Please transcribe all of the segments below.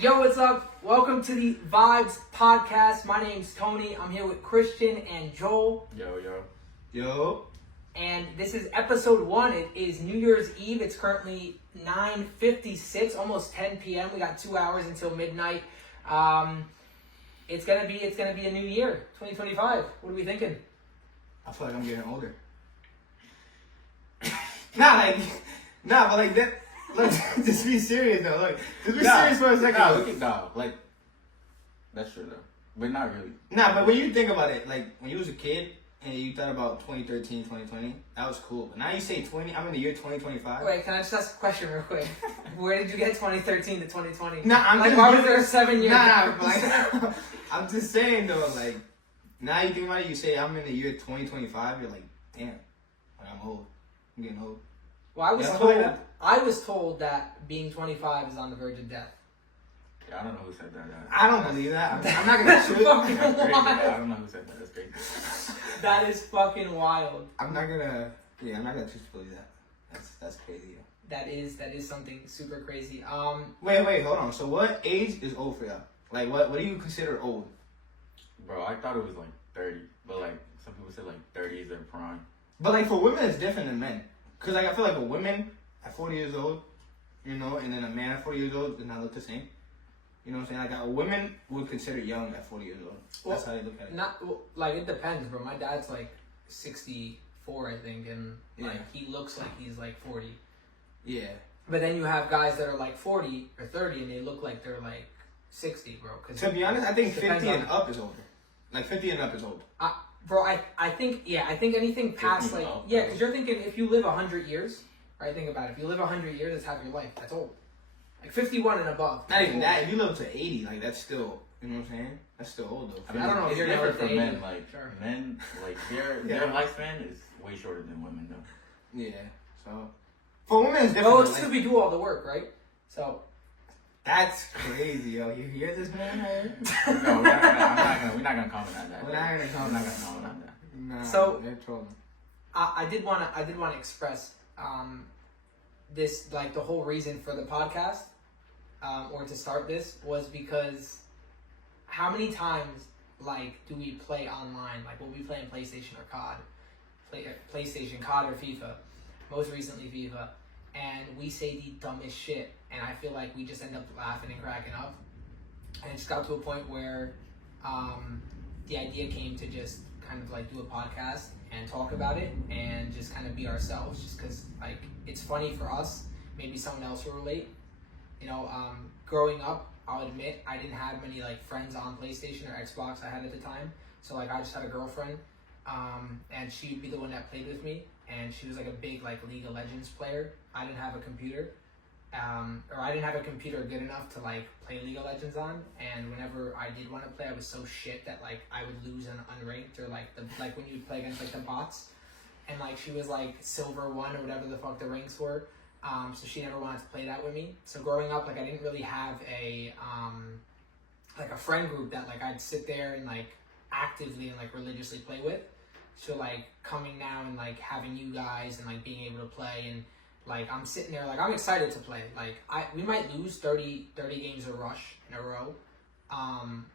Yo, what's up? Welcome to the Vibes Podcast. My name's Tony. I'm here with Christian and Joel. Yo. And this is episode 1. It is New Year's Eve. It's currently 9:56, almost 10 p.m. We got 2 hours until midnight. It's gonna be a new year, 2025. What are we thinking? I feel like I'm getting older. but that. Look, just be serious though. Look, just be serious for a second. That's true though, but not really. But when you think about it, like when you was a kid and you thought about 2013, 2020, that was cool. But now you say 20, I'm in the year 2025. Wait, can I just ask a question real quick? Where did you get 2013 to 2020? Why was there a 7-year gap? I'm just saying though, like, now you think about it, you say I'm in the year 2025, you're like, damn, like, I'm old. I'm getting old. Well, I was told that being 25 is on the verge of death. Yeah, I don't know who said that. I don't believe that. I'm not gonna shoot. I don't know who said that. That's crazy. That is fucking wild. I'm not gonna just believe that. That's crazy. That is something super crazy. Wait, hold on. So what age is old for y'all? Like what do you consider old? Bro, I thought it was like 30, but like some people say like 30 is their prime. But like for women, it's different than men. Cause like I feel like a woman at 40 years old, you know, and then a man at 40 years old does not look the same. You know what I'm saying? Like a woman would consider young at 40 years old. That's how they look at it. It depends, bro. My dad's like 64, I think, and like he looks like he's like 40. Yeah. But then you have guys that are like 40 or 30, and they look like they're like 60, bro. Cause to be honest, I think 50 and up is older. Like 50 and up is old. Bro, I think anything past like because you're thinking if you live 100 years, right? Think about it. If you live 100 years, that's half your life. That's old. Like 51 and above. Not even that. If you live to 80, like that's still, you know what I'm saying? That's still old though. I mean, I don't know if it's you're different for 80. men. Like men, like their lifespan is way shorter than women though. Yeah. So for women, it's different. Well, it's because we do all the work, right? So. That's crazy, yo. You hear this, man? No, we're not gonna comment on that. We're not gonna comment on that. Nah, so they're trolling. I did wanna express this, like, the whole reason for the podcast or to start this was because how many times like do we play online? Like we'll be playing PlayStation or COD, PlayStation, COD or FIFA. Most recently FIFA. And we say the dumbest shit, and I feel like we just end up laughing and cracking up. And it just got to a point where the idea came to just kind of like do a podcast and talk about it and just kind of be ourselves, just because like it's funny for us. Maybe someone else will relate. You know, growing up, I'll admit I didn't have many like friends on PlayStation or Xbox I had at the time. So like I just had a girlfriend, and she'd be the one that played with me. And she was like a big like League of Legends player. I didn't have a computer, or I didn't have a computer good enough to like play League of Legends on. And whenever I did want to play, I was so shit that like I would lose on unranked or like when you play against like the bots. And like she was like silver 1 or whatever the fuck the ranks were. So she never wanted to play that with me. So growing up, like I didn't really have a like a friend group that like I'd sit there and like actively and like religiously play with. So like coming now and like having you guys and like being able to play and like I'm sitting there like I'm excited to play. Like we might lose 30 games of Rush in a row,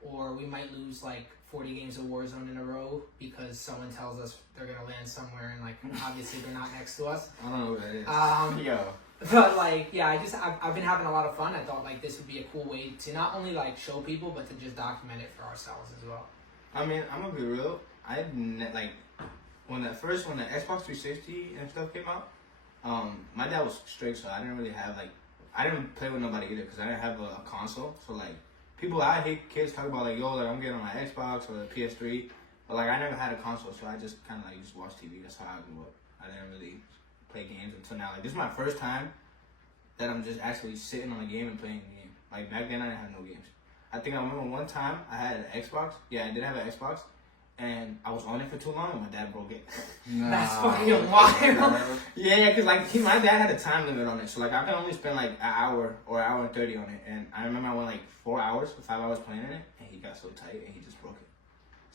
or we might lose like 40 games of Warzone in a row because someone tells us they're gonna land somewhere and like obviously they're not next to us. I don't know what that is. But like yeah, I've been having a lot of fun. I thought like this would be a cool way to not only like show people but to just document it for ourselves as well. I mean, I'm gonna be real. When the Xbox 360 and stuff came out, my dad was strict, so I didn't really have I didn't play with nobody either because I didn't have a console. So like I hate kids talk about like yo like I'm getting on my Xbox or the PS3, but like I never had a console, so I just kind of like just watch TV. That's how I grew up. I didn't really play games until now. Like this is my first time that I'm just actually sitting on a game and playing a game. Like back then I didn't have no games. I think I remember one time I had an Xbox. Yeah, I did have an Xbox. And I was on it for too long and my dad broke it. That's fucking wild. Yeah, because like my dad had a time limit on it. So like I could only spend like an hour or an hour and 30 on it. And I remember I went like 4 hours or 5 hours playing in it and he got so tight and he just broke it.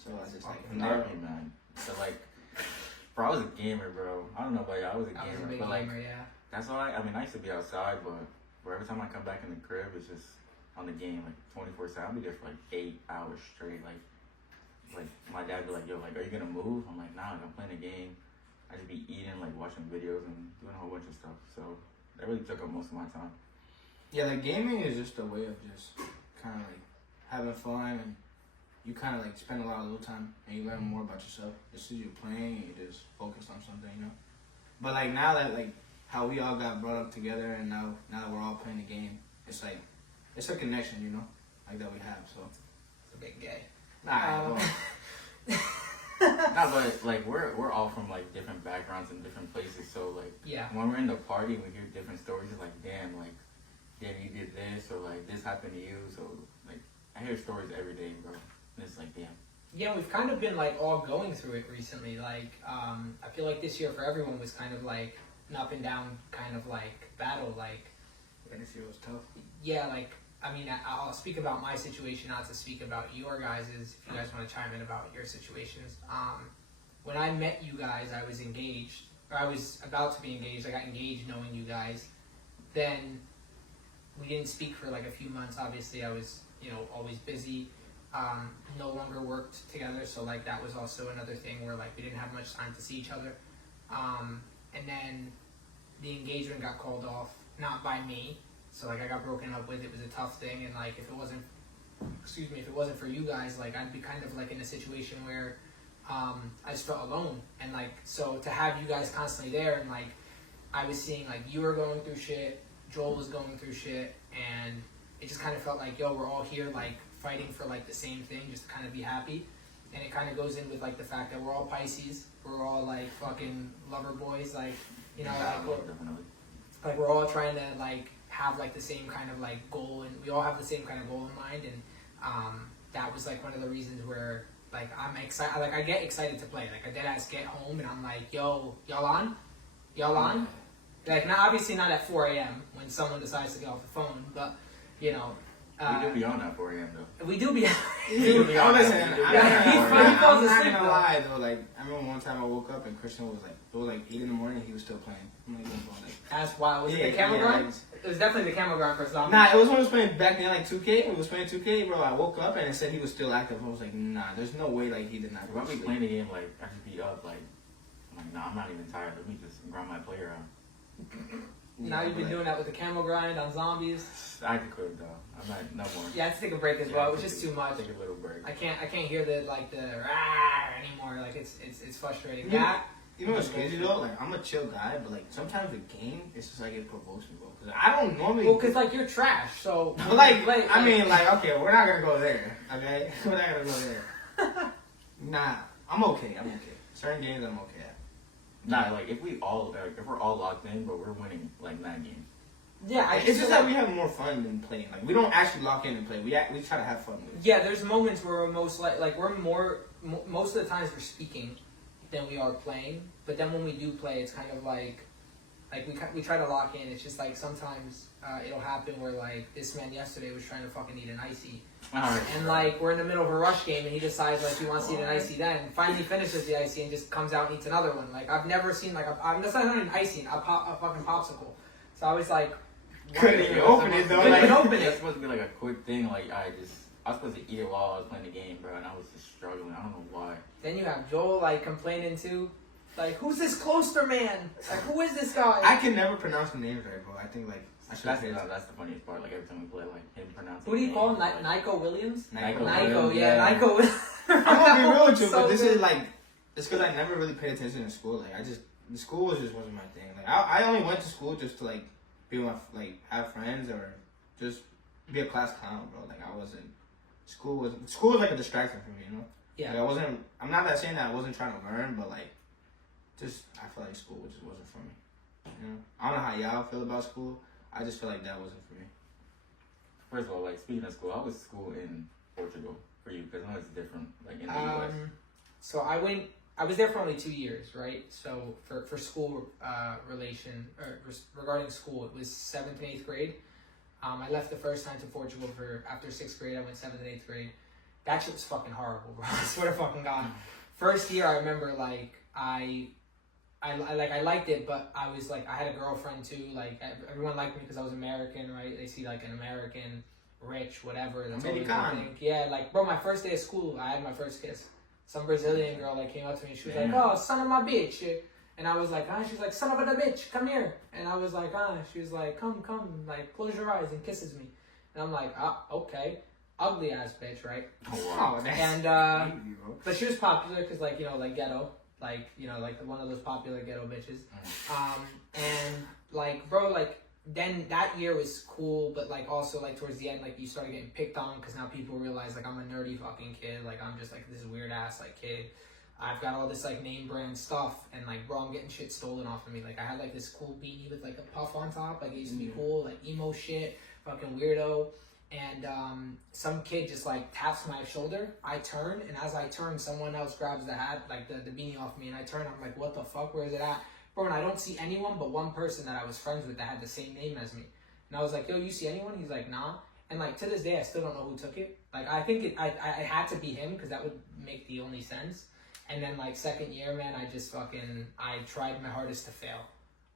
So I was just like, man. So like, bro, I was a gamer, bro. I don't know about y'all, I was a gamer. I was a big but like, gamer, yeah. That's why I used to be outside, but every time I come back in the crib, it's just on the game like 24/7. I'll be there for like 8 hours straight. Like my dad be like, yo, like, are you gonna move? I'm like, nah, like, I'm playing a game. I just be eating, like watching videos and doing a whole bunch of stuff. So that really took up most of my time. Yeah, like gaming is just a way of just kind of like having fun, and you kind of like spend a lot of little time and you learn more about yourself. Just as you're playing, you just focus on something, you know. But like now that like how we all got brought up together, and now that we're all playing the game, it's like it's a connection, you know, like that we have. So It's a bit gay. nah, well, Nah, but like we're all from like different backgrounds and different places. So like Yeah. when we're in the party and we hear different stories, it's like damn, you did this, or like this happened to you. So like I hear stories every day, bro. And it's like damn. Yeah, we've kind of been like all going through it recently. Like, I feel like this year for everyone was kind of like an up and down kind of like battle. Like, and this year was tough. yeah, like, I mean, I'll speak about my situation, not to speak about your guys's, if you guys want to chime in about your situations. When I met you guys, I was engaged, or I was about to be engaged. I got engaged knowing you guys. Then we didn't speak for like a few months. Obviously, I was, always busy. No longer worked together, so like that was also another thing where like we didn't have much time to see each other. And then the engagement got called off, not by me. So like I got broken up with. It was a tough thing, and like if it wasn't for you guys, like I'd be kind of like in a situation where I just felt alone. And like so to have you guys constantly there, and like I was seeing like you were going through shit, Joel was going through shit, and it just kind of felt like, yo, we're all here like fighting for like the same thing, just to kind of be happy. And it kind of goes in with like the fact that we're all Pisces, we're all like fucking lover boys, like like we're all trying to like have like the same kind of like goal, and we all have the same kind of goal in mind. And that was like one of the reasons where like I'm excited, like I get excited to play. Like I dead ass get home and I'm like, yo, y'all on? Like not obviously not at 4 a.m. when someone decides to get off the phone, but we do be on at 4 a.m. though. We do be. Dude, I'm falls not asleep, gonna though. lie though. Like I remember one time I woke up and Cristian was like, it was like 8 in the morning. He was still playing. I'm like, like That's wild. Was it the Yeah, camera yeah, grind? like- It was definitely the camera grind for some. nah, it was when I was playing back then, like 2K. We was playing 2K, bro. I woke up and it said he was still active. I was like, nah, there's no way like he did not. When we playing the game, like I just be up, like I'm like, nah, I'm not even tired. Let me just grind my player out. Now you've been doing that with the camera grind on zombies. I could quit though. I'm not no more. Yeah, I had to take a break as well. It was just too much. Take a little break. I can't hear the rah anymore. Like it's frustrating. Yeah. You know what's crazy though? Like I'm a chill guy, but like sometimes the game, it's just like it provokes me, bro. Cause I don't normally. Well, cause like you're trash. So. But like, I mean, like, okay, we're not gonna go there. Okay, we're not gonna go there. Nah, I'm okay. Certain games, I'm okay at. Nah, like if we're all locked in, but we're winning like 9 games. Yeah, It's just that we have more fun than playing. Like we don't actually lock in and play. We try to have fun with it. Yeah, there's moments where we're most we're more most of the times we're speaking than we are playing. But then when we do play, it's kind of like we try to lock in. It's just like sometimes it'll happen where like this man yesterday was trying to fucking eat an icy, and like we're in the middle of a rush game and he decides like he wants to eat an icy. Then finally finishes the icy and just comes out and eats another one. Like I've never seen like that's not even an icy, a fucking popsicle. So I was like. Couldn't even open it though. Couldn't even open it. It's supposed to be like a quick thing. Like I was supposed to eat it while I was playing the game, bro, and I was just struggling. I don't know why. Then you have Joel like complaining too, like who's this Closter man? Like who is this guy? I can never pronounce the names right, bro. I think like That's the funniest part. Like every time we play, like him pronouncing. Who do you call him? Nyko Williams? Nyko Nyko, Williams, yeah, Nyko Williams. I'm gonna be real with you, So but this good. is like it's because I never really paid attention in school. Like the school wasn't my thing. Like I only went to school just to like be with have friends or just be a class clown, bro. Like I wasn't. School was like a distraction for me, you know. Yeah. Like I'm not that saying that I wasn't trying to learn, but like, just I feel like school just wasn't for me. You know. I don't know how y'all feel about school. I just feel like that wasn't for me. First of all, like speaking of school, how was school in Portugal for you? Because I know it's different, like in the US. So I was there for only 2 years, right? So for school regarding school, it was 7th and 8th grade. I left the first time to Portugal after 6th grade. I went 7th and 8th grade. That shit was fucking horrible, bro. I swear to fucking God. First year, I remember like I liked it, but I was like I had a girlfriend too. Like everyone liked me because I was American, right? They see like an American rich, whatever. That's all Americano. they think. Yeah, like, bro, my first day of school, I had my first kiss. Some Brazilian girl like came up to me and she was like, oh, son of my bitch. And I was like, she's like, son of a bitch, come here. And I was like, she was like, come, like, close your eyes, and kisses me. And I'm like, okay. Ugly ass bitch, right? Oh, wow. And, but she was popular because, like, you know, like ghetto. Like, you know, like one of those popular ghetto bitches. And, like, bro, like, then that year was cool, but, like, also, like, towards the end, like, you started getting picked on because now people realize, like, I'm a nerdy fucking kid. Like, I'm just, like, this weird ass, like, kid. I've got all this, like, name brand stuff, and, like, bro, I'm getting shit stolen off of me. Like, I had, like, this cool beanie with, like, a puff on top. Like, it used to be cool, like, emo shit, fucking weirdo. And some kid just, like, taps my shoulder. I turn, and as I turn, someone else grabs the hat, like, the beanie off me, and I turn. I'm like, what the fuck? Where is it at? Bro, and I don't see anyone but one person that I was friends with that had the same name as me. And I was like, yo, you see anyone? He's like, nah. And, like, to this day, I still don't know who took it. Like, I think it had to be him, because that would make the only sense. And then, like, second year, man, I tried my hardest to fail.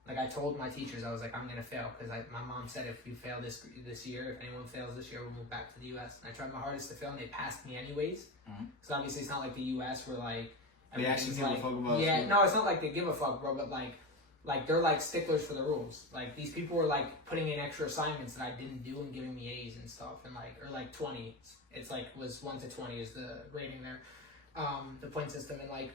Like, I told my teachers, I was like, I'm going to fail. Because my mom said, if you fail this year, if anyone fails this year, we'll move back to the U.S. And I tried my hardest to fail, and they passed me anyways. So, obviously, it's not like the U.S. where, like... They actually give a fuck about Yeah, school. no, it's not like they give a fuck, bro. But, like they're, like, sticklers for the rules. Like, these people were, like, putting in extra assignments that I didn't do and giving me A's and stuff. And, like, or, like, 20. It's, like, was 1 to 20 is the rating there. The point system. And, like,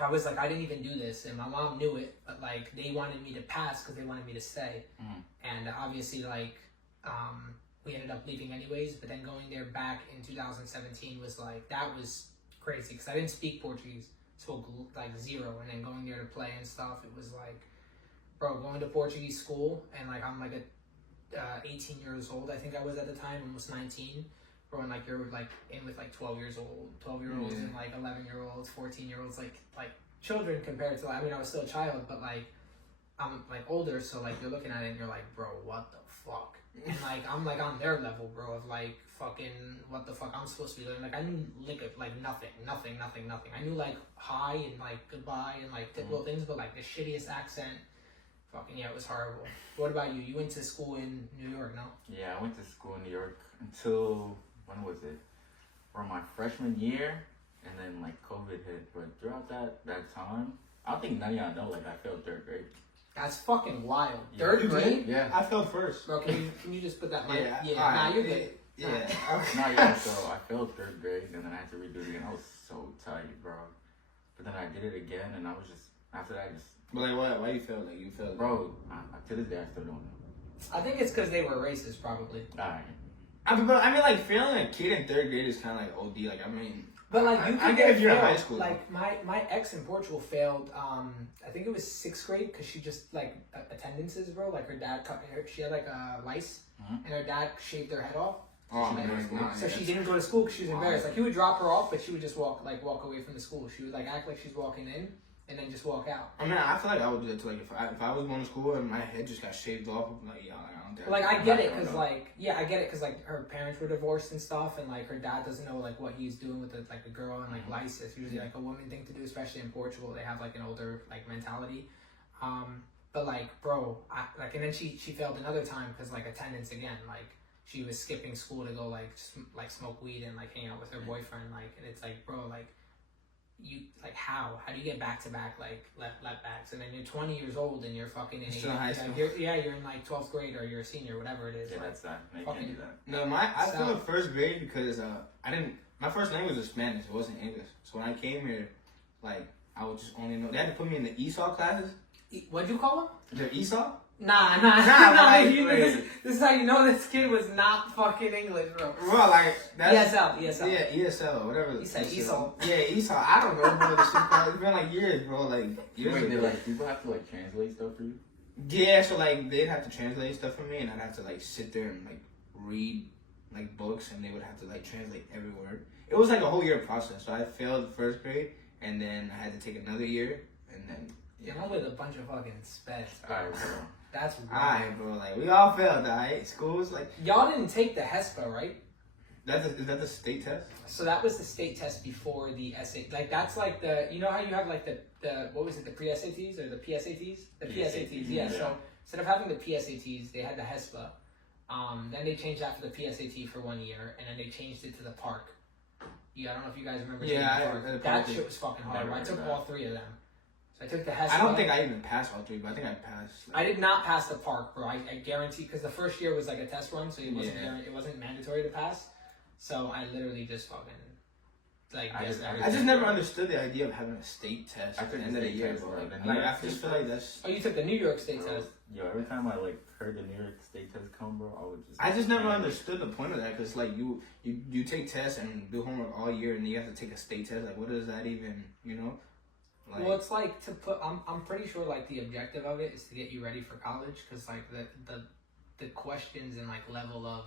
I was like, I didn't even do this, and my mom knew it, but, like, they wanted me to pass because they wanted me to stay. And obviously, like, we ended up leaving anyways, but then going there back in 2017 was, like, that was crazy because I didn't speak Portuguese, so, like, zero, and then going there to play and stuff, it was, like, bro, going to Portuguese school, and, like, I'm, like, 18 years old, I think I was at the time, almost 19, bro, and, like, you're, like, in with, like, 12-year-olds and, like, 11-year-olds, 14-year-olds, like, children compared to, like, I mean, I was still a child, but, like, I'm, like, older, so, like, you're looking at it and you're like, bro, what the fuck? And, like, I'm, like, on their level, bro, of, like, fucking, what the fuck I'm supposed to be doing. Like, I knew, like, nothing. I knew, like, hi and, like, goodbye and, like, typical things, but, like, the shittiest accent, fucking, yeah, it was horrible. What about you? You went to school in New York, no? Yeah, I went to school in New York until... when was it? For my freshman year, and then, like, COVID hit. But throughout that time, I don't think none of y'all know, like, I failed 3rd grade. That's fucking wild. Yeah. 3rd grade? Yeah. I failed first. Bro, can you just put that mic? Yeah. Nah, you're good. Yeah. No, yeah, so I failed 3rd grade, and then I had to redo it again. I was so tired, bro. But then I did it again, and I was just, after that, But, like, why you failed? Like, you failed? Bro, to this day, I still don't know. I think it's because they were racist, probably. Alright. I mean, like, failing a kid in 3rd grade is kind of, like, OD. Like, I mean... But, like, you I could get if you're in failed. high school. Like, my ex in Portugal failed, I think it was 6th grade, because she just, like, attendances, bro. Like, her dad cut her, she had, like, a lice, and her dad shaved her head off. Oh, man. So she didn't go to school because she was embarrassed. Like, he would drop her off, but she would just walk away from the school. She would, like, act like she's walking in, and then just walk out. I mean, I feel like I would do it too. Like, if I was going to school and my head just got shaved off, I'm like, yeah, like, I don't think. Like, I get it, because, like, yeah, I get it, because, like, her parents were divorced and stuff, and, like, her dad doesn't know, like, what he's doing with, the girl and, like, lice. It's usually, like, a woman thing to do, especially in Portugal. They have, like, an older, like, mentality. But, like, bro, and then she failed another time because, like, attendance again, like, she was skipping school to go, like, smoke weed and, like, hang out with her boyfriend, like, and it's like, bro, like, you, like, how do you get back-to-back, like, left backs, and then you're 20 years old and you're fucking in still in high school. you're in, like, 12th grade or you're a senior, whatever it is. Yeah, like, that's that. No, you fucking can't do that. No, I failed 1st grade because my first language was Spanish. It wasn't English. So when I came here, like, I would just only know. They had to put me in the ESOL classes. What'd you call him? The ESOL? Nah. Like, This is how you know this kid was not fucking English, bro. Well, like, that's... ESL. Yeah, ESL, whatever. He said ESOL. Yeah, ESOL. I don't know, bro. This shit, it's been, like, years, bro. Like, years Wait, ago. like, people have to, like, translate stuff for you? Yeah, so, like, they'd have to translate stuff for me, and I'd have to, like, sit there and, like, read, like, books, and they would have to, like, translate every word. It was, like, a whole year process. So I failed 1st grade, and then I had to take another year, and then... Yeah, I'm with a bunch of fucking speds, bro. Alright, bro. That's right. Alright, bro, like, we all failed, alright? Schools, like... Y'all didn't take the HESPA, right? Is that the state test? So that was the state test before the SAT. Like, that's like the... You know how you have, like, the what was it, the pre-SATs or the PSATs? The PSATs, yeah. So instead of having the PSATs, they had the HESPA. Then they changed that for the PSAT for 1 year, and then they changed it to the park. I don't know if you guys remember. Yeah, the park. That shit was fucking hard. Never I took heard all 3 of them. So I took the HESPA. I don't think I even passed all 3, but I think I passed. I did not pass the park, bro. I guarantee, because the first year was like a test run, so it wasn't it wasn't mandatory to pass. So I literally just fucking like I just never understood the idea of having a state test at the end of the year, bro. Like, I just feel like that's. Oh, you took the New York State test. Yo, every time I like heard the New York State test come, bro, I just never understood the point of that, because like you take tests and do homework all year, and you have to take a state test. Like, what does that even, you know? Like, well, it's like to put. I'm pretty sure like the objective of it is to get you ready for college, because like the questions and like level of,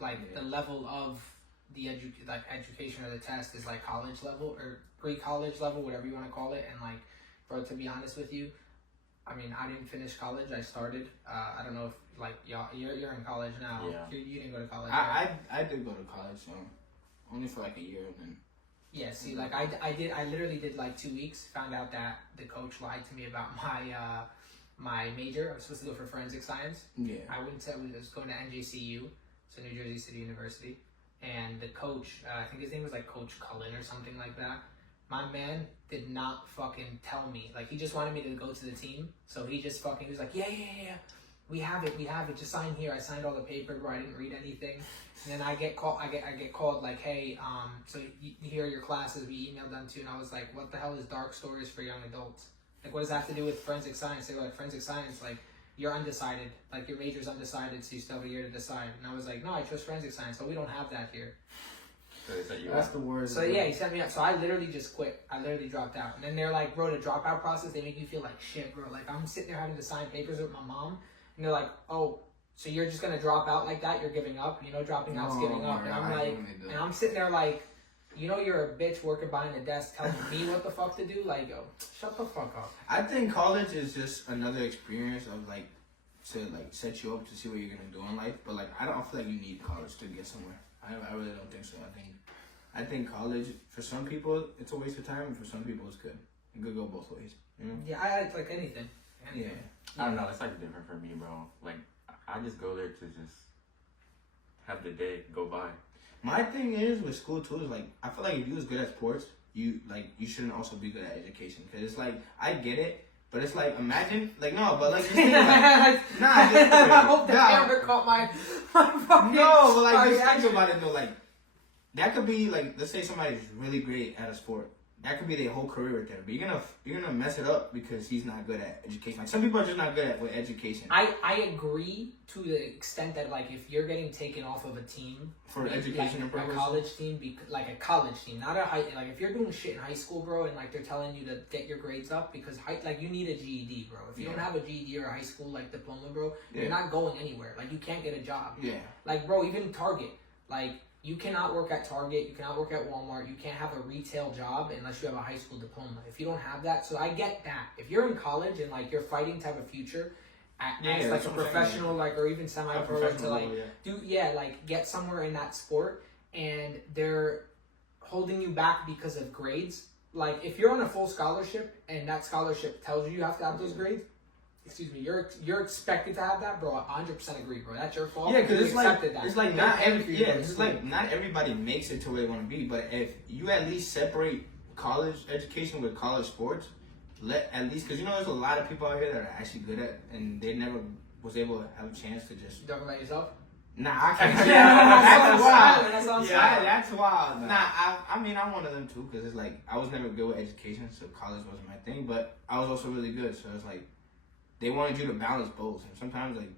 the level of the education or the test is like college level or pre-college level, whatever you want to call it. And like, bro, to be honest with you, I mean, I didn't finish college. I started. I don't know if like you're in college now. Yeah. You didn't go to college. I did go to college, so only for like a year, and then. Yeah, see, like I literally did like 2 weeks. Found out that the coach lied to me about my major. I was supposed to go for forensic science. Yeah. I was going to NJCU, so New Jersey City University, and the coach, I think his name was like Coach Cullen or something like that. My man did not fucking tell me. Like, he just wanted me to go to the team, so he just fucking, he was like, yeah. We have it. Just sign here. I signed all the paper, bro. I didn't read anything. And then I get called. I get called like, hey, so here are your classes. We emailed them to you, and I was like, what the hell is dark stories for young adults? Like, what does that have to do with forensic science? They were like, forensic science, like, you're undecided. Like, your major's undecided, so you still have a year to decide. And I was like, no, I chose forensic science, but we don't have that here. That's the word. So yeah, he set me up. So I literally just quit. I literally dropped out. And then they're like, bro, the dropout process, they make you feel like shit, bro. Like, I'm sitting there having to sign papers with my mom. And they're like, oh, so you're just gonna drop out like that? You're giving up? You know, dropping out's giving up. And I'm like, and I'm sitting there like, you know, you're a bitch working behind the desk telling me what the fuck to do? Like, yo, shut the fuck up. I think college is just another experience of like, to like set you up to see what you're gonna do in life. But like, I don't feel like you need college to get somewhere. I really don't think so. I think college, for some people, it's a waste of time, and for some people, it's good. It could go both ways. You know? Yeah, I like anything. Yeah. I don't know. It's like different for me, bro. Like, I just go there to just have the day go by. My thing is with school too is like, I feel like if you was good at sports, you shouldn't also be good at education, because it's like, I get it, but it's like, imagine like, no, but like, just think about it. I hope the camera caught my fucking. No, but like, just think about it though. Like, that could be like, let's say somebody's really great at a sport. That could be their whole career right there. But you're gonna mess it up because he's not good at education. Like, some people are just not good at with education. I agree to the extent that like, if you're getting taken off of a team For education and purposes. A college team, like a college team, not a high. Like, if you're doing shit in high school, bro, and like they're telling you to get your grades up because like you need a GED, bro. If you don't have a GED or a high school like diploma, bro, you're not going anywhere. Like, you can't get a job. Yeah. Like, bro, even Target, like. You cannot work at Target, you cannot work at Walmart, you can't have a retail job unless you have a high school diploma. If you don't have that, so I get that. If you're in college and like you're fighting to have a future as like a professional, like, or even semi-pro, to like like get somewhere in that sport, and they're holding you back because of grades. Like, if you're on a full scholarship and that scholarship tells you have to have those grades, you're expected to have that, bro. I 100% agree, bro. That's your fault. Yeah, because it's like not not everybody makes it to where they want to be. But if you at least separate college education with college sports, at least, because you know there's a lot of people out here that are actually good at, and they never was able to have a chance to just. You talking about yourself? Nah, I can't. That's wild. That's what I'm saying. That's wild. Nah, I mean, I'm one of them too, because it's like, I was never good with education, so college wasn't my thing. But I was also really good, so it's like, they wanted you to balance both, and sometimes like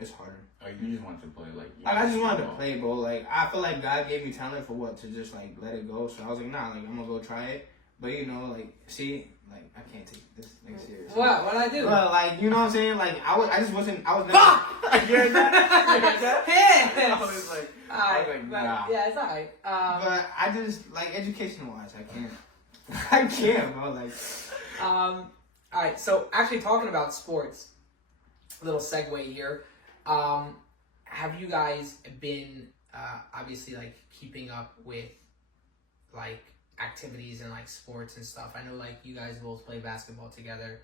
it's harder. Oh, you just want to play like. I just wanted to play, bro. Like, I feel like God gave me talent for what, to just like let it go. So I was like, nah, like, I'm gonna go try it. But you know, like, see, like, I can't take this thing seriously. What'd I do? Well, like, you know what I'm saying? Like, I was never. Fuck! You heard that? Yeah. I was like, nah. Yeah, it's alright. But I just, like, education wise, I can't. I can't, bro. Like. Alright, so actually talking about sports, little segue here. Have you guys been obviously like keeping up with like activities and like sports and stuff? I know like you guys both play basketball together.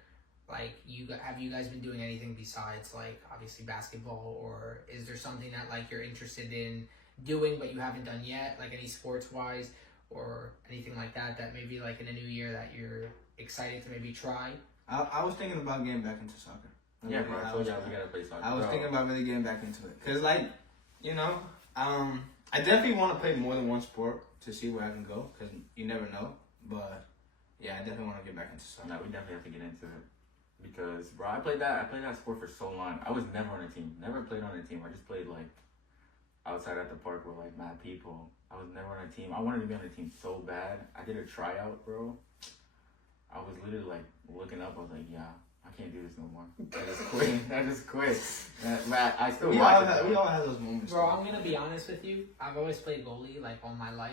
like have you guys been doing anything besides like obviously basketball, or is there something that like you're interested in doing but you haven't done yet, like any sports wise or anything like that maybe like in a new year that you're excited to maybe try? I was thinking about getting back into soccer. Yeah, bro. I told y'all we gotta play soccer. I was thinking about really getting back into it. Cause like, you know, I definitely want to play more than one sport to see where I can go. Cause you never know. But yeah, I definitely want to get back into soccer. No, we definitely have to get into it. Because, bro, I played that sport for so long. I was never on a team. Never played on a team. I just played, like, outside at the park with, like, mad people. I was never on a team. I wanted to be on a team so bad. I did a tryout, bro. I was literally, like, looking up. I was like, yeah, I can't do this no more. I just quit. I still watch it. We all have those moments. Bro, I'm gonna be honest with you. I've always played goalie, like, all my life.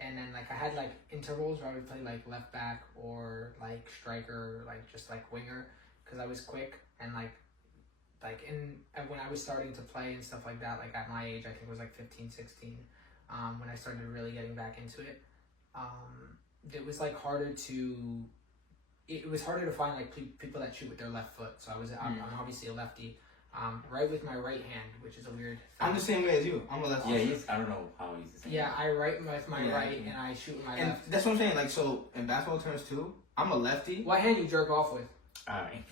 And then, like, I had, like, intervals where I would play, like, left back or, like, striker, or, like, just, like, winger. Because I was quick. And, like and when I was starting to play and stuff like that, like, at my age, I think it was, like, 15, 16, when I started really getting back into it, it was, like, harder to... It was harder to find, like, people that shoot with their left foot. So I'm obviously a lefty. Right with my right hand, which is a weird thing. I'm the same way as you. I'm a lefty. Yeah, I don't know how he's the same. Yeah, I write with my right and I shoot with my and left. That's what I'm saying. Like, so in basketball terms too, I'm a lefty. What hand you jerk off with? Alright.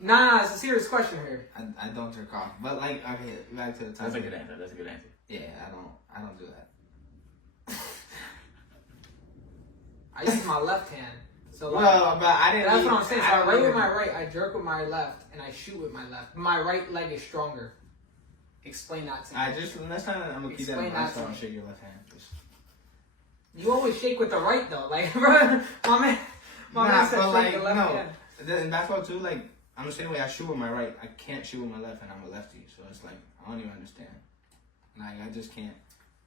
Nah, it's a serious question here. I don't jerk off, but like, okay, back to the topic. That's a good answer. Yeah, I don't do that. I use my left hand. So like, well, but I didn't. That's what I'm saying. So I write with my right, I jerk with my left, and I shoot with my left. My right leg is stronger. Explain that to me. Next time I'm gonna keep that in mind. So I'll shake your left hand. You always shake with the right though, like bro, my man said shake like, the left hand. In basketball too, like I'm the same way. I shoot with my right. I can't shoot with my left, and I'm a lefty. So it's like I don't even understand. Like I just can't.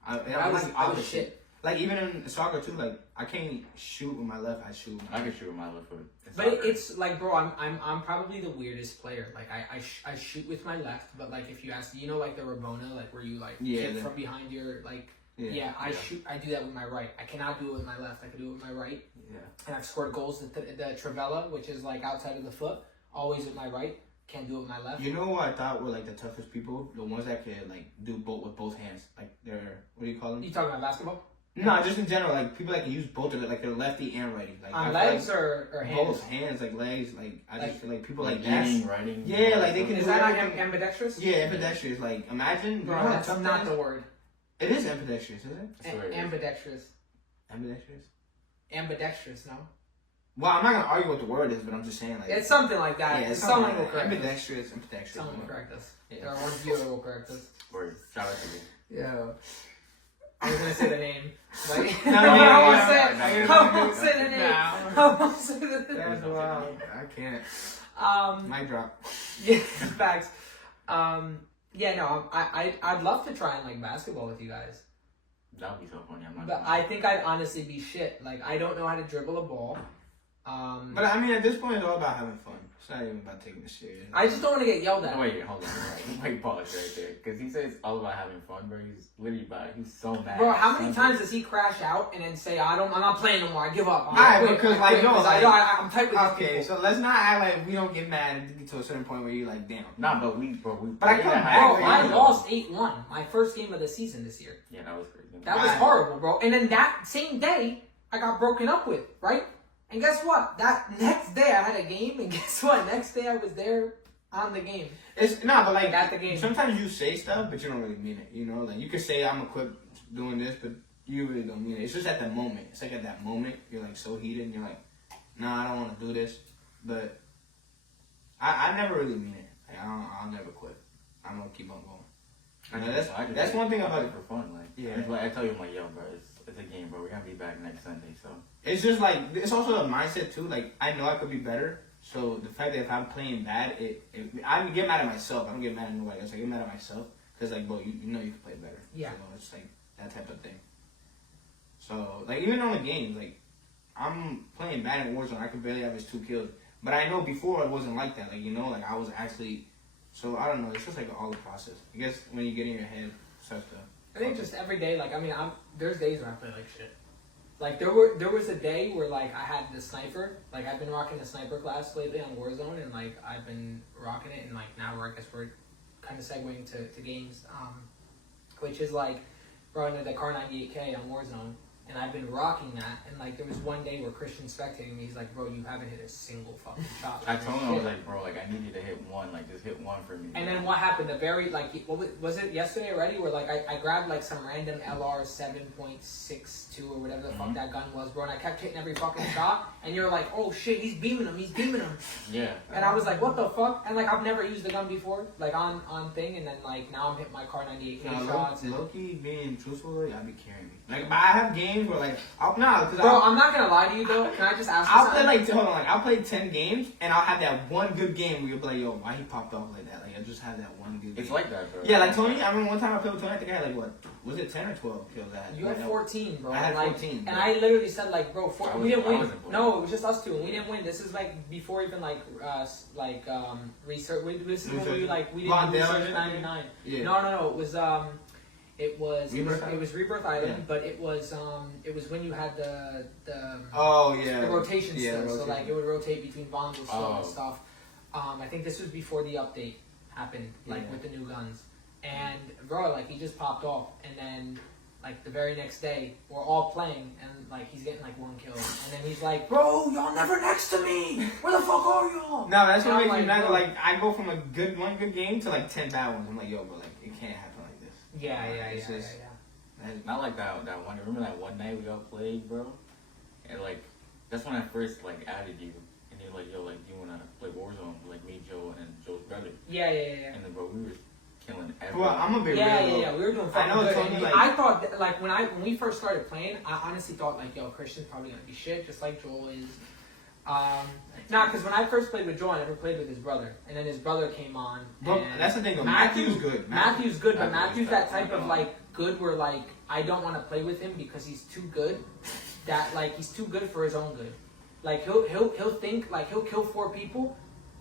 I was shit. Like even in soccer too, like I can't shoot with my left. I shoot. I can shoot with my left foot. But it's like, bro, I'm probably the weirdest player. Like I shoot with my left, but like if you ask, you know, like the Rabona, like where you like kick from behind your like. Yeah, I do that with my right. I cannot do it with my left. I can do it with my right. Yeah. And I've scored goals. The Trivella, which is like outside of the foot, always with my right. Can't do it with my left. You know what I thought were like the toughest people? The ones that could like do both with both hands. Like they're, what do you call them? You talking about basketball? No, just in general. Like people that can use both of it. Like they're lefty and righty. Like on legs like, or hands? Both hands, like legs. Like I just feel like people like eating, writing. Yeah, like they can. Is that not ambidextrous? Yeah, ambidextrous. Like imagine. Bro, that's not the word. It is ambidextrous, isn't it? Ambidextrous. Ambidextrous? Ambidextrous, no? Well, I'm not going to argue what the word is, but I'm just saying like... It's something like that. Yeah, it's someone will correct ambidextrous, ambidextrous. Someone will correct us. Yeah. There are one viewer who will correct us. Word. Shout out to you. Yeah. I was going to say the name. Like, I won't say the name. I won't say the name. That's wild. I can't. Mic drop. Yeah, facts. Yeah, no, I'd love to try and like basketball with you guys. That would be so funny. But I think I'd honestly be shit. Like I don't know how to dribble a ball. But I mean, at this point, it's all about having fun. It's not even about taking it serious. I just don't want to get yelled at. Wait, hold on. Wait, pause right there. Because he says it's all about having fun, bro. He's literally he's so mad. Bro, how many times does he crash out and then say, I'm not playing no more, I give up. Alright, because like, yo, I'm tight with okay, so let's not act like we don't get mad and get to a certain point where you're like, damn. Nah, but we But I come back. I lost 8-1, my first game of the season this year. Yeah, that was crazy. That was horrible, bro. And then that same day, I got broken up with, right? And guess what? That next day I had a game, and guess what? Next day I was there on the game. It's but like at the game. Sometimes you say stuff, but you don't really mean it. You know, like you could say I'm gonna quit doing this, but you really don't mean it. It's just at the moment. It's like at that moment you're like so heated, and you're like, nah, I don't want to do this. But I never really mean it. Like, I'll never quit. I'm gonna keep on going. That's one thing about it for fun. Like, yeah, I tell you, I'm like, yo, bro, it's a game, bro. We're gonna be back next Sunday, so. It's just like, it's also a mindset too. Like, I know I could be better. So the fact that if I'm playing bad, I get mad at myself. I don't get mad at nobody else. I get mad at myself because, like, bro, you know you can play better. Yeah. So it's like that type of thing. So like even on the games, like I'm playing bad in Warzone. I could barely average 2 kills. But I know before it wasn't like that. Like, you know, like I was actually. So I don't know. It's just like all the process. I guess when you get in your head, starts to. I think just every day, like, I mean, there's days where I play like shit. Like there was a day where like I had the sniper, like I've been rocking the sniper class lately on Warzone, and like I've been rocking it, and like now I guess we're kind of segueing to games, which is like running the Car 98K on Warzone, and I've been rocking that, and like there was one day where Cristian spectating me, he's like, bro, you haven't hit a single fucking shot. I told him, I was like, bro, like I need you to hit one, like just hit one for me. And then what happened? The very like, what was it yesterday already? Where like I grabbed like some random LR 7.62 or whatever the fuck that gun was, bro, and I kept hitting every fucking shot, and you're like, oh shit, he's beaming him. Yeah. And I was like, what the fuck? And like I've never used the gun before, like on thing, and then like now I'm hitting my Car 98K shots. Low-key being truthful, I'll be carrying me. Like, but I have games where like, I'm not gonna lie to you though. Can I just ask you I'll something? play like, hold on, like I'll play 10 games and I'll have that one good game where you'll be like, yo, why he popped off like that? Like I just had that one good game. It's like that, bro. Yeah, like Tony, I remember one time I played with Tony, I think I had like what? Was it 10 or 12 kills I had? You had 14, bro. I had like, 14. And I literally said like, bro, we didn't win. wasn't playing. No, it was just us two, and we didn't win. This is like before even like research. This is when we like we didn't do research 99. Yeah. No. It was Rebirth Item, Yeah. but it was when you had the the rotation still. rotation. So like it would rotate between bombs and stuff. Oh. And stuff. I think this was before the update happened, like Yeah. with the new guns. And bro, like he just popped off, and then like the very next day we're all playing, and like he's getting like one kill, and then he's like, bro, y'all never next to me. Where the fuck are y'all? No, that's what And makes I'm me mad. bro, Like I go from one good game to like 10 bad ones. I'm like, yo, bro, like it can't happen like this. Yeah. It's just- Not like that one. Remember that one night we all played, bro? And like, that's when I first like added you. And you're like, yo, like, do you wanna play Warzone? Like me, Joe, and Joe's brother. Yeah. And then, bro, we were killing everyone. Well, I'm gonna be real. Yeah. We were doing fucking I know good. Tony, And like- I thought that, like when we first started playing, I honestly thought like, yo, Christian's probably gonna be shit, just like Joel is. Because when I first played with Joel, I never played with his brother, and then his brother came on. Bro, and that's the thing though. Matthew's good. Matthew's good, but Matthew's Matthew's that that type of one. like good where like I don't want to play with him because he's too good. That like he's too good for his own good. Like he'll think like he'll kill 4 people,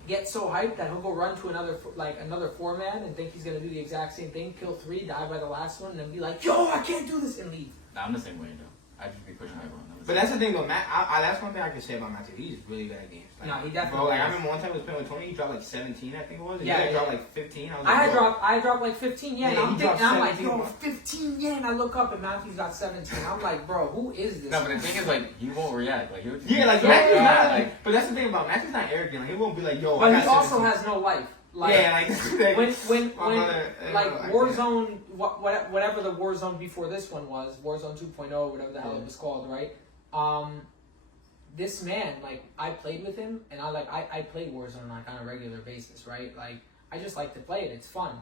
get so hyped that he'll go run to another 4-man and think he's gonna do the exact same thing, kill 3, die by the last one, and then be like, yo, I can't do this, and leave. Nah, I'm the same way though. I just be pushing everyone. But that's the thing though, Matt. That's one thing I can say about Matthew. He's really good at games. Like, No, he definitely Bro, like I is. remember one time I was playing with Tony. He dropped like 17, I think it was. And Yeah, you guys yeah. dropped like 15. I was I like, bro. dropped like 15, Yeah, and he I'm dropped thinking, I'm like, 17. yo, 15, and I look up and Matthew's got 17. I'm like, bro, who is this? No, but the thing is, like, he won't react. Like, he'll just Yeah, like Yeah, Matthew's yeah, not like- like. But that's the thing about Matthew's not arrogant. Like he won't be like, yo. I But got he also 17. has no life. Like, Yeah, like when my mother, like I Warzone, whatever the Warzone before this one was, Warzone 2.0, whatever the hell Yeah. it was called, right? This man, like, I played with him, and I play Warzone like on a regular basis, right? Like, I just like to play it; it's fun.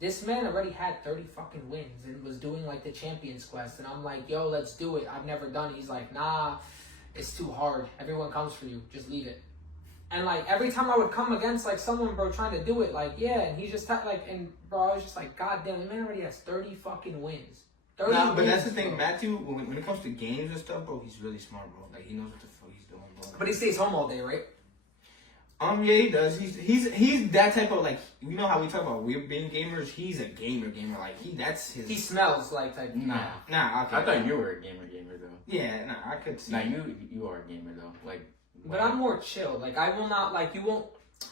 This man already had 30 fucking wins and was doing like the Champions Quest, and I'm like, yo, let's do it. I've never done it. He's like, nah, it's too hard. Everyone comes for you. Just leave it. And like every time I would come against like someone, bro, trying to do it, like yeah, and he's just and bro, I was just like, god damn, the man already has 30 fucking wins. 30 Nah, but wins, that's the thing, bro. Matthew. When it comes to games and stuff, bro, he's really smart, bro. Like he knows what the fuck he's doing, bro. But he stays home all day, right? Yeah, he does. He's that type of like, you know how we talk about we're being gamers. He's a gamer. Like that's his. He smells like type. Nah. Nah, okay. I thought you were a gamer though. Yeah, nah, I could see. Nah, you are a gamer though. Like, But I'm more chill. Like I will not like you won't.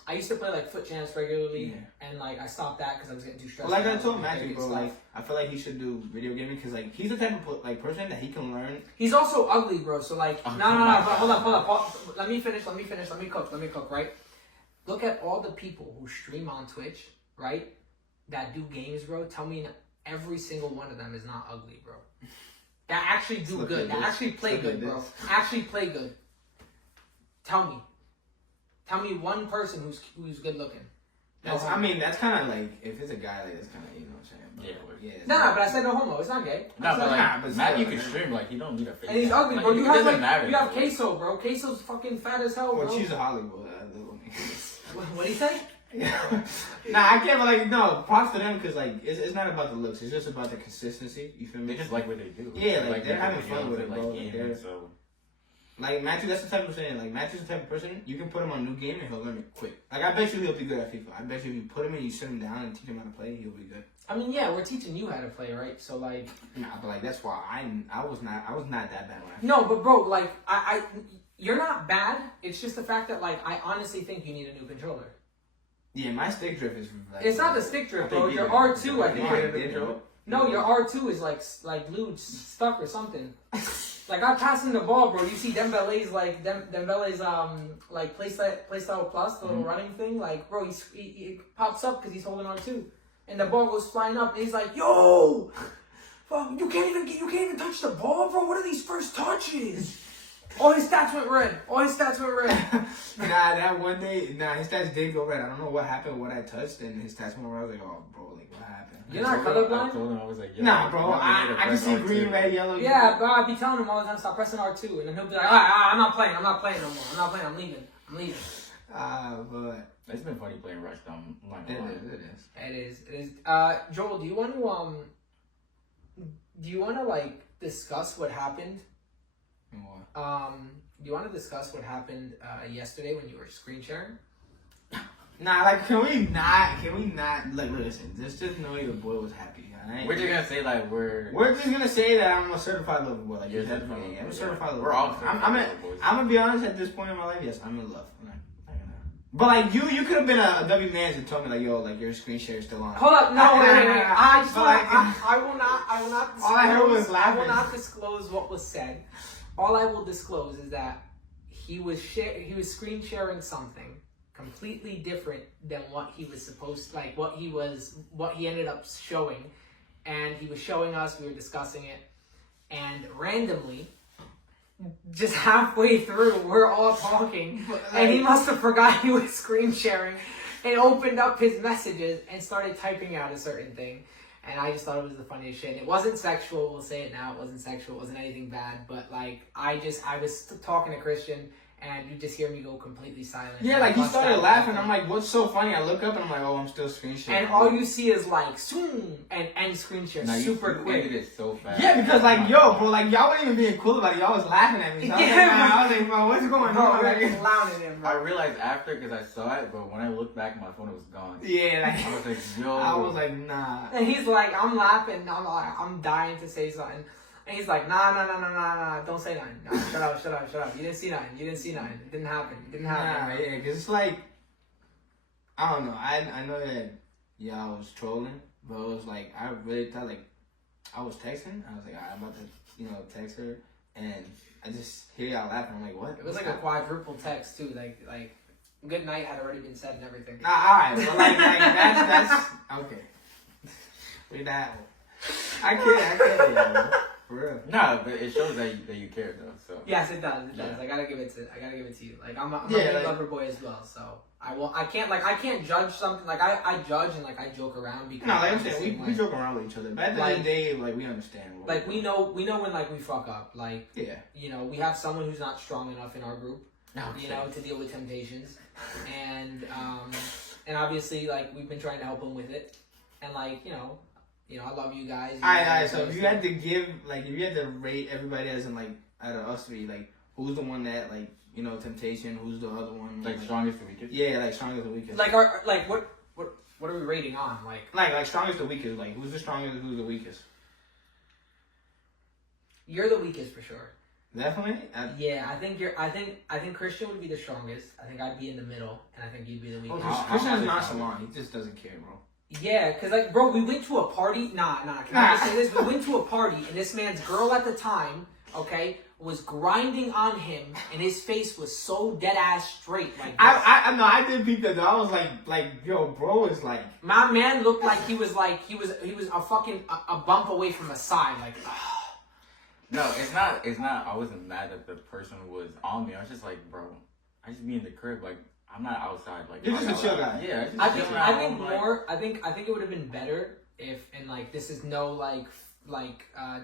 I used to play like foot chance regularly, Yeah. and like I stopped that because I was getting too stressed. Well, like I out told with Matthew, and bro, stuff. like I feel like he should do video gaming because like he's the type of like person that he can learn. He's also ugly, bro. So like, Oh, no. my Hold God. up. Let me finish. Let me cook. Right. Look at all the people who stream on Twitch, right? That do games, bro. Tell me every single one of them is not ugly, bro. That actually do Look good. at That this. actually play Look good, at bro. this. Actually play good. Tell me one person who's good looking. That's, No I homo. mean, that's kind of like if it's a guy, like that's kind of you know what I'm saying. But, Yeah. it's No, not- but I said no homo. It's not gay. Nah, but like, Nah, but Matthew still, can man. stream, like, he don't need a face. And he's ugly, Like, bro. it You have doesn't like matter, you have though. queso, bro. Queso's fucking fat as hell, bro. Well, she's a Hollywood. What do you say? Nah, I can't. But like, no, props to them because like it's not about the looks. It's just about the consistency. You feel me? They just like what they do. Yeah, like, they're making having fun videos, with they it, like bro. gaming, They're- so Like Matthew, that's the type of person. Like Matthew's the type of person you can put him on a new game and he'll learn it quick. Like I bet you he'll be good at FIFA. I bet you if you put him and you sit him down and teach him how to play, he'll be good. I mean, yeah, we're teaching you how to play, right? So like, Nah, but like that's why I was not that bad when I. no, but bro, like you're not bad. It's just the fact that like I honestly think you need a new controller. Yeah, my stick drift is. Like, It's not the stick drift, bro. think Your you- R2, I think. Mine you're- didn't. No, your R2 is like glued, stuck or something. Like I passing the ball, bro. You see Dembele's like Dembele's like playstyle plus the little running thing. Like bro, he pops up because he's holding R2, and the ball goes flying up, and he's like, "Yo, fuck, you can't even touch the ball, bro. What are these first touches?" All his stats went red. Nah, that one day, his stats did go red. I don't know what happened, what I touched, and his stats went red. I was like, oh, bro, like, what happened? You're not I colorblind? told him, I was like, yo, Nah, bro, you want me I to can press see R2? green, red, yellow. Yeah, bro. I be telling him all the time, stop pressing R2, and then he'll be like, all right, I'm not playing no more. I'm leaving. But It's been funny playing Rush, though. I'm not it gonna lie. is. It is. Joel, do you want to like discuss what happened? What? Do you want to discuss what happened yesterday when you were screen sharing? Nah, like, can we not, like, listen, just know your boy was happy, alright? We're just gonna say, like, we're just gonna say that I'm a certified lover boy, like, You're you said, certified yeah, lover I'm a boy, certified yeah. lover We're boy. all certified lover boys. I'm gonna be honest, at this point in my life, yes, I'm in love. But, like, you could have been a W man and told me, like, yo, like, your screen share is still on. Hold up, no, wait. I will not. All I heard was laughing. I will not disclose what was said. All I will disclose is that he was screen sharing something completely different than what he was supposed to, like what he ended up showing, and he was showing us. We were discussing it, and randomly, just halfway through, we're all talking, and he must have forgot he was screen sharing, and opened up his messages and started typing out a certain thing. And I just thought it was the funniest shit. It wasn't sexual, we'll say it now, it wasn't sexual, it wasn't anything bad, but like, I was talking to Christian, and you just hear me go completely silent. Yeah, like, he started laughing, I'm like, what's so funny? I look up and I'm like, oh, I'm still screen sharing. And all you see is like, zoom, and end screen share, super you quick. ended it so fast. Yeah, because, like, yo, bro, like, y'all weren't even being cool about it. Y'all was laughing at me. So I was like, bro, what's going Bro, on? like, Like, clowning him, I bro. realized after because I saw it, but when I looked back, my phone was gone. yeah, like, I was like, yo. I was like, nah. And he's like, I'm laughing, I'm dying to say something. And he's like, nah, don't say nothing. Nah, shut up. You didn't see nothing. It didn't happen. Nah, yeah, because it's like, I don't know. I know that y'all was trolling, but it was like, I really thought, like, I was texting. I was like, I'm about to, text her. And I just hear y'all laughing. I'm like, what? It was like a quadruple text, too. Like good night had already been said and everything. Nah, alright, but like that's okay. With that one. I can't, yeah, for real. Nah, but it shows that you care though. So Yes, it does. Yeah. I gotta give it to you. Like I'm a Yeah, big like- Loverboy as well, so I can't judge something. Like I judge and like I joke around because No, like I'm the saying, same we way. joke around with each other. But at the end of the day, like, we understand. Like we know when like we fuck up. Like Yeah. we have someone who's not strong enough in our group. Okay. To deal with temptations, and obviously like we've been trying to help him with it, and like I love you guys. Alright, so if you had to give, like, if you had to rate everybody as in, like, out of us three, like, who's the one that, like, temptation, who's the other one? like strongest to weakest. Yeah, like, strongest to weakest. like what are we rating on like strongest to weakest, like, who's the strongest, who's the weakest? You're the weakest for sure. Definitely? Yeah, I think Christian would be the strongest. I think I'd be in the middle, and I think you'd be the weakest. Christian's nonchalant. He just doesn't care, bro. Yeah, cause like, bro, we went to a party. Nah. Can I just say this? We went to a party, and this man's girl at the time, okay, was grinding on him, and his face was so dead ass straight. Like, I did peep that though. I was like, yo, bro, is like, my man looked like he was a fucking a bump away from a side. Like, No, it's not. I wasn't mad that the person was on me. I was just like, bro, I just be in the crib. Like, I'm not outside. Like, you're just a chill guy. Yeah, I think it would have been better if, and like, this is no like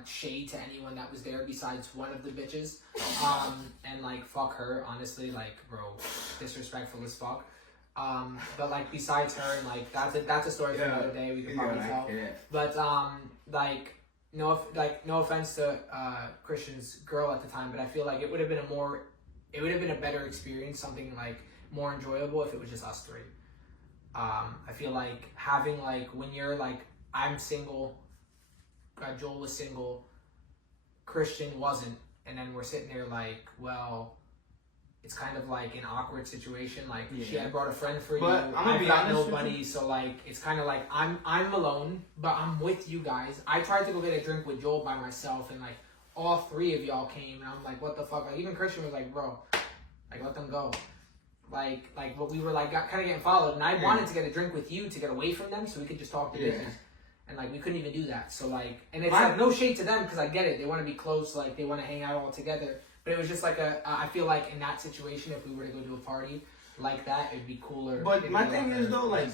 shade to anyone that was there besides one of the bitches, and like, fuck her, honestly, like, bro, disrespectful as fuck. But like, besides her, and like, that's a story for another day. We could probably tell. Yeah. But like, no offense to Christian's girl at the time, but I feel like it would have been a better experience, something like more enjoyable if it was just us three. I feel like having like, when you're like I'm single. Joel was single. Christian wasn't. And then we're sitting there like, well, it's kind of like an awkward situation. Like she had brought a friend for But you. I've got nobody, so like it's kind of like I'm alone, but I'm with you guys. I tried to go get a drink with Joel by myself, and like all three of y'all came, and I'm like, what the fuck? Like even Christian was like, bro, like let them go. Like but we were like kind of getting followed, and I wanted to get a drink with you to get away from them, so we could just talk to business. And like we couldn't even do that. So like, and it's like no shade to them because I get it. They want to be close, like they want to hang out all together. But it was just like I feel like in that situation, if we were to go to a party like that, it'd be cooler. But my thing is though, like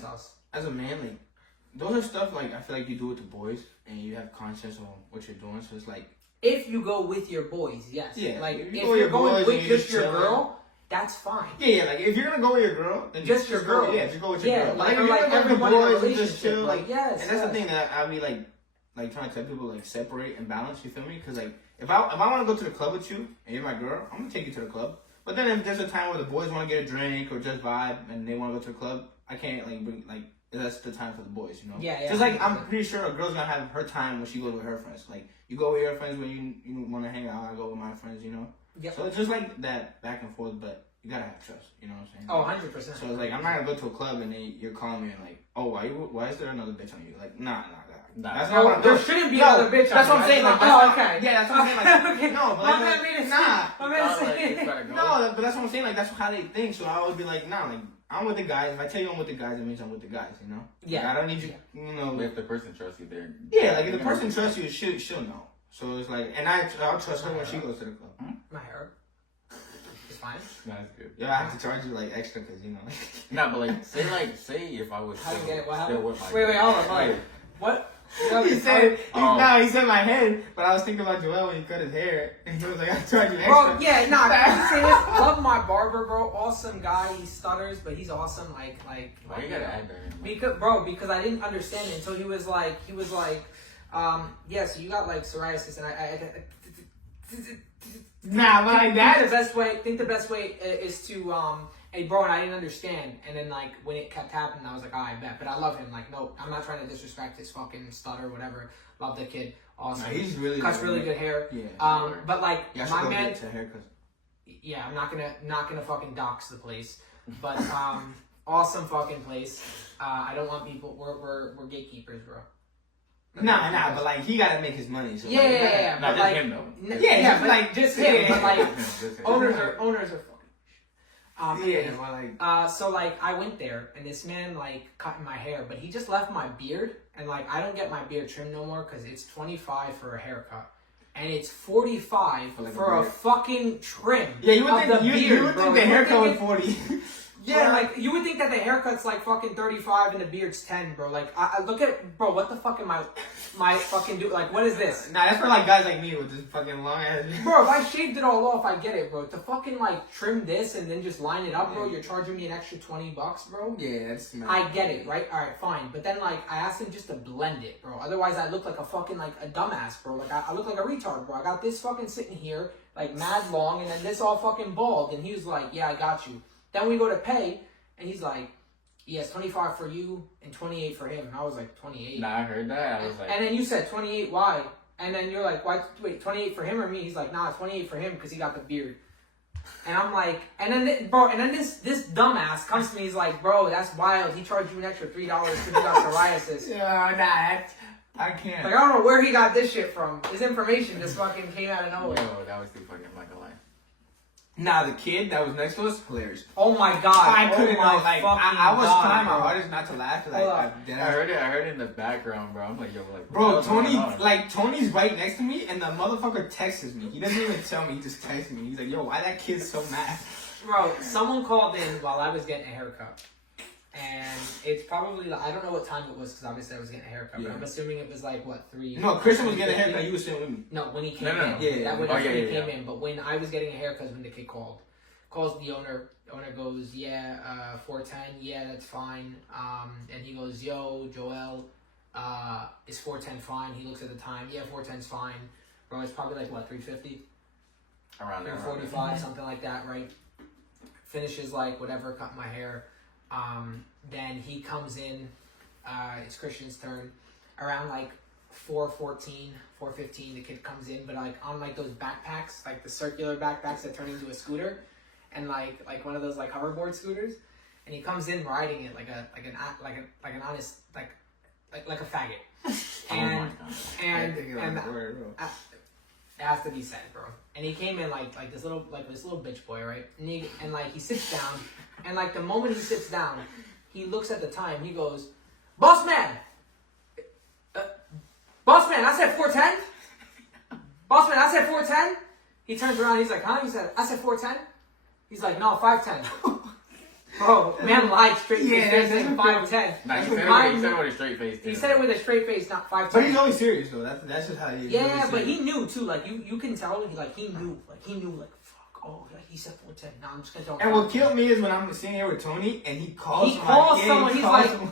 as a man, like those are stuff like I feel like you do with the boys, and you have conscience on what you're doing. So it's like if you go with your boys, yes. Yeah. Like if you're you're going with just your chilling. girl, that's fine. Yeah. Like if you're gonna go with your girl, then just your girl. Yeah, just go with your girl. Like if you're like gonna go everybody in a with the boys and relationship. just chill, like yes. And that's the thing that I be like trying to tell people like separate and balance. You feel me? Because like if I want to go to the club with you and you're my girl, I'm gonna take you to the club. But then if there's a time where the boys want to get a drink or just vibe and they want to go to the club, I can't like bring like that's the time for the boys, you know? Yeah. Just like I'm pretty sure a girl's gonna have her time when she goes with her friends. Like you go with your friends when you want to hang out. I go with my friends, you know. Yep. So it's just like that back and forth, but you gotta have trust. You know what I'm saying? Oh, 100%. So it's like I'm not gonna go to a club and you're calling me and like, oh, why is there another bitch on you? Like, nah. That's not what I'm there doing. shouldn't be another bitch. That's what I'm saying. Like, okay. Yeah, that's what I'm saying. Like, Okay. no, but My like, man made it nah. No, but that's what I'm saying. Like, that's how they think. So I always be like, nah, like I'm with the guys. If I tell you I'm with the guys, it means I'm with the guys. You know? Yeah. Like, I don't need you. You know. If the person trusts you, there. Yeah, like if the person trusts you, she'll know. So it's like, and I'll trust her when she goes to the club. My hair. It's fine. That's good. Yeah, I have to charge you like extra because you know. Nah, but say if I was How you get it? What still happened? with my Wait, girl. hold on. What? He said my head, but I was thinking about Joel when he cut his hair, and he was like, "I charge you extra." Bro, yeah, nah. Love my barber, bro. Awesome guy. He stutters, but he's awesome. Like. Why you gotta add that in? Because I didn't understand it until he was like, yeah. So you got like psoriasis, and I Nah, but like that. Think the best way is to hey bro, and I didn't understand, and then like when it kept happening, I was like, I bet, but I love him. Like, no, I'm not trying to disrespect his fucking stutter, whatever. Love the kid, awesome. Nah, he's really cuts really good hair. Yeah. But like my man, haircut. yeah, I'm not gonna fucking dox the place, but awesome fucking place. I don't want people. We're gatekeepers, bro. Nah, but like he gotta make his money. So Yeah. Not But just like, him though. Yeah, but like just him. But like Just him. owners are fucking. Well, like. So like I went there and this man like cutting my hair, but he just left my beard, and like I don't get my beard trimmed no more because it's $25 for a haircut. And it's $45 for a fucking trim. Yeah, you would of think the beard, you would bro. think the haircut was 40. Yeah, like you would think that the haircut's like fucking 35 and the beard's 10, bro. Like I look at bro, what the fuck am my fucking do? Like what is this? Nah, that's for like guys like me with this fucking long ass. Bro, if I shaved it all off, I get it, bro. To fucking like trim this and then just line it up, bro, you're charging me an extra $20, bro. Yeah, that's. I get it, right? All right, fine. But then like I asked him just to blend it, bro. Otherwise, I look like a fucking like a dumbass, bro. Like I look like a retard, bro. I got this fucking sitting here like mad long, and then this all fucking bald. And he was like, "Yeah, I got you." Then we go to pay. And he's like, yes, 25 for you and 28 for him. And I was like, 28. Nah, I heard that. I was like, and then you said 28, why? And then you're like, why? Wait, 28 for him or me? He's like, nah, 28 for him because he got the beard. And I'm like, and then this dumbass comes to me. He's like, bro, that's wild. He charged you an extra $3 because you got psoriasis. Yeah, I can't. Like I don't know where he got this shit from. His information just fucking came out of nowhere. yo, that was too funny. I'm not gonna lie. Nah, the kid that was next to us, hilarious. Oh my god! I couldn't like. I was trying my bro. hardest not to laugh. Like, I heard it in the background, bro. I'm like, yo, like, bro, Tony's right next to me, and the motherfucker texts me. He doesn't even tell me. He just texts me. He's like, yo, why that kid so mad? Bro, someone called in while I was getting a haircut. And it's probably, I don't know what time it was because obviously I was getting a haircut. But I'm assuming it was like, what, 3? No, Christian was getting a haircut. You were sitting with me. No, when he came No. in. Yeah. That was when he yeah. came in. But when I was getting a haircut is when the kid called. Calls the owner. The owner goes, yeah, 410. Yeah, that's fine. And he goes, yo, Joel, is 410 fine? He looks at the time. Yeah, 410's fine. Bro, it's probably like, what, 350? Around there. 345, something like that, right? Finishes like whatever, cut my hair. Then he comes in, it's Christian's turn, around like 4:14, 4:15, the kid comes in, but like on like those backpacks, like the circular backpacks that turn into a scooter, and like one of those like hoverboard scooters, and he comes in riding it like an honest like a faggot, and it has to be said, bro. And he came in like this little bitch boy, right? And like he sits down, and like the moment he sits down, he looks at the time. He goes, "Boss man, boss man, I said 4:10. Boss man, I said 4:10." He turns around. He's like, "Huh?" He said, "I said 4:10." He's like, "No, 5:10." Bro, man lied straight face. Yeah, saying 5:10. Nah, he said it with a straight face. He said it with a straight face, not 5:10. But he's always serious though. That's just how he is. Yeah, but he knew too. Like you can tell. He knew. Fuck. Oh, he said 4:10. Nah, I'm just gonna tell him. And what killed me is when I'm sitting here with Tony and he calls. Someone.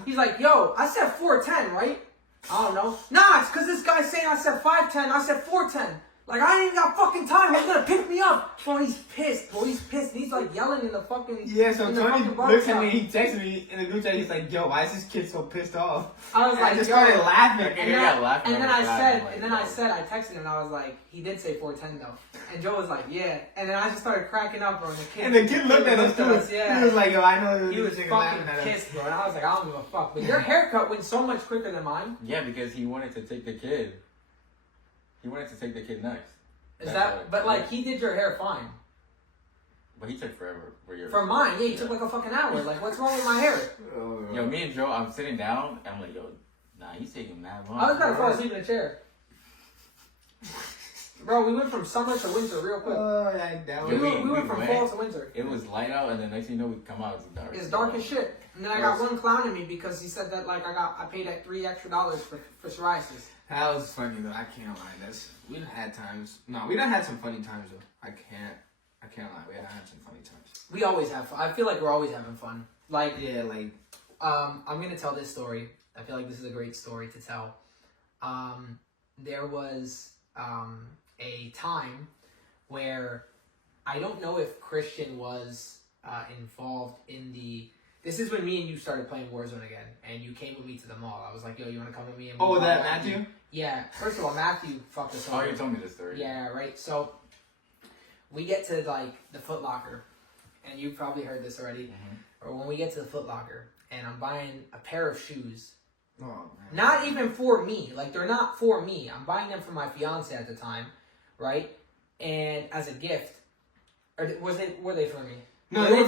He's like, "Yo, I said 4:10, right?" I don't know. Nah, it's because this guy's saying I said 5:10. I said 4:10. Like, I ain't even got fucking time. He's gonna pick me up. Bro, he's pissed. He's pissed. He's like yelling in the fucking. Yeah, so Tony looks at me, he texts me in the group chat, he's like, "Yo, why is this kid so pissed off?" I was like, I just started laughing. And then I texted him and I was like, he did say 4:10 though. And Joe was like, yeah. And then I just started cracking up, bro. And the kid looked at us too. Yeah. He was like, "Yo, I know." He was fucking pissed, bro. And I was like, I don't give a fuck. But your haircut went so much quicker than mine. Yeah, because he wanted to take the kid. He wanted to take the kid next. But like he did your hair fine. But he took forever for mine. Yeah, he took like a fucking hour. Like, what's wrong with my hair? Yo, me and Joe, I'm sitting down and I'm like, yo, nah, he's taking mad long. I was about to fall asleep in a chair. Bro, we went from summer to winter real quick. We went from fall to winter. It was light out, and then next thing you know, we come out, it's dark. It's dark as shit. And then I got one clowning me because he said that like I paid that $3 extra for psoriasis. That was funny though. I can't lie. We done had times. No, we done had some funny times though. I can't lie. We done had some funny times. We always have fun. I feel like we're always having fun. Like, yeah, like. I'm gonna tell this story. I feel like this is a great story to tell. There was a time where I don't know if Cristian was involved in the. This is when me and you started playing Warzone again, and you came with me to the mall. I was like, "Yo, you want to come with me?" And that Matthew? Yeah. First of all, Matthew fucked us over. Oh, you told me this story. Yeah, right. So we get to like the Foot Locker, and you've probably heard this already. Mm-hmm. Or when we get to the Foot Locker, and I'm buying a pair of shoes. Oh man. Not even for me. Like, they're not for me. I'm buying them for my fiance at the time, right? And as a gift, or were they for me? No, you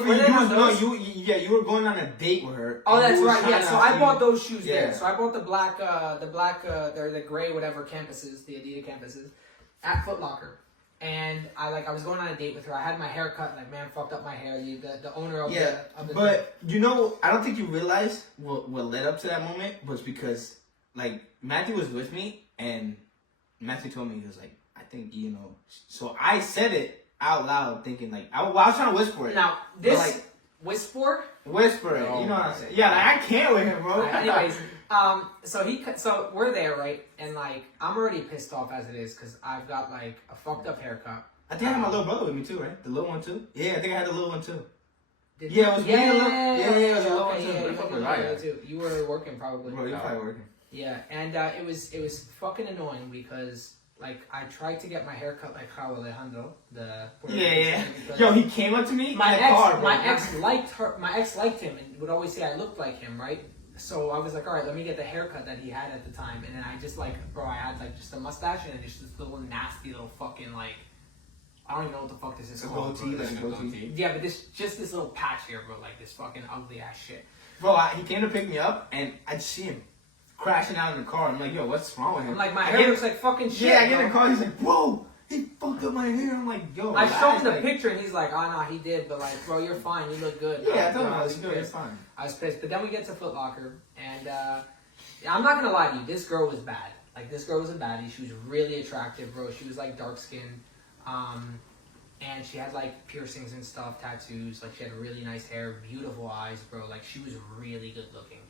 were going on a date with her. Oh, that's right. Yeah, so I bought those shoes there. So I bought the black, they're the gray whatever campuses, the Adidas campuses, at Foot Locker. And I was going on a date with her. I had my hair cut, like, man fucked up my hair. The owner of the but you know, I don't think you realized what led up to that moment was because like Matthew was with me and Matthew told me, he was like, I think so I said it out loud thinking like I was trying to whisper it. Now this whisper it, you know what I'm saying? Yeah, like I can't with him, bro. Anyways, so we're there, right? And like I'm already pissed off as it is because I've got like a fucked up haircut. I think I had my little brother with me too, right? The little one too. Yeah, I think I had the little one too. It was it was a little one too. You were working probably. Bro, you were probably working. Yeah, and it was fucking annoying because like I tried to get my hair cut like how Alejandro, Yo, he came up to me. My ex liked him and would always say I looked like him, right? So I was like, all right, let me get the haircut that he had at the time, and then I just I had like just a mustache and just this little nasty little fucking like. I don't even know what the fuck this is called. Goatee. Yeah, but this little patch here, bro, like this fucking ugly ass shit. Bro, he came to pick me up, and I just see him crashing out in the car. I'm like, yo, what's wrong with him? I'm like, my hair looks like fucking shit. Yeah, I get in the car, he's like, whoa, he fucked up my hair. I'm like, yo. I showed him the picture, and he's like, oh, no, he did, but like, bro, you're fine. You look good. Yeah, I told him I was good. It's fine. I was pissed. But then we get to Foot Locker, and I'm not going to lie to you. This girl was bad. Like, this girl was a baddie. She was really attractive, bro. She was like dark-skinned. And she had like piercings and stuff, tattoos. Like she had really nice hair, beautiful eyes, bro. Like she was really good looking.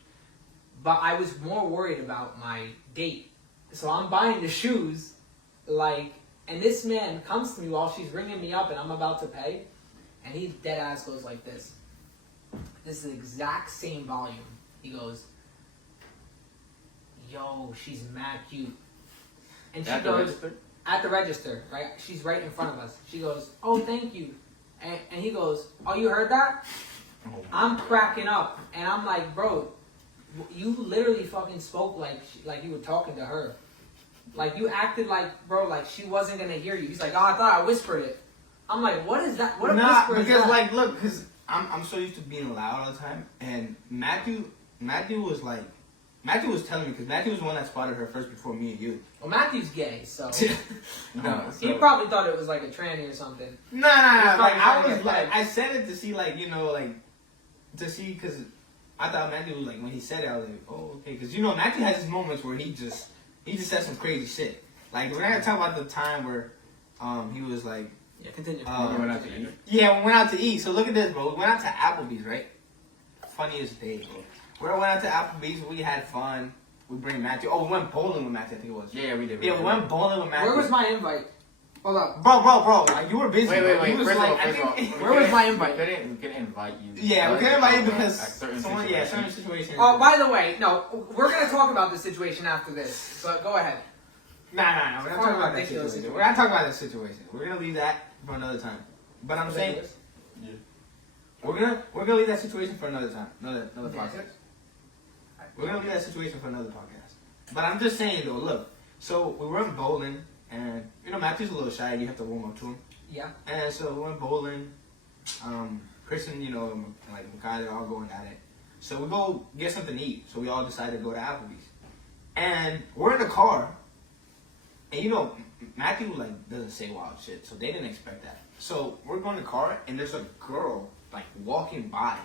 But I was more worried about my date. So I'm buying the shoes, like, and this man comes to me while she's ringing me up and I'm about to pay. And he dead ass goes like this. This is the exact same volume. He goes, yo, she's mad cute. And she At the goes, register? at the register, right? She's right in front of us. She goes, oh, thank you. And he goes, oh, you heard that? Oh, I'm cracking up. And I'm like, bro, you literally fucking spoke like you were talking to her. Like, you acted like, bro, like she wasn't going to hear you. He's like, oh, I thought I whispered it. I'm like, what is that? What a whisper is because that? like, look, because I'm so used to being loud all the time, and Matthew was telling me, because Matthew was the one that spotted her first before me and you. Well, Matthew's gay, so No, he probably thought it was like a tranny or something. Nah. probably Like, trying I to was get like, fed. I said it to see, like, you know, like, to see, because I thought Matthew was like, when he said it, I was like, oh, okay, because you know, Matthew has his moments where he just says some crazy shit. Like, we're not gonna talk about the time where he was like, Yeah, continue. You went out to eat? yeah, we went out to eat. So look at this, bro. We went out to Applebee's, right? Funniest day, bro. We went out to Applebee's. We had fun. We bring Matthew. Oh, we went bowling with Matthew, I think it was. Yeah, we did. Yeah, we went bowling with Matthew. Where was my invite? Hold up. Bro. Like, you were busy. Wait. Bro. You was First of all, like, I think. Where was my invite? We couldn't invite you. Yeah, we couldn't invite you because at certain certain situations. situations. Oh, by the way, no, we're gonna talk about this situation after this. But go ahead. Nah. We're not talking about that Ridiculous situation. We're not talking about that situation. We're gonna leave that for another time. But I'm saying, Yeah. we're gonna leave that situation for another time, another podcast. We're gonna leave that situation for another podcast. But I'm just saying though, look. So we went bowling, and you know Matthew's a little shy. You have to warm up to him. Yeah. And so we went bowling. Cristian, you know, and like Makai, they're all going at it. So we go get something to eat. So we all decided to go to Applebee's, and we're in the car. And you know, Matthew like doesn't say wild shit, so they didn't expect that. So we're going to the car, and there's a girl like walking by.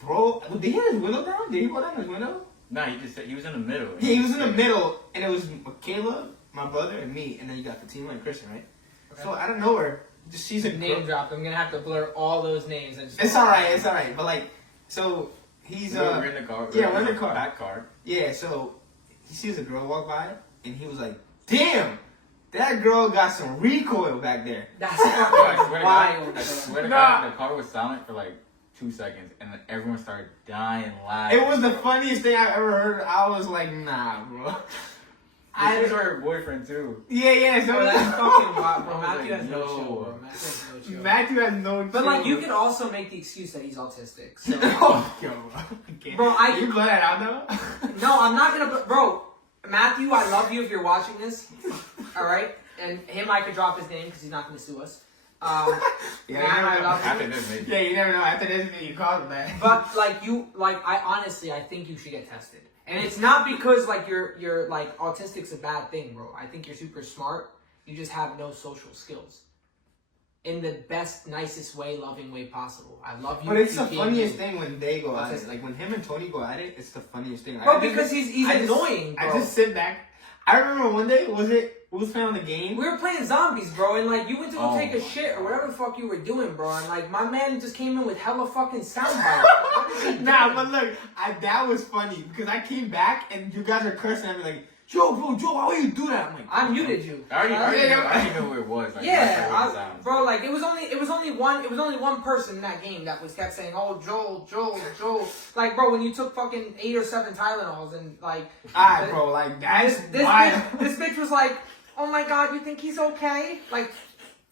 Bro, did he have his window down? Did he go down his window? Nah, he just said he was in the middle. Yeah, he was in the middle, and it was Michaela, my brother, and me, and then you got Fatima and Christian, right? Okay. So out of nowhere, just sees a Name girl. drop. I'm gonna have to blur all those names. And just It's alright. But like, so he's we're in the car. yeah, we're in the car. Back car. Yeah, so he sees a girl walk by, and he was like, "Damn, that girl got some recoil back there." That's Bro, I fucking swear to wild. God, I swear to Nah. God, the car was silent for like 2 seconds, and then everyone started dying laughing. It was the funniest thing I've ever heard. I was like, "Nah, bro." I was her boyfriend too. Yeah. So Bro, that's fucking wild, bro. I was Matthew like, has no yo. chill, bro. Matthew has no chill. Matthew has no. But like, you clue. can also make the excuse that he's autistic. So. Oh, yo, bro. Okay. Bro, you blur that out though. No, I'm not gonna. Bro, Matthew, I love you if you're watching this. All right, and him, I could drop his name because he's not gonna sue us. Yeah, you never know. After this, maybe. Yeah, you never know. After this, you call him that. But I honestly, I think you should get tested. And it's not because like you're like autistic's a bad thing, bro. I think you're super smart. You just have no social skills. In the best, nicest way, loving way possible. I love you. But it's you the being funniest you. thing when they go at it. Autistic. Like when him and Tony go at it, it's the funniest thing. Bro, because he's annoying, bro. I just sit back. I remember one day, we was playing on the game. We were playing zombies, bro, and like you went to go Oh take a my shit or God. whatever the fuck you were doing, bro, and like my man just came in with hella fucking sound bites. What is he Nah, doing? but look, that was funny because I came back and you guys are cursing at me like, Joe, why would you do that? I'm like, I muted you. I already Yeah. knew who it was. Like, Yeah, I heard the sounds. bro. Like it was only one person in that game that was kept saying, "Oh, Joel." Like, bro, when you took fucking 8 or 7 Tylenols and like, alright, bro, like that's this wild. this bitch was like, "Oh my God, you think he's okay?" Like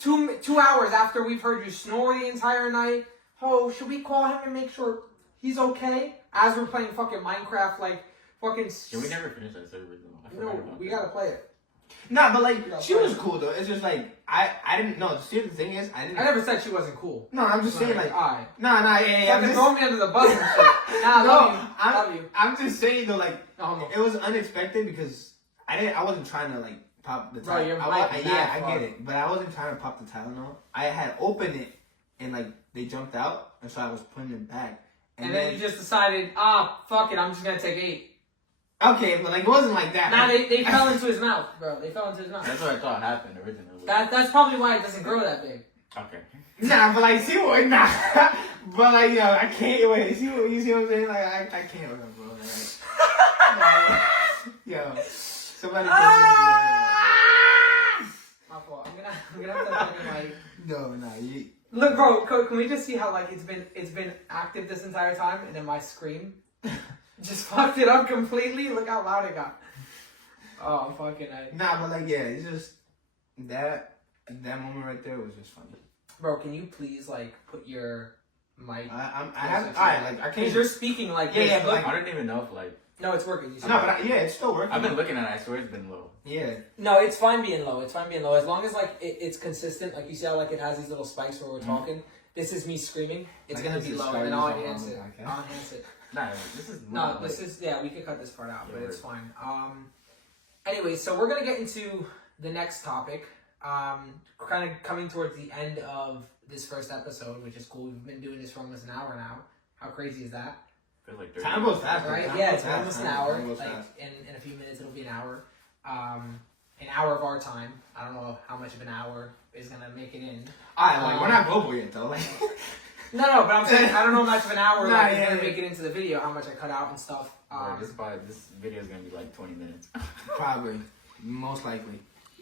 2 hours after we've heard you snore the entire night. Oh, should we call him and make sure he's okay? As we're playing fucking Minecraft, like fucking. Yeah, we never finished that server though. I forgot No, about we that. gotta play it. Nah, but like Yeah, she fine. was cool though. It's just like I didn't know. See, the thing is, I didn't. I never said she wasn't cool. No, I'm just saying like. alright. Nah, yeah. I'm Fucking just, throw me under the bus and shit. Nah, I love you. Love you. I'm just saying though, like No, no. it was unexpected because I wasn't trying to like pop the Bro, Tylenol. your mic is yeah, mad I far. get it, but I wasn't trying to pop the Tylenol. I had opened it and like they jumped out, and so I was putting it back. And then you just decided, fuck it, I'm just gonna take 8. okay, but like it wasn't like that. Nah, they fell into his mouth, bro. They fell into his mouth. That's what I thought happened originally. That's probably why it doesn't grow that big. Okay. Nah, but like see what nah, but like yo, I can't wait. You see what I'm saying? Like I can't with him, bro. Like, yo, somebody. My fault. I'm gonna have to fucking like. No, you. Look, bro. Can we just see how like it's been active this entire time, and then my screen Just fucked it up completely. Look how loud it got. Oh, fucking I. Nah, but like, yeah, it's just that moment right there was just funny. Bro, can you please like put your mic? I can't. Because you're speaking like Yeah, this. yeah, Look. but like, I don't even know if like. No, it's working. You see no, it? but it's still working. I've been looking at it. I swear it's been low. Yeah. No, it's fine being low. It's fine being low. As long as like it's consistent. Like you see how like it has these little spikes where we're talking. This is me screaming. It's Like, gonna this be is low, Charlie's and I'll on enhance the it. podcast. I'll enhance it. Nah, this is No, like, this is we could cut this part out, but Yeah, it's fine. Anyway, so we're gonna get into the next topic. Kind of coming towards the end of this first episode, which is cool. We've been doing this for almost an hour now. How crazy is that? feels like 30 Time goes fast, Right? Time Yeah, goes it's fast. almost an Time hour. goes Like fast. in a few minutes, it'll be an hour. An hour of our time. I don't know how much of an hour is gonna make it in. Alright, like we're not global yet though. Like, No, but I'm saying I don't know how much of an hour Nah, like, is yeah, gonna yeah. make it into the video. How much I cut out and stuff. this video is gonna be like 20 minutes. probably, most likely.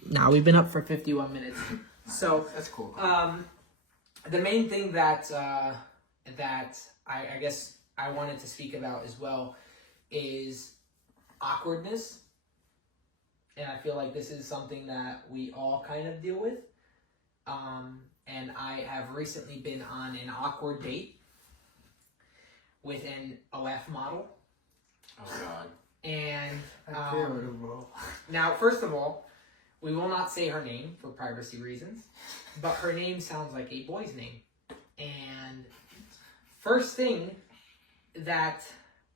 Now we've been up for 51 minutes. So That's cool. the main thing that I guess I wanted to speak about as well is awkwardness, and I feel like this is something that we all kind of deal with. And I have recently been on an awkward date with an OF model, Oh god. and I feel it, bro. now first of all, we will not say her name for privacy reasons, but her name sounds like a boy's name. And first thing that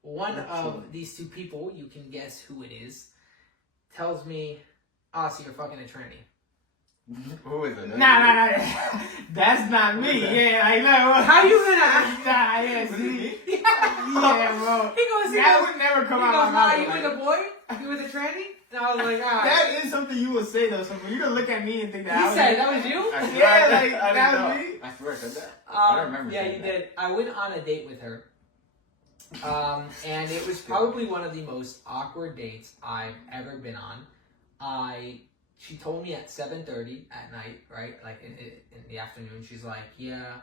one of these two people, you can guess who it is, tells me, "Oh, so you're fucking a tranny." Who is it? Nah. That's not me. Yeah, I know. How you gonna? Nah, yeah, see? Yeah, bro. He goes, That would never come he out goes, of "Why my you mouth. with a boy? You with a tranny?" And I was like, "Ah." That is something you would say though. So for you to look at me and think that He I was said that was you. I swear Yeah, I like, did. I that didn't was know. me. I swear I said that. I don't remember Yeah, saying you that. did. I went on a date with her. And it was probably one of the most awkward dates I've ever been on. She told me at 7:30 at night, right? Like in the afternoon, she's like, "Yeah,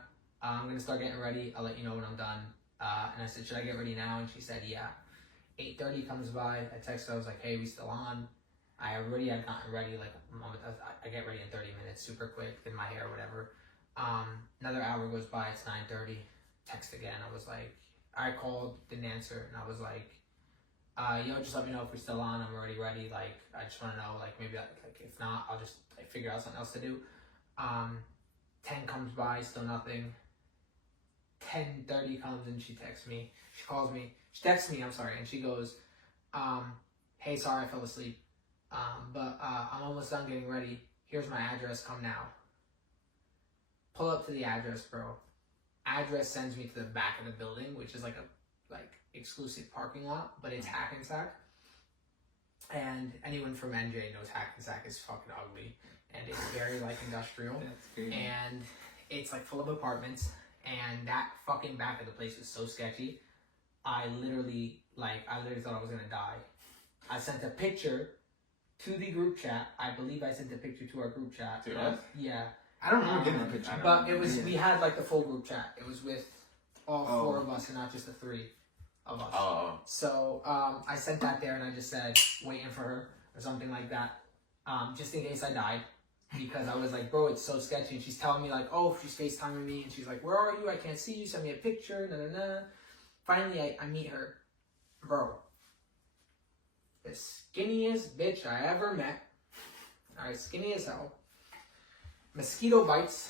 I'm gonna start getting ready. I'll let you know when I'm done." And I said, "Should I get ready now?" And she said, "Yeah." 8:30 comes by. I text her. I was like, "Hey, we still on?" I already had gotten ready. Like, I get ready in 30 minutes, super quick, did my hair, whatever. Another hour goes by. It's 9:30. Text again. I was like, I called, didn't answer, and I was like, "Yo, just let me know if we're still on. I'm already ready. Like, I just want to know. Like, maybe if not, I'll just figure out something else to do." 10 comes by, still nothing. 10:30 comes and she texts me. She calls me. She texts me. I'm sorry, and she goes, "Hey, sorry, I fell asleep. But I'm almost done getting ready. Here's my address. Come now." Pull up to the address, bro. Address sends me to the back of the building, which is like a exclusive parking lot, but it's Hackensack. And anyone from NJ knows Hackensack is fucking ugly, and it's very like industrial, That's crazy. and it's like full of apartments. And that fucking back of the place was so sketchy. I literally thought I was gonna die. I sent a picture to the group chat. I believe I sent a picture to our group chat. To us? Yeah. I don't remember getting a picture. But it was, we had like the full group chat. It was with all four of us and not just the three of us. Oh. So I sent that there and I just said, waiting for her or something like that. Just in case I died. Because I was like, bro, it's so sketchy. And she's telling me like, oh, she's FaceTiming me. And she's like, where are you? I can't see you. Send me a picture. Finally, I meet her. Bro. The skinniest bitch I ever met. Alright, skinny as hell. Mosquito bites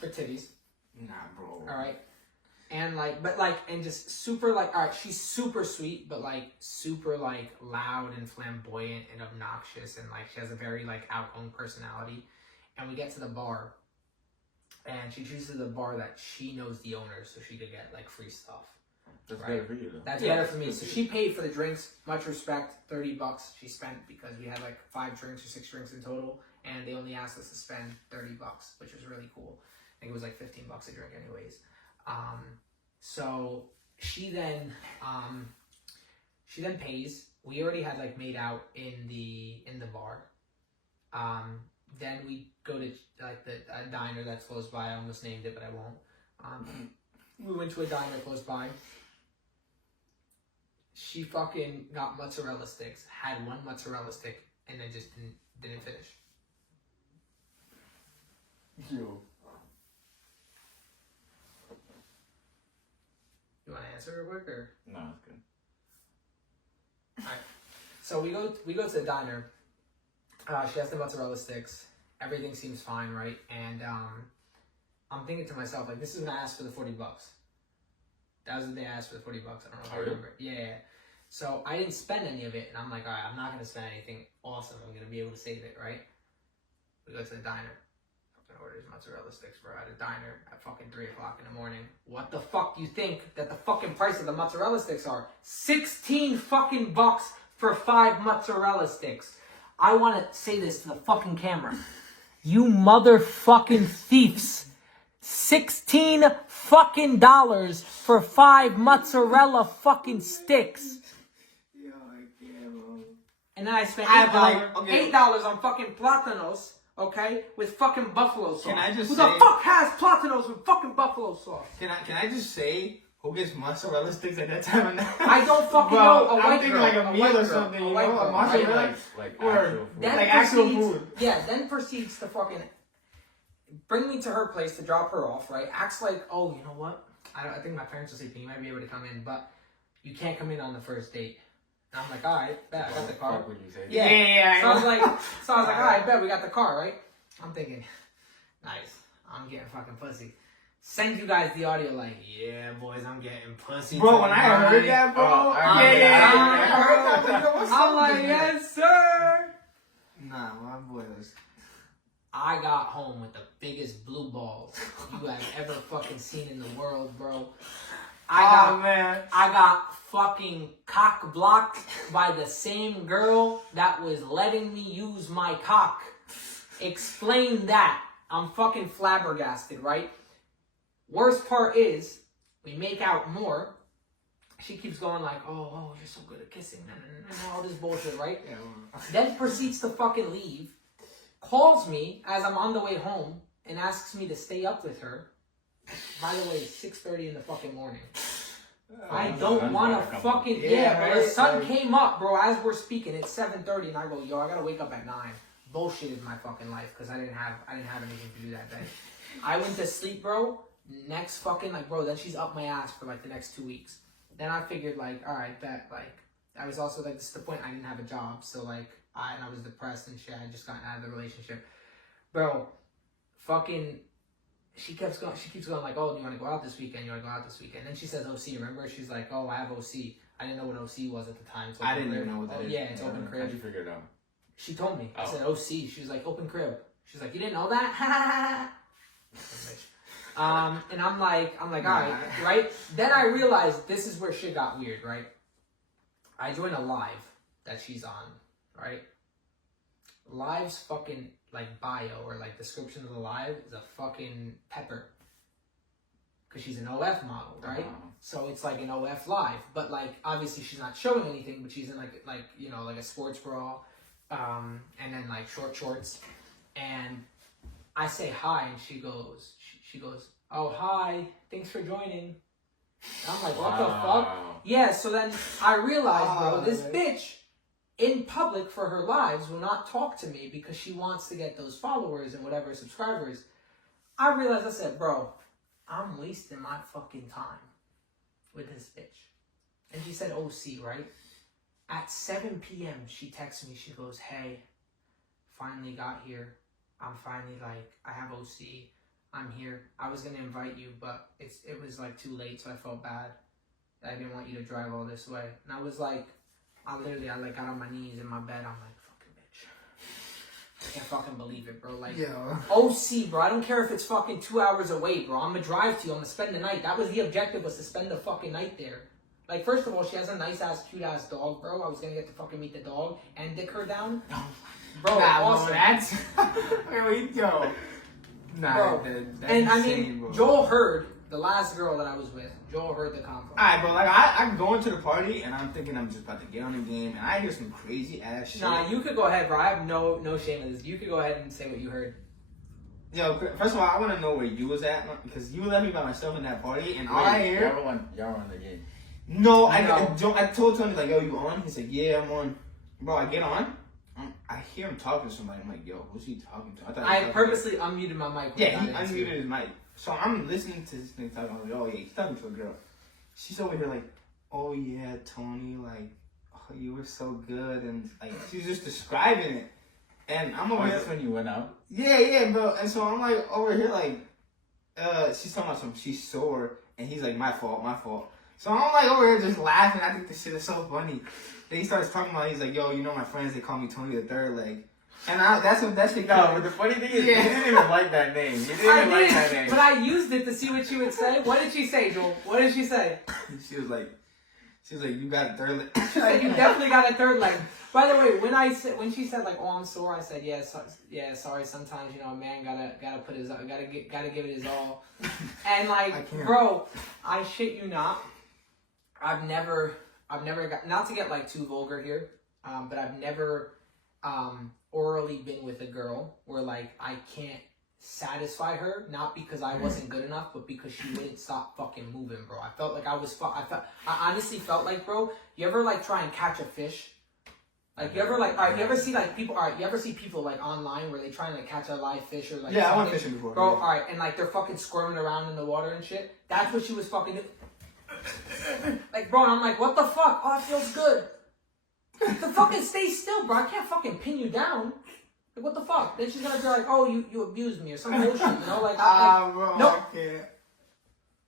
for titties. Nah, bro. Alright. And and just super alright, she's super sweet, but super loud and flamboyant and obnoxious, and she has a very outgoing personality. And we get to the bar, and she chooses the bar that she knows the owner, so she could get free stuff. That's Right. better for you though. That's better for me. So she paid for the drinks. Much respect. $30 she spent because we had 5 drinks or 6 drinks in total, and they only asked us to spend $30, which was really cool. I think it was $15 a drink, anyways. So she then pays. We already had made out in the bar. Then we go to a diner that's close by. I almost named it, but I won't. We went to a diner close by. she fucking got mozzarella sticks, had one mozzarella stick, and then just didn't finish. Yo. You want to answer real quick or? No, it's good. Alright. So we go to the diner. She has the mozzarella sticks. Everything seems fine, right? And I'm thinking to myself, like, this is when I asked for the $40. That was the day I asked for the $40. I don't know if you remember. Yeah. So I didn't spend any of it, and I'm like, all right, I'm not gonna spend anything awesome. I'm gonna be able to save it, right? We go to the diner. Fucking orders mozzarella sticks, bro, at a diner at fucking 3 o'clock in the morning. What the fuck do you think that the fucking price of the mozzarella sticks are? 16 fucking bucks for 5 mozzarella sticks. I want to say this to the fucking camera. You motherfucking thieves. 16 fucking dollars for 5 mozzarella fucking sticks. Yo, I can't, bro. And then I spent Okay. $8 on fucking platanos, okay, with fucking buffalo sauce. Can I just Who say- the fuck has platanos with fucking buffalo sauce? Can I just say who gets mozzarella sticks at that time of night? I don't fucking Bro, know. A I'm white thinking girl, like a meal white or girl, something, a you white know, girl, a right? mozzarella. Like Or- actual food. Then Like actual proceeds, food. Yeah, then proceeds to fucking bring me to her place to drop her off, right? Acts like, oh, you know what? I think my parents will say, you might be able to come in, but you can't come in on the first date. And I'm like, all right, bet, I got the car. What would you say? Yeah. I So I was know. like, all right, bet we got the car, right? I'm thinking, nice. I'm getting fucking pussy. Send you guys the audio like, yeah, boys, I'm getting pussy. Bro, when I heard that, bro, Oh, I heard that. What's I'm up like, with that? yes, sir. Nah, my boy was. I got home with the biggest blue balls you have ever fucking seen in the world, bro. Man. I got fucking cock blocked by the same girl that was letting me use my cock. Explain that. I'm fucking flabbergasted, right? Worst part is, we make out more. She keeps going like, oh, you're so good at kissing, and all this bullshit, right? Yeah, Then proceeds to fucking leave, calls me as I'm on the way home, and asks me to stay up with her. By the way, it's 6:30 in the fucking morning. I don't want to fucking... Yeah, bro, the right, sun like- came up, bro, as we're speaking. It's 7:30, and I go, yo, I gotta wake up at 9. Bullshit is my fucking life, because I didn't have anything to do that day. I went to sleep, bro. Next fucking, like, bro, then she's up my ass for, like, the next 2 weeks. Then I figured, like, all right, that, like, I was also, like, this is the point, I didn't have a job, so, like, I was depressed and shit. I had just gotten out of the relationship. Bro, fucking, she keeps going, like, oh, do you want to go out this weekend? Then she says OC, remember? She's like, oh, I have OC. I didn't know what OC was at the time. I didn't even know what that is. Yeah, it's open crib. How'd you figure it out? She told me. I Oh. said OC. She was like, open crib. She's like, you didn't know that? And I'm like, all right? Then I realized this is where shit got weird, right? I joined a live that she's on, right? Live's fucking, like, bio or, like, description of the live is a fucking pepper. Because she's an OF model, right? So it's like an OF live. But, like, obviously she's not showing anything, but she's in, like you know, like a sports bra. And then, like, short shorts. And I say hi, and she goes, oh, hi, thanks for joining. And I'm like, what the fuck? Yeah, so then I realized, bro, this bitch in public for her lives will not talk to me because she wants to get those followers and whatever subscribers. I realized, I said, bro, I'm wasting my fucking time with this bitch. And she said OC, right? At 7 p.m., she texts me, she goes, hey, finally got here. I'm finally, like, I have OC. I'm here. I was going to invite you, but it was, like, too late, so I felt bad. I didn't want you to drive all this way. And I was like, I like, got on my knees in my bed. I'm like, fucking bitch. I can't fucking believe it, bro. Like, Yeah. OC, bro. I don't care if it's fucking 2 hours away, bro. I'm going to drive to you. I'm going to spend the night. That was the objective, was to spend the fucking night there. Like, first of all, she has a nice-ass, cute-ass dog, bro. I was going to get to fucking meet the dog and dick her down. Bro, awesome. No, that's... Wait, yo. Nah, Bro. that's And I insane, mean, bro. Joel heard, the last girl that I was with, Joel heard the convo. Alright, bro, like, I'm going to the party, and I'm thinking I'm just about to get on the game, and I hear some crazy-ass shit. Nah, you could go ahead, bro. I have no shame in this. You could go ahead and say what you heard. Yo, first of all, I want to know where you was at, because you left me by myself in that party, and all I hear... Y'all won the game. No, No. I told Tony, like, yo, you on? He's like, yeah, I'm on. Bro, I get on. I hear him talking to somebody. I'm like, yo, who's he talking to? I purposely unmuted my mic. Yeah, he unmuted his mic. So I'm listening to this thing talking. I'm like, oh, yeah, he's talking to a girl. She's over here like, oh, yeah, Tony, like, oh, you were so good. And, like, she's just describing it. And I'm over here. That's when you went out? Yeah, bro. And so I'm, like, over here, like, she's talking about she's sore. And he's like, my fault. So I'm, like, over here just laughing. I think this shit is so funny. Then he starts talking about, he's like, yo, you know my friends, they call me Tony the Third Leg. And that's shit. No, but the funny thing is, you didn't even like that name. You didn't even like that name. But I used it to see what she would say. What did she say, Joel? What did she say? She was like, you got a third leg. She said, you definitely got a third leg. By the way, when she said like, oh, I'm sore, I said, yeah, sorry. Sometimes, you know, a man gotta put his, gotta give it his all. And like, bro, I shit you not, I've never got, not to get like too vulgar here, but I've never orally been with a girl where like I can't satisfy her, not because I wasn't good enough, but because she wouldn't stop fucking moving, bro. I felt like I honestly felt like, bro, you ever like try and catch a fish? Like you ever like, alright, you ever see like people, you ever see people like online where they try and like catch a live fish or like yeah, something? I went fishing before, bro. Yeah. Alright, and like they're fucking squirming around in the water and shit. That's what she was fucking doing. Like, bro, and I'm like, what the fuck? Oh, it feels good. The fucking stay still, bro. I can't fucking pin you down. Like, what the fuck? Then she's gonna be like, oh, you abused me or some bullshit, you know? Like, bro, nope. Okay.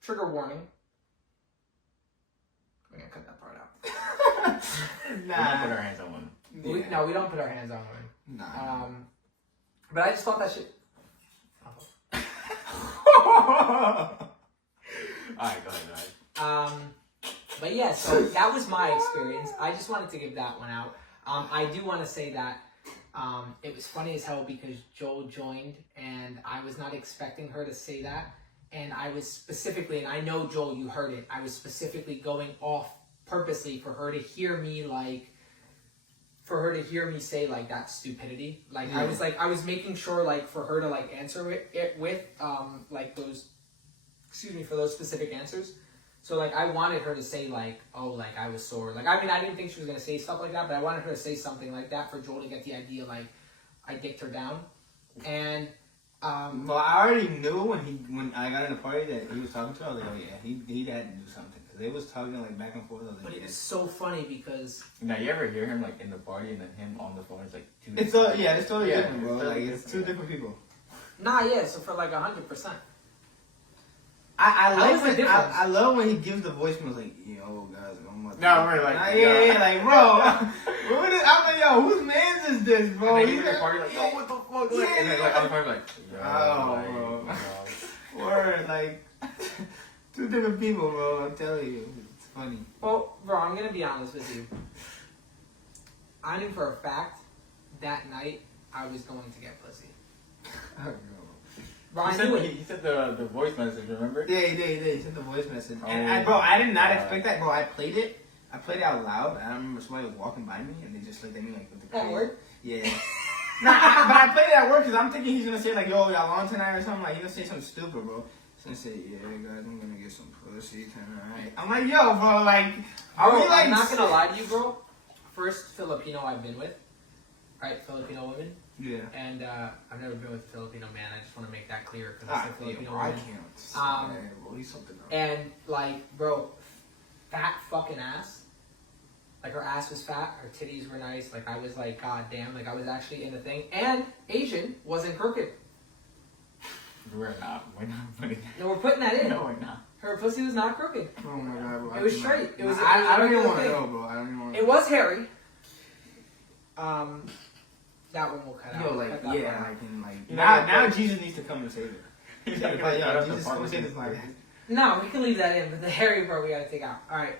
Trigger warning. We're gonna cut that part out. We don't put our hands on one. Yeah. No, we don't put our hands on women. Nah. But I just thought that shit. Alright, go ahead. But yeah, so that was my experience. I just wanted to give that one out. I do want to say that it was funny as hell because Joel joined and I was not expecting her to say that. And I was specifically, and I know Joel, you heard it, I was specifically going off purposely for her to hear me say like that stupidity. Like yeah. I was making sure like for her to like answer it with like those, for those specific answers. So, like, I wanted her to say, like, oh, like, I was sore. Like, I mean, I didn't think she was going to say stuff like that, but I wanted her to say something like that for Joel to get the idea, like, I dicked her down. And, well, I already knew when I got in the party that he was talking to her. I was like, oh, yeah, he had to do something. Because they was talking, like, back and forth. But it was so funny because... Now, you ever hear him, like, in the party and then him on the phone? It's, like, two it's different it's totally different, bro. Like, it's two different people. Nah, yeah, so for, like, 100%. I love when he gives the voicemail like, yo guys, I'm like, no, we're like, like, bro, I'm like, yo, whose man's is this, bro? And then he's in the party like, yo, what the fuck? Yeah. And then like on the party like, yo, bro. Word, like, two different people, bro. I'm telling you, it's funny. Well, bro, I'm gonna be honest with you. I knew for a fact that night I was going to get pussy. Bro, he said the voice message, remember? Yeah, he did. He sent the voice message. And bro, I did not expect that, bro. I played it out loud. And I remember somebody was walking by me and they just looked at me like, with the at work? Yeah. Nah, but I played it at work because I'm thinking he's going to say like, yo, y'all on tonight or something. Like, he's going to say something stupid, bro. He's going to say, yeah, guys, I'm going to get some pussy tonight. I'm like, yo, bro, like, are we like... I'm not going to lie to you, bro. First Filipino I've been with. Right, Filipino women. Yeah. And I've never been with a Filipino man. I just want to make that clear because I said Filipino woman. I can't. Well, he's something else. And like, bro, fat fucking ass. Like her ass was fat, her titties were nice. Like I was like, god damn, like I was actually in the thing. And Asian wasn't crooked. We're not putting that. No, we're putting that in. No, we're not. Her pussy was not crooked. Oh my god, bro. It was straight. It was. I don't even want to know, bro. I don't even want to. It was hairy. That one will cut out. Yo, like, yeah, I can, like... You now Jesus needs to come and save it. He's like, yo, Jesus, come save this podcast. No, we can leave that in, but the hairy part we gotta take out. Alright.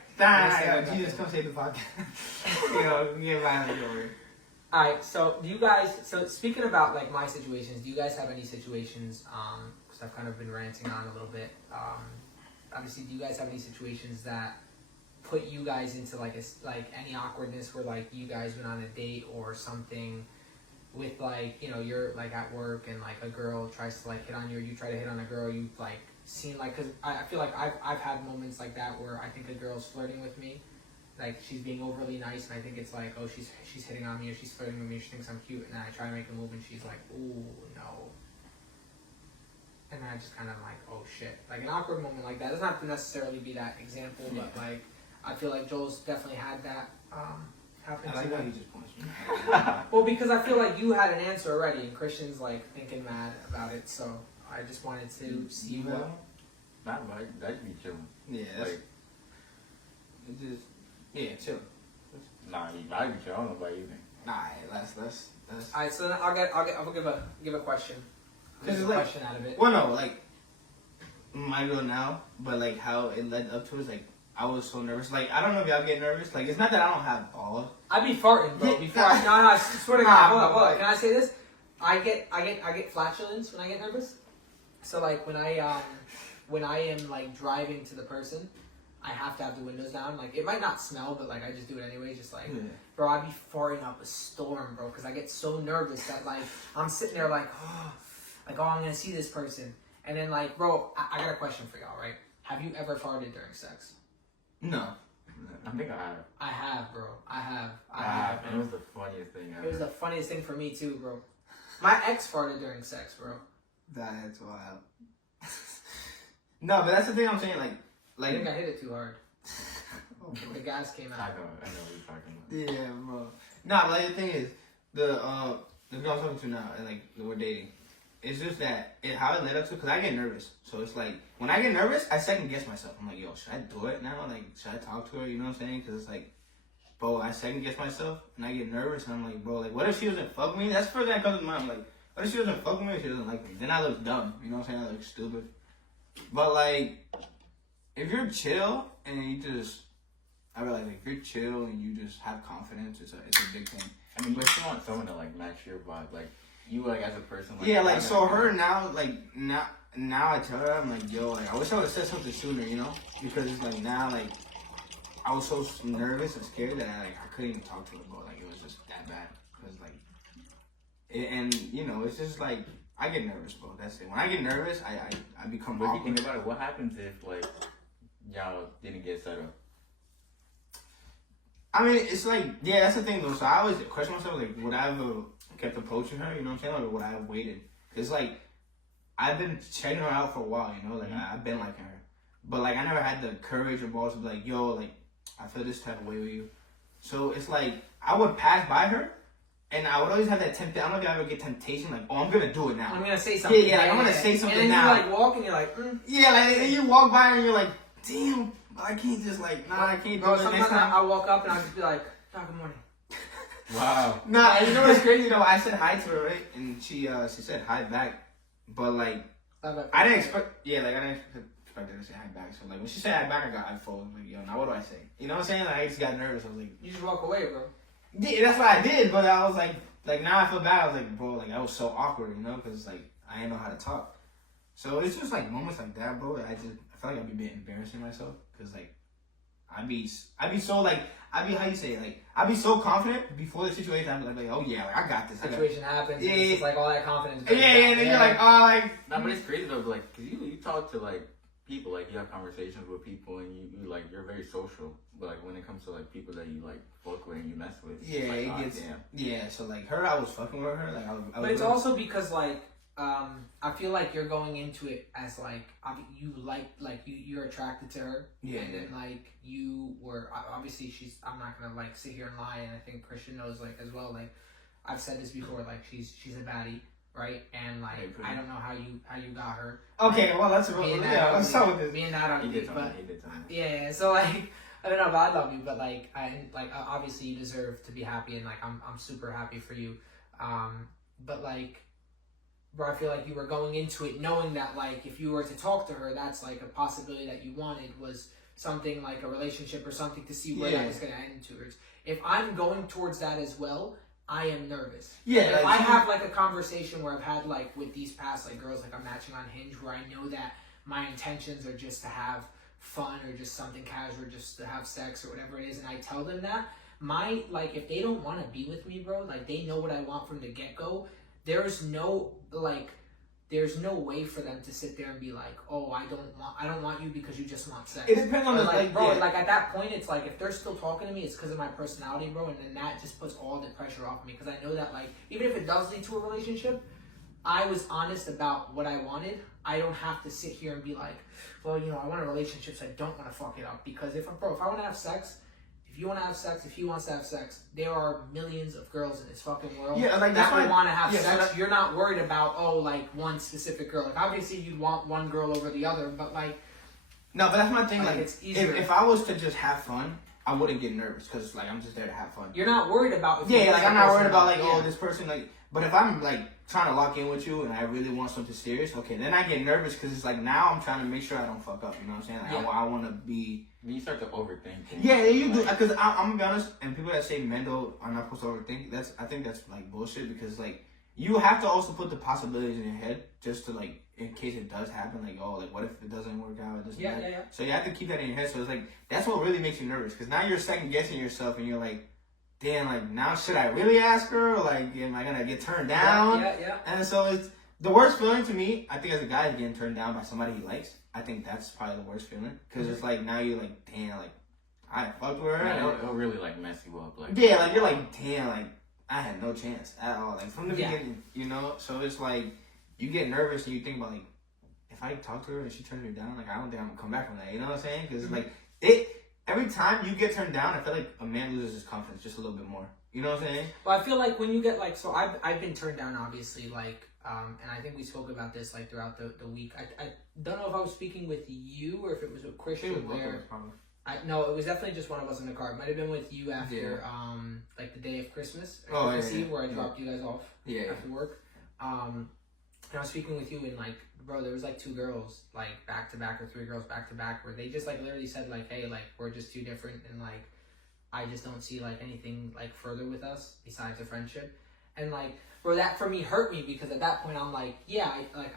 Jesus, come save the podcast. Get violent over here. Alright, so do you guys... So, speaking about, like, my situations, do you guys have any situations, because I've kind of been ranting on a little bit, obviously, do you guys have any situations that put you guys into, like, any awkwardness where, like, you guys went on a date or something... with like, you know, you're like at work and like a girl tries to like hit on you or you try to hit on a girl, you like seen like, cause I feel like I've had moments like that where I think a girl's flirting with me, like she's being overly nice, and I think it's like, oh, she's hitting on me, or she's flirting with me, or she thinks I'm cute, and then I try to make a move, and she's like, ooh, no. And then I just kind of like, oh shit. Like an awkward moment like that. It doesn't have to necessarily be that example, but like, I feel like Joel's definitely had that happen I like to how him. he just punched me. Well, because I feel like you had an answer already, and Christian's like thinking mad about it, so I just wanted to see what. Not like that'd be chilling. Yeah, that's, Like, it just, yeah, chill. nah, I'd be chilling. I don't know about you. Nah, that's. Alright, so then I'll give a question. Cause Just it's a like, question out of it. well, no, like, my girl now, but like how it led up to it, like, I was so nervous. Like, I don't know if y'all get nervous. Like, it's not that I don't have balls. I'd be farting, bro. Yeah. Before I swear to God, hold on. Can I say this? I get flatulence when I get nervous. So like when I am like driving to the person, I have to have the windows down. Like it might not smell, but like I just do it anyway. Just like, bro, I'd be farting up a storm, bro, because I get so nervous that like I'm sitting there like, oh, I'm gonna see this person, and then like, bro, I got a question for y'all, right? Have you ever farted during sex? No. I think I have. I have, bro. I have. It was the funniest thing ever. It was the funniest thing for me too, bro. My ex farted during sex, bro. That's wild. No, but that's the thing I'm saying. I think I hit it too hard. Oh, The gas came I out. know what you're talking about. yeah, bro. Nah, but like, the thing is, the girl I'm talking to now, and like we're dating. It's just that how it led up to, because I get nervous. So it's like, when I get nervous, I second guess myself. I'm like, yo, should I do it now? Like, should I talk to her? You know what I'm saying? Because it's like, bro, I second guess myself, and I get nervous, and I'm like, bro, like, what if she doesn't fuck with me? That's the first thing that comes to mind. Like, what if she doesn't fuck with me or she doesn't like me? Then I look dumb. You know what I'm saying? I look stupid. But like, if you're chill, and you just, I realize, like, if you're chill and you just have confidence, it's a big thing. I mean, but you want someone to like match your vibe, like you like as a person. Like, Yeah, like, so her now, like, now I tell her, I'm like, yo, like, I wish I would have said something sooner, you know? Because it's like, now, like, I was so nervous and scared that I couldn't even talk to her, bro. Like, it was just that bad. Because, like, and, you know, it's just like, I get nervous, bro. That's it. When I get nervous, I become But if you awkward. think about it, what happens if like y'all didn't get set up? I mean, it's like, yeah, that's the thing, though. So I always question myself, like, would I have kept approaching her, you know what I'm saying? Or would I have waited? It's like, I've been checking her out for a while, you know? Like, I've been liking her. But, like, I never had the courage or balls to be like, yo, like, I feel this type of way with you. So it's like, I would pass by her, and I would always have that temptation. I don't know if I ever get temptation, like, oh, I'm going to do it now. I'm gonna say something. Yeah, like, I'm going to say something and then now. you like walk and you're like, Yeah, like, and you walk by her and you're like, damn, I can't just, like, nah, I can't do Bro, it next sometimes time. I'll walk up and I'll just be like, oh, good morning. Wow. Nah, you know what's crazy though? I said hi to her, right? And she said hi back. But like, I didn't expect her to say hi back. So like, when she said hi back, I got iPhone. Like, yo, now what do I say? You know what I'm saying? Like, I just got nervous. I was like, You just walk away, bro. yeah, that's what I did. But I was like now I feel bad. I was like, bro, like I was so awkward, you know, because like I didn't know how to talk. So it's just like moments like that, bro. That I feel like I'd be embarrassing myself because like I'd be so like. I'd be, how you say it, like, I'd be so confident before the situation, I'd be like, oh yeah, like, I got this. Situation happens. Yeah, It's yeah. just like all that confidence. Yeah, and then you're like, oh, like. No, but it's crazy though, like, cause you talk to like people, like you have conversations with people, and you like you're very social. But like when it comes to like people that you like fuck with and you mess with, Yeah, it's like, it gets. damn. Yeah, so like her, I was fucking with her. Like I was But it's also because like I feel like you're going into it as like you're attracted to her. Yeah. And then like you were obviously I'm not gonna like sit here and lie, and I think Christian knows like as well. Like I've said this before. Like she's a baddie, right? And like I don't know how you got her. Okay, well that's real. Yeah, what's up with this? Being that He ugly, did tell but me. yeah. So like I don't know, but I love you. But like obviously you deserve to be happy, and like I'm super happy for you. But like. Bro, I feel like you were going into it knowing that, like, if you were to talk to her, that's, like, a possibility that you wanted was something like a relationship or something to see where that was going to end towards. If I'm going towards that as well, I am nervous. Yeah. If I have, like, a conversation where I've had, like, with these past, like, girls, like, I'm matching on Hinge, where I know that my intentions are just to have fun or just something casual or just to have sex or whatever it is, and I tell them that, if they don't want to be with me, bro, like, they know what I want from the get-go, there's no there's no way for them to sit there and be like, oh, I don't want you because you just want sex. It depends on the like, bro. Like at that point, it's like if they're still talking to me, it's because of my personality, bro, and then that just puts all the pressure off me because I know that like even if it does lead to a relationship, I was honest about what I wanted. I don't have to sit here and be like, well, I want a relationship, so I don't want to fuck it up because if I want to have sex. If you want to have sex, if he wants to have sex, there are millions of girls in this fucking world that would want to have sex. So you're not worried about, one specific girl. Like, obviously, you'd want one girl over the other, but, like... No, but that's my thing. Like it's easier. If I was to just have fun, I wouldn't get nervous because, like, I'm just there to have fun. You're not worried about... I'm not worried about, like, this person, like... But if I'm, like, trying to lock in with you and I really want something serious, okay, then I get nervous because it's like, now I'm trying to make sure I don't fuck up, you know what I'm saying? Like, I want to be... You start to overthink things. Yeah, you do. Because I'm gonna be honest, and people that say men are not supposed to overthink, I think that's like bullshit. Because like you have to also put the possibilities in your head just to like in case it does happen. Like what if it doesn't work out? Yeah. So you have to keep that in your head. So it's like that's what really makes you nervous. Because now you're second guessing yourself, and you're like, damn, like now should I really ask her? Or like am I gonna get turned down? Yeah. And so it's the worst feeling to me. I think as a guy is getting turned down by somebody he likes. I think that's probably the worst feeling because it's like now you're like, damn, like I fucked with her. Yeah, it'll really like mess you up. Like you're like, damn, like I had no chance at all. Like from the beginning, So it's like you get nervous and you think about like if I talk to her and she turns me down, like I don't think I'm gonna come back from that. You know what I'm saying? Because like every time you get turned down, I feel like a man loses his confidence just a little bit more. You know what I'm saying? Well, I feel like when you get like I've been turned down obviously like. And I think we spoke about this like throughout the week. I don't know if I was speaking with you or if it was with Cristian. No, it was definitely just one of us in the car. It might have been with you after like the day of Christmas or Christmas Eve where I dropped you guys off after work. And I was speaking with you and like, bro, there was like 2 girls like back to back or 3 girls back to back where they just like literally said like, hey, like we're just too different and like I just don't see like anything like further with us besides a friendship. And like, bro, that for me hurt me because at that point I'm like,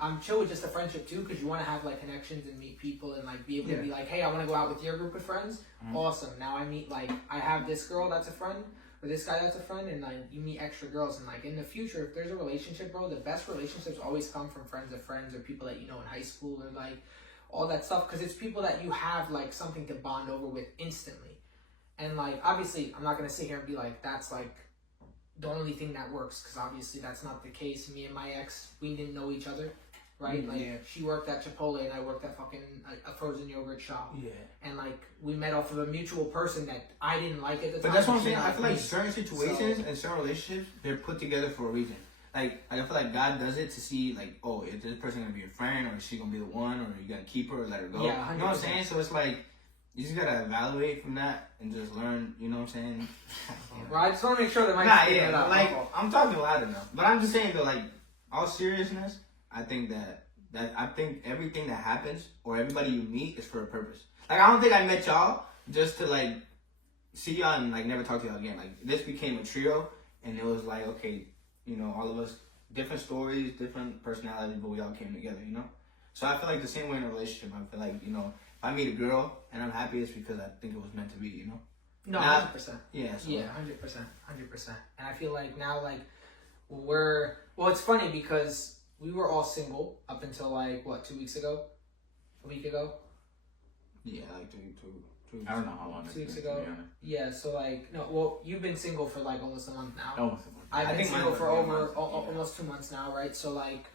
I'm chill with just a friendship too because you want to have like connections and meet people and like be able to be like, hey, I want to go out with your group of friends. Mm-hmm. Awesome. Now I meet like I have this girl that's a friend or this guy that's a friend and like you meet extra girls and like in the future if there's a relationship, bro, the best relationships always come from friends of friends or people that you know in high school or like all that stuff because it's people that you have like something to bond over with instantly. And like obviously I'm not gonna sit here and be like that's like the only thing that works because obviously that's not the case. Me and my ex, we didn't know each other, right? She worked at Chipotle and I worked at fucking a frozen yogurt shop. Yeah. And like we met off of a mutual person that I didn't like at the time. But that's what I'm saying. I feel like certain situations and certain relationships they're put together for a reason. Like I feel like God does it to see like, oh, is this person gonna be your friend or is she gonna be the one or you gonna keep her or let her go? Yeah, 100%. You know what I'm saying? So it's like. You just gotta evaluate from that and just learn, you know what I'm saying? Well, I just wanna make sure that my like I'm talking loud enough. But I'm just saying though, like, all seriousness, I think I think everything that happens or everybody you meet is for a purpose. Like I don't think I met y'all just to like see y'all and like never talk to y'all again. Like this became a trio and it was like, okay, all of us different stories, different personalities, but we all came together, So I feel like the same way in a relationship, I feel like, if I meet a girl and I'm happy, it's because I think it was meant to be, No, 100%. Yeah. So. Yeah, 100%. And I feel like now, like, it's funny because we were all single up until, like, 2 weeks ago? A week ago? Yeah, like 2 weeks. I don't know how long. 2 weeks ago? Yeah, so, like, you've been single for, like, almost a month now. Almost a month. I've been single for almost 2 months now, right? So, like,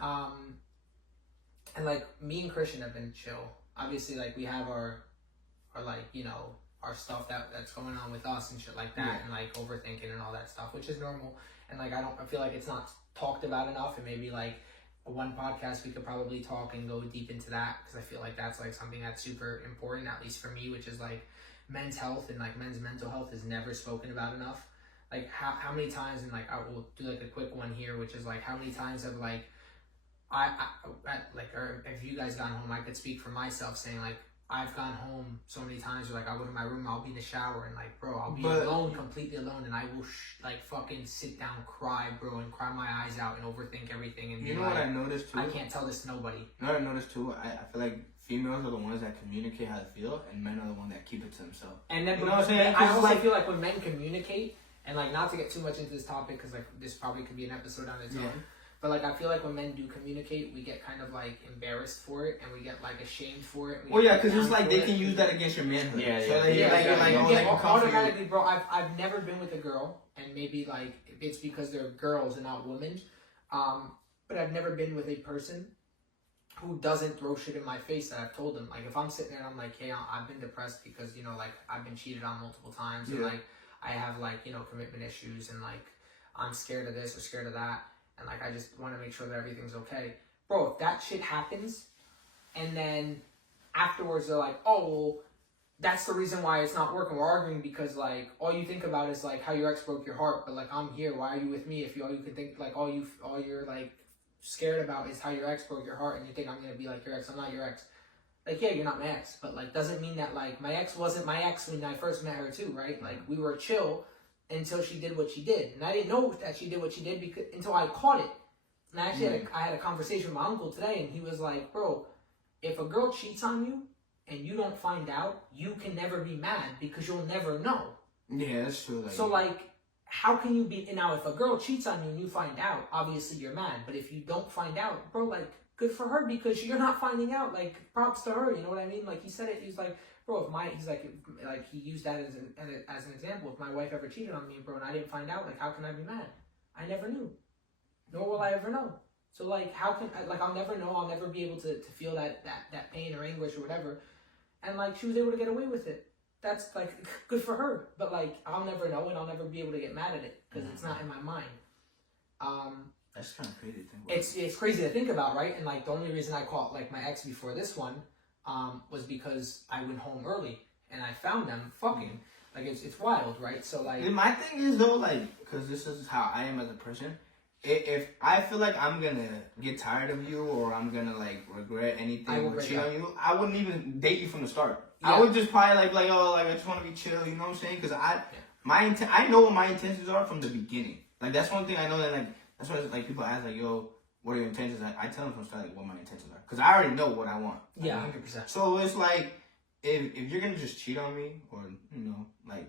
and, like, me and Cristian have been chill. Obviously, like, we have our like, our stuff that's going on with us and shit like that and, like, overthinking and all that stuff, which is normal. And, like, I feel like it's not talked about enough. And maybe, like, one podcast we could probably talk and go deep into that because I feel like that's, like, something that's super important, at least for me, which is, like, men's health and, like, men's mental health is never spoken about enough. Like, how many times, and, like, I will do, like, a quick one here, which is, like, how many times have, like, or if you guys gone home, I could speak for myself saying like I've gone home so many times where like I'll go to my room, I'll be in the shower and like bro, I'll be alone, completely alone, and I will like fucking sit down, cry, bro, and cry my eyes out and overthink everything. And you know what I noticed too? I can't tell this to nobody. You know what I noticed too? I feel like females are the ones that communicate how they feel, and men are the ones that keep it to themselves. And then, you know what I'm saying? I also feel like when men communicate, and like not to get too much into this topic because like this probably could be an episode on its own. But like I feel like when men do communicate, we get kind of like embarrassed for it, and we get like ashamed for it. Well, yeah, because it's like they can use that against your manhood. Yeah, So yeah. like, Yeah, like, yeah, like, you oh, get like, come for your- automatically, bro. I've never been with a girl, and maybe like it's because they're girls and not women. But I've never been with a person who doesn't throw shit in my face that I've told them. Like if I'm sitting there and I'm like, hey, I've been depressed because, you know, like I've been cheated on multiple times, and like I have like, you know, commitment issues, and like I'm scared of this or scared of that, and like I just want to make sure that everything's okay. Bro, if that shit happens, and then afterwards they're like, oh, well, that's the reason why it's not working. We're arguing because like all you think about is like how your ex broke your heart, but like I'm here. Why are you with me? If all you can think like all you're like scared about is how your ex broke your heart, and you think I'm gonna be like your ex. I'm not your ex. Like yeah, you're not my ex, but like doesn't mean that like my ex wasn't my ex when I first met her too, right? Like we were chill until she did what she did, and I didn't know that she did what she did because until I caught it. And I actually I had a conversation with my uncle today, and he was like, bro, if a girl cheats on you and you don't find out, you can never be mad because you'll never know. Yeah, that's true. Like, So like, how can you be, and now if a girl cheats on you and you find out, obviously you're mad. But if you don't find out, bro, like, good for her because you're not finding out. Like, props to her, you know what I mean? Like, he said it, he's like, bro, he's like he used that as an example. If my wife ever cheated on me, bro, and I didn't find out, like, how can I be mad? I never knew. Nor will I ever know. So like, how can like I'll never know. I'll never be able to feel that pain or anguish or whatever. And like, she was able to get away with it. That's like good for her. But like, I'll never know, and I'll never be able to get mad at it because it's not in my mind. that's kind of crazy to think about. It's crazy to think about, right? And like, the only reason I caught like my ex before this one, was because I went home early and I found them fucking. Like it's wild, right? So like, And my thing is though, like, because this is how I am as a person. If I feel like I'm gonna get tired of you or I'm gonna like regret anything or cheat on you, I wouldn't even date you from the start. Yeah. I would just probably like oh like I just want to be chill, you know what I'm saying? Because I know what my intentions are from the beginning. Like that's one thing I know that like that's why like people ask like yo, what are your intentions? I tell them from the start like what my intentions are because I already know what I want. yeah, 100%. So it's like if you're gonna just cheat on me or you know like.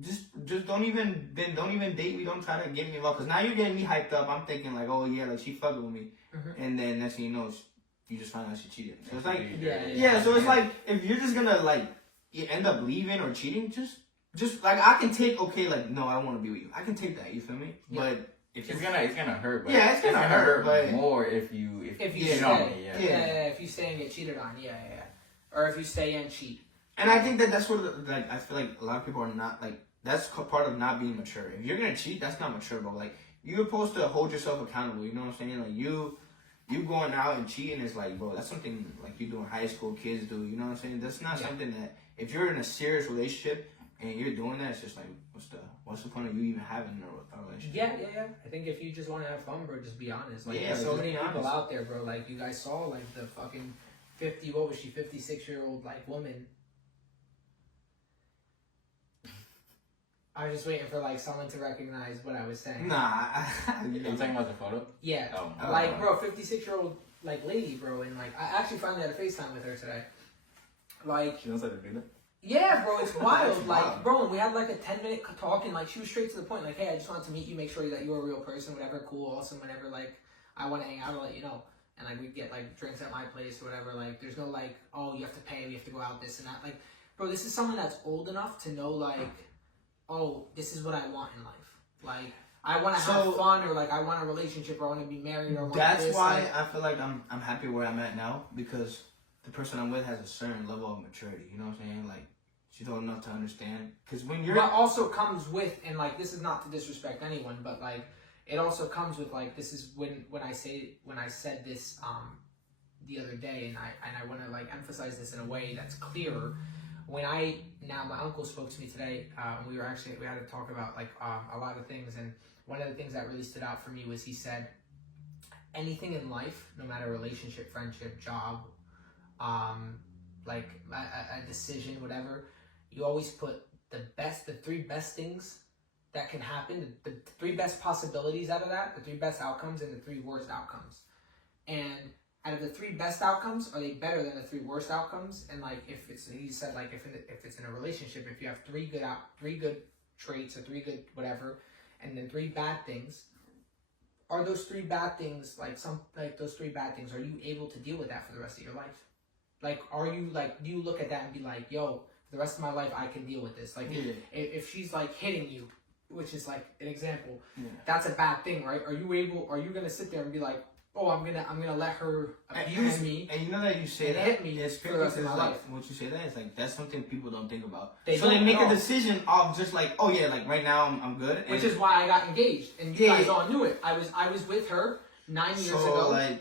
Just don't even date me. Don't try to get me involved because now you're getting me hyped up. I'm thinking like, oh yeah, like she fucking with me, and then next thing you know, you just find out she cheated. So it's like, yeah. So it's like if you're just gonna like you end up leaving or cheating, just like I can take like no, I don't want to be with you. I can take that. You feel me? Yeah. But if it's gonna hurt. But yeah, it's gonna hurt. But more if you stay, on me, if you stay and get cheated on, or if you stay and cheat. And I think that's what like I feel like a lot of people are not like that's part of not being mature. If you're gonna cheat, that's not mature, bro. Like you're supposed to hold yourself accountable. You know what I'm saying? Like you going out and cheating is like, bro, that's something like you do in high school, kids do. You know what I'm saying? That's not something that if you're in a serious relationship and you're doing that, it's just like what's the point of you even having a relationship? Yeah. I think if you just want to have fun, bro, just be honest. Like there's so many people out there, bro. Like you guys saw like the fucking 56-year-old like woman. I was just waiting for like someone to recognize what I was saying. Nah. You talking about the photo? Yeah. Oh, like, bro, 56-year-old like lady, bro, and like I actually finally had a FaceTime with her today. Like She knows how to do that? Yeah, bro, it's wild. Like, bro, and we had like a 10-minute talk, and like she was straight to the point. Like, hey, I just wanted to meet you, make sure that you're a real person, whatever, cool, awesome, whenever like I want to hang out, I'll let you know. And like we get like drinks at my place or whatever. Like, there's no like, oh, you have to pay, we have to go out, this and that. Like, bro, this is someone that's old enough to know like, oh, this is what I want in life. Like, I want to have fun, or like I want a relationship, or I want to be married, or I want that's this. why like, I feel like I'm happy where I'm at now because the person I'm with has a certain level of maturity. You know what I'm saying? Like, she's old enough to understand. Because when you're, but also comes with, and like this is not to disrespect anyone, but like it also comes with like this is when I said this the other day, and I want to like emphasize this in a way that's clearer. When my uncle spoke to me today, we had to talk about like a lot of things, and one of the things that really stood out for me was he said, anything in life, no matter relationship, friendship, job, like a decision, whatever, you always put the three best things that can happen, the three best possibilities out of that, the three best outcomes, and the three worst outcomes. And out of the three best outcomes, are they better than the three worst outcomes? And like he said like if it's in a relationship, if you have three good traits or three good whatever, and then three bad things, are those three bad things those three bad things? Are you able to deal with that for the rest of your life? Like, are you like, do you look at that and be like, yo, for the rest of my life I can deal with this? Like, if she's like hitting you, which is like an example, that's a bad thing, right? Are you gonna sit there and be like, oh, I'm gonna let her abuse me? And you know that you say that hit me it's for the rest of my life. What you say that is like that's something people don't think about. They so they don't make know. a decision of just like, oh yeah, like right now I'm good. Which is why I got engaged, and you guys all knew it. I was with her 9 years ago. Like,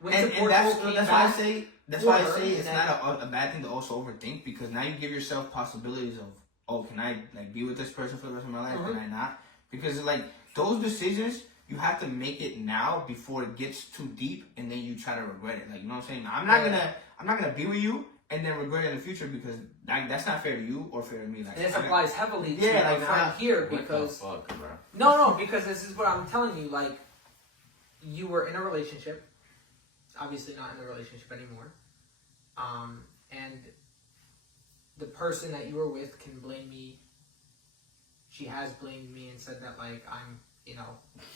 when and that's why I say it's then, not a bad thing to also overthink, because now you give yourself possibilities of, oh, can I like be with this person for the rest of my life? Can I not? Because like those decisions, you have to make it now before it gets too deep, and then you try to regret it. Like, you know what I'm saying? I'm not gonna be with you and then regret it in the future, because that's not fair to you or fair to me. Like, and this applies heavily to my friend here, because because this is what I'm telling you. Like, you were in a relationship, obviously not in a relationship anymore, and the person that you were with can blame me. She has blamed me and said that like I'm,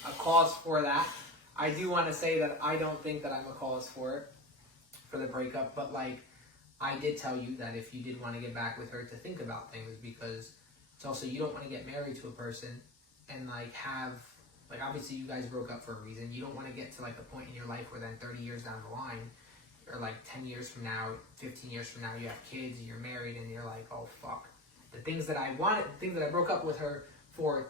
a cause for that. I do want to say that I don't think that I'm a cause for the breakup, but like, I did tell you that if you did want to get back with her, to think about things, because it's also, you don't want to get married to a person and like have, like, obviously you guys broke up for a reason. You don't want to get to like a point in your life where then 30 years down the line, or like 10 years from now, 15 years from now, you have kids, you're married, and you're like, oh fuck. The things that I wanted, the things that I broke up with her for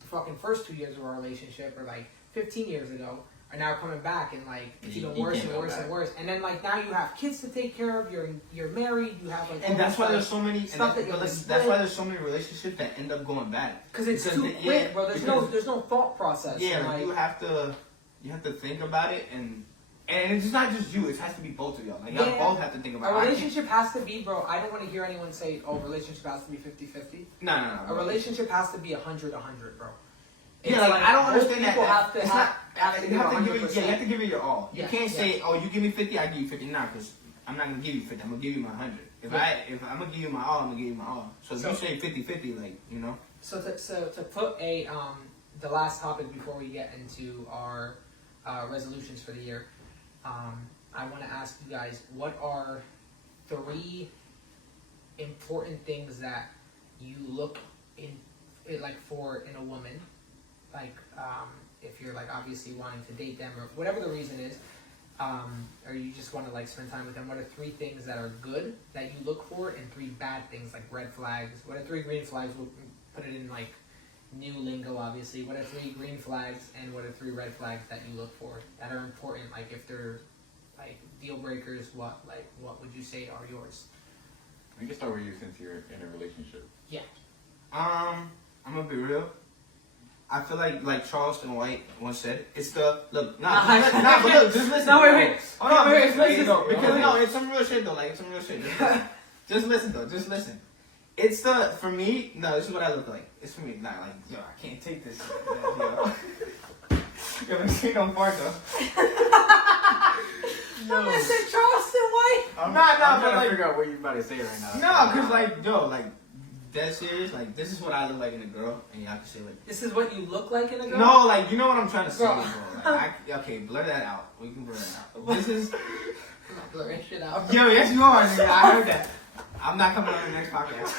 the fucking first 2 years of our relationship, or like 15 years ago, are now coming back, and like it's even worse and worse and worse. And then like now you have kids to take care of. You're married. You have like, and that's why there's so many. Stuff that's why there's so many relationships that end up going bad. Because it's too quick, bro. There's no thought process. Yeah, like, you have to think about it, and it's not just you. It has to be both of y'all. Like, y'all both have to think about it. A relationship has to be, bro. I don't want to hear anyone say, "Oh, relationship has to be 50-50." No. A relationship has to be 100-100, bro. It's like I don't understand that. People have to you have to give it your all. You can't say, "Oh, you give me 50, I give you 50." Nah, because I'm not gonna give you 50. I'm gonna give you my 100. If I'm gonna give you my all, I'm gonna give you my all. So if you say 50-50, like, So to put the last topic before we get into our resolutions for the year, I want to ask you guys, what are 3 important things that you look for in a woman? Like, if you're like obviously wanting to date them, or whatever the reason is, or you just want to like spend time with them, what are 3 things that are good that you look for, and 3 bad things, like red flags? What are 3 green flags? We'll put it in like new lingo, obviously. What are 3 green flags, and what are 3 red flags that you look for that are important? Like, if they're like deal breakers, what would you say are yours? We can start with you since you're in a relationship. Yeah. I'm gonna be real. I feel like Charleston White once said, it's the look. But look, just listen. No, wait. Oh no, wait, listen. Because no, it's some real shit though. Like, it's some real shit. Just listen though. Just listen. It's for me. No, this is what I look like. It's for me. Not like, yo, I can't take this. Yo, let me see no part though. I said Charleston White. I'm trying to figure out what you're about to say right now. No, cause like, yo, like, dead serious. Like, this is what I look like in a girl, and y'all can say like, this is what you look like in a girl. no, like, you know what I'm trying to say, Bro. bro. Like, okay, blur that out. We can blur that out. This is. I'm not blurring shit out. Yo, yes you are, nigga. I heard that. I'm not coming on the next podcast.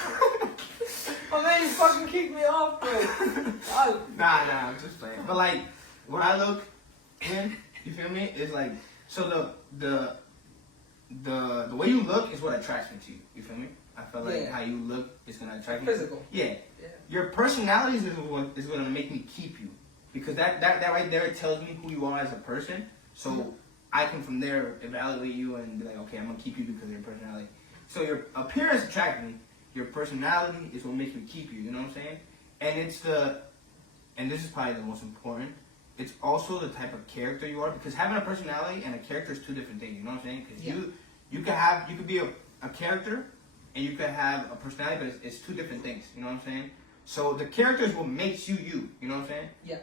Oh man, you fucking kicked me off, bro. Nah, I'm just playing. But like, when I look in, you feel me? It's like, so the way you look is what attracts me to you. You feel me? I feel like how you look is gonna attract me. Physical. Yeah. Your personality is what is gonna make me keep you, because that right there, it tells me who you are as a person. So I can from there evaluate you and be like, okay, I'm gonna keep you because of your personality. So your appearance attracts me. Your personality is what makes me keep you. You know what I'm saying? And this is probably the most important. It's also the type of character you are, because having a personality and a character is 2 different things. You know what I'm saying? Because you could be a character, and you could have a personality, but it's 2 different things. You know what I'm saying? So the character is what makes you you. You know what I'm saying? Yeah.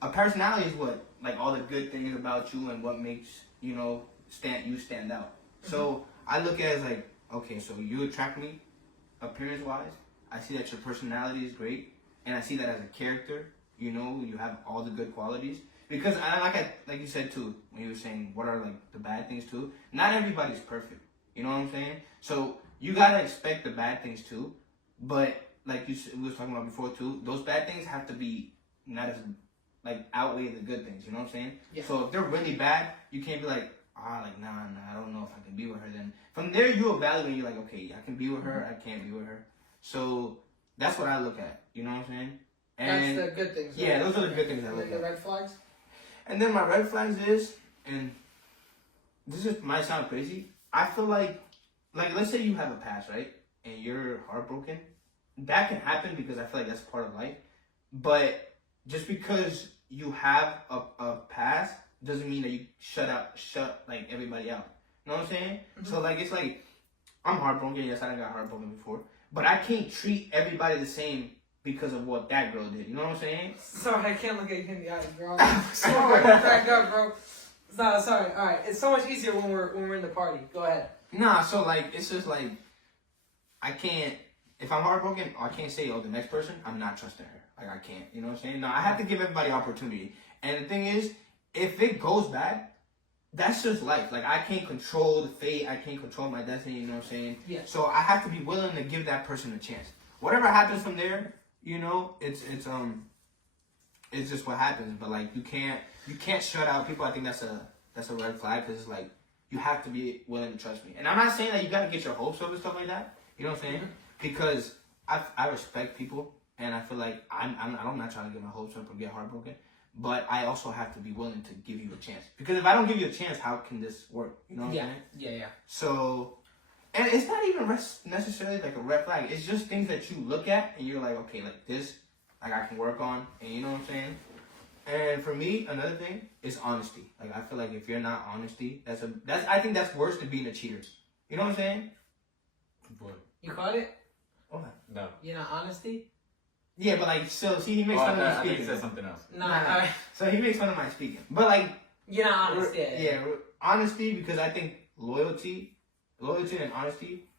A personality is what, like, all the good things about you and what makes you stand out. So I look at it as like, okay, so you attract me appearance wise. I see that your personality is great, and I see that as a character you know, you have all the good qualities. Because like you said too, when you were saying what are like the bad things too. Not everybody's perfect. You know what I'm saying? So you gotta expect the bad things too, but like we was talking about before too, those bad things have to be not as like outweigh the good things. You know what I'm saying? Yeah. So if they're really bad, you can't be like, like nah, I don't know if I can be with her. Then from there you evaluate. You're like, okay, I can be with her. I can't be with her. So that's what I look at. You know what I'm saying? And that's the good things. Yeah, those are the good things I And look then the at. red flags. And then my red flags is, and this just might sound crazy. I feel like let's say you have a past, right, and you're heartbroken. That can happen because I feel like that's part of life. But just because you have a past doesn't mean that you shut like everybody out. You know what I'm saying? Mm-hmm. So like it's like I'm heartbroken. Yes, I done got heartbroken before, but I can't treat everybody the same because of what that girl did. You know what I'm saying? Sorry, I can't look at you in the eyes, bro. Sorry, back up, bro. No, sorry. All right, it's so much easier when we're in the party. Go ahead. Nah, so like it's just like I can't. If I'm heartbroken, I can't say, the next person, I'm not trusting her. Like I can't. You know what I'm saying? No, I have to give everybody opportunity. And the thing is, if it goes bad, that's just life. Like I can't control the fate. I can't control my destiny. You know what I'm saying? Yeah. So I have to be willing to give that person a chance. Whatever happens from there, you know, it's just what happens. But like you can't shut out people. I think that's a red flag because it's like you have to be willing to trust me. And I'm not saying that you gotta get your hopes up and stuff like that. You know what I'm saying? Mm-hmm. Because I respect people and I feel like I'm not trying to get my hopes up or get heartbroken. But I also have to be willing to give you a chance. Because if I don't give you a chance, how can this work? You know what I'm saying? Yeah. So, and it's not even necessarily like a red flag. It's just things that you look at and you're like, okay, like this, like I can work on. And you know what I'm saying? And for me, another thing is honesty. Like I feel like if you're not honesty, I think that's worse than being a cheater. You know what I'm saying? What? You caught it? What? No. You're not honesty? Yeah, but like, so see, he makes fun of my speaking. He said something else. Nah. So he makes fun of my speaking, but like, you're not honest. Yeah, honesty, because I think loyalty and honesty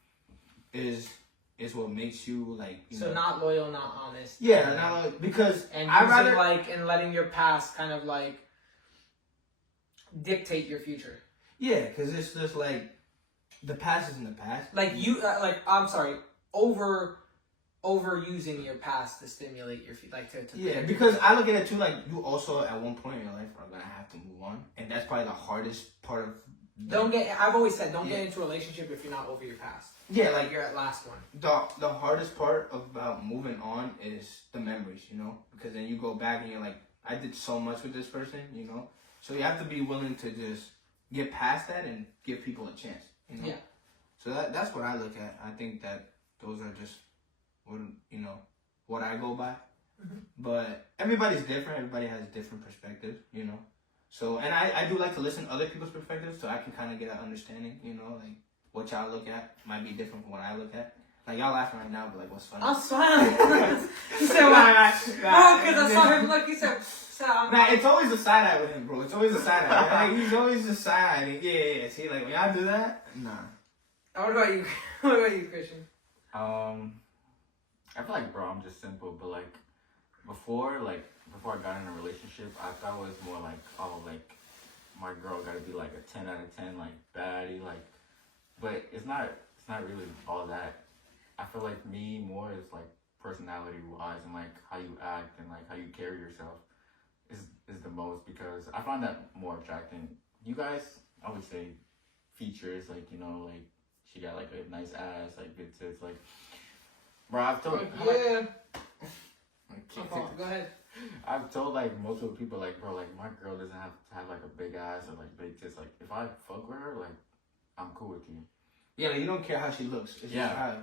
is what makes you like. You know. Not loyal, not honest. Yeah, not loyal, because and I rather like and letting your past kind of like dictate your future. Yeah, because it's just like the past is in the past. Like you, I'm sorry, overusing your past to stimulate your to because I look at it too, like you also at one point in your life are gonna have to move on, and that's probably the hardest part of. I've always said don't get into a relationship if you're not over your past. Yeah, like you're at last one. The hardest part about moving on is the memories, you know, because then you go back and you're like, I did so much with this person, you know, so you have to be willing to just get past that and give people a chance, you know. Yeah. So that's what I look at. I think that those are just what I go by. Mm-hmm. But everybody's different. Everybody has different perspectives, you know. So, and I do like to listen to other people's perspectives so I can kind of get an understanding, you know, like what y'all look at might be different from what I look at. Like y'all laughing right now, but like what's funny? I'm smiling. He said, "Why?" No, because I saw him look. He said, "Nah, it's always a side eye with him, bro. It's always a side eye. Like, he's always a side eye. Yeah. See, like when y'all do that, nah." What about you? What about you, Christian? I feel like, bro, I'm just simple, but like before I got in a relationship, I thought it was more like, like my girl gotta be like a 10 out of 10, like baddie, like, but it's not really all that. I feel like me more is like personality wise and like how you act and like how you carry yourself is the most, because I find that more attracting. You guys, I would say features, like, you know, like she got like a nice ass, like good tits, like, bro, I've told Go ahead. I've told like multiple people, like, bro, like my girl doesn't have to have like a big ass or like big tits. Like if I fuck with her, like I'm cool with you. Yeah, like, you don't care how she looks. It's just how,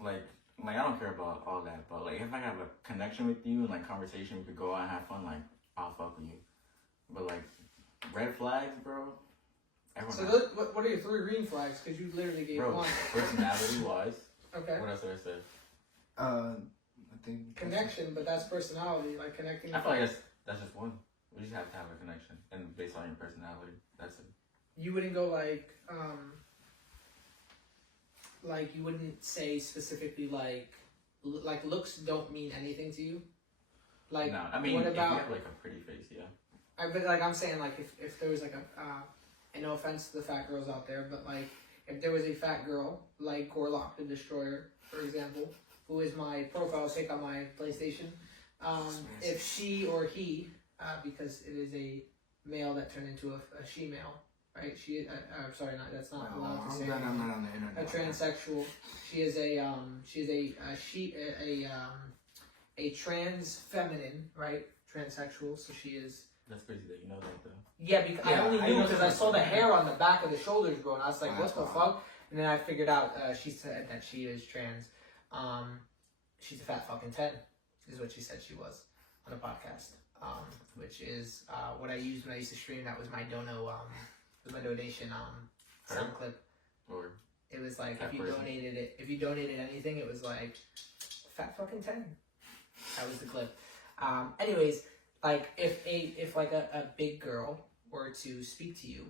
Like I don't care about all that, but like if I have a connection with you and like conversation, we could go out and have fun, like I'll fuck with you. But like red flags, bro. So what are your 3 green flags? Because you literally gave one. Personality wise. Okay. What else did I say? I think connection, but that's personality, like connecting. I feel like that's just one. We just have to have a connection, and based on your personality, that's it. You wouldn't go like you wouldn't say specifically like looks don't mean anything to you. Like, no, I mean, what if you about? have like a pretty face, yeah. But like I'm saying, like if there was like and no offense to the fat girls out there, but like if there was a fat girl like Gorlock the Destroyer, for example, who is my profile pic on my PlayStation, if she or he, because it is a male that turned into a she-male, right? She, I'm sorry, that's not allowed to say. I'm not on the internet. A transsexual. She is a trans feminine, right? Transsexual. So she is. That's crazy that you know that though. Yeah, because I only knew because I saw the hair on the back of the shoulders, bro, and I was like, what the fuck? And then I figured out she said that she is trans. She's a fat fucking 10, is what she said she was on a podcast. Which is what I used when I used to stream. That was my was my donation sound clip. Or it was like if you donated anything, it was like fat fucking 10. That was the clip. Anyways, like if like a big girl were to speak to you,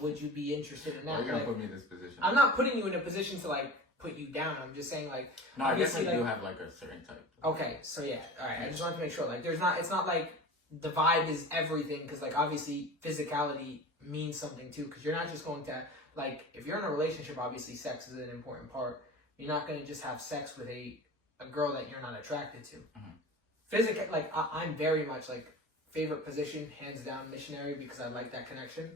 would you be interested in that? You're gonna like, put me in this position. I'm not putting you in a position to like put you down. I'm just saying like. No, I guess I do have like a certain type. Okay, so yeah, all right. I just wanted to make sure like it's not like the vibe is everything because like obviously physicality means something too because you're not just going to like if you're in a relationship obviously sex is an important part. You're not going to just have sex with a girl that you're not attracted to. Physical, like I'm very much like favorite position, hands down missionary because I like that connection.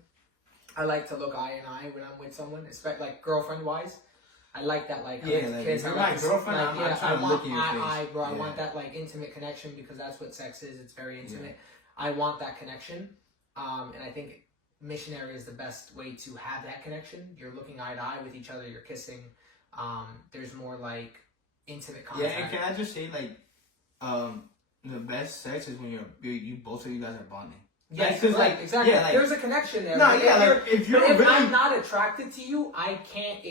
I like to look eye in eye when I'm with someone, especially like girlfriend wise. I like that, like, yeah, like, if you're my girlfriend, like, I'm trying to look in your face. I want that, like, intimate connection because that's what sex is. It's very intimate. Yeah. I want that connection. And I think missionary is the best way to have that connection. You're looking eye to eye with each other. You're kissing. There's more, like, intimate contact. Yeah, and can I just say, like, the best sex is when you both of you guys are bonding. Yes, like, exactly. Yeah, like, there's a connection there. No, yeah, like if I'm not attracted to you, I can't.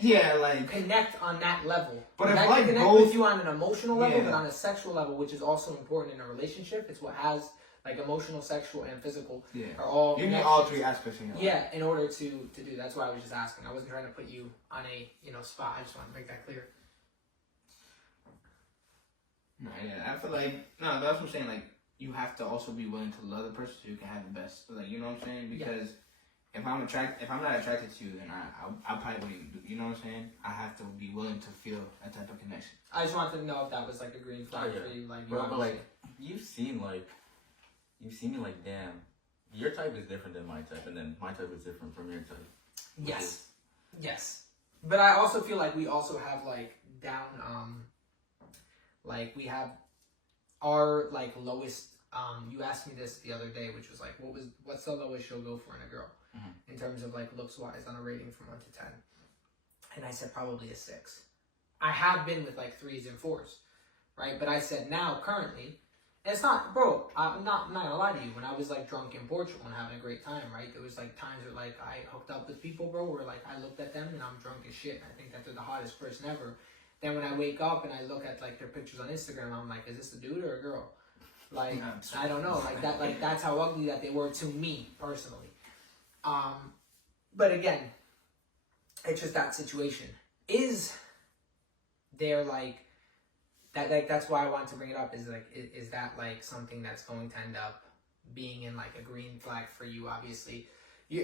Yeah, like connect on that level. But if I like can connect both, with you on an emotional level, but on a sexual level, which is also important in a relationship, it's what has like emotional, sexual, and physical. Yeah, are all. You need all three aspects in your life. Yeah, in order to do. That's why I was just asking. I wasn't trying to put you on a spot. I just want to make that clear. No, yeah, I feel like that's what I'm saying. Like. You have to also be willing to love the person so you can have the best. Like, you know what I'm saying? Because if I'm not attracted to you, then I probably wouldn't do. You know what I'm saying? I have to be willing to feel that type of connection. I just wanted to know if that was like a green flag for you. Like, but like you've seen me like, damn, your type is different than my type, and then my type is different from your type. Yes. But I also feel like we also have like down, like we have. Our like lowest you asked me this the other day, which was like what's the lowest you'll go for in a girl in terms of like looks wise on a rating from 1 to 10, and I said probably a 6. I have been with like 3s and 4s, right? But I said now currently, and it's not, bro, I'm not gonna lie to you, when I was like drunk in Portugal and having a great time, right, there was like times where like I hooked up with people, bro, where like I looked at them and I'm drunk as shit and I think that they're the hottest person ever. Then when I wake up and I look at like their pictures on Instagram, I'm like, is this a dude or a girl? Like, I don't know. Like that. Like that's how ugly that they were to me personally. But again, it's just that situation. Is there like that? Like that's why I wanted to bring it up. Is like, is that like something that's going to end up being in like a green flag for you? Obviously.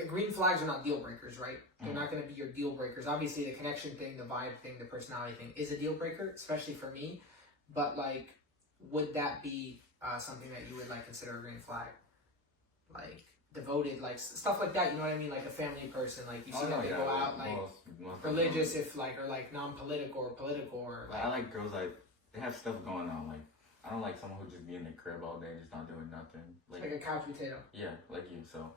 Green flags are not deal breakers, right? They're not going to be your deal breakers. Obviously, the connection thing, the vibe thing, the personality thing is a deal breaker, especially for me. But, like, would that be something that you would, like, consider a green flag? Like, devoted, like, stuff like that, you know what I mean? Like, a family person, like, you see that they go out, like, religious, if, like, or, like, non-political or political, or, like... I like girls, like, they have stuff going on, like, I don't like someone who just be in the crib all day and just not doing nothing. Like a couch potato. Yeah, like you, so...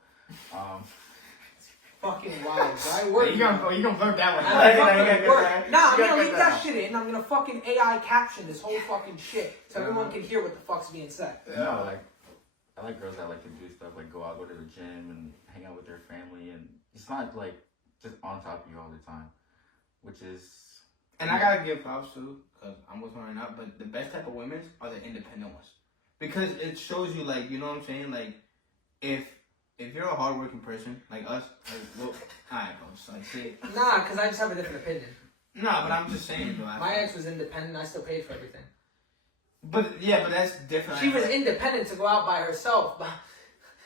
Fucking wild, right? Work. You gonna blurt that one. Nah, I'm gonna leave that shit in. I'm gonna fucking AI caption this whole fucking shit so everyone can hear what the fuck's being said. No, like I like girls that like to do stuff like go to the gym and hang out with their family, and it's not like just on top of you all the time, which is. And I gotta give props too, cause I'm with one right now. But the best type of women are the independent ones, because it shows you, like, you know what I'm saying, like if you're a hardworking person like us, like, well, alright, bro, so like, shit. Nah, because I just have a different opinion. Nah, but I'm just saying, bro. My ex was independent. I still paid for everything. But that's different. She was independent to go out by herself.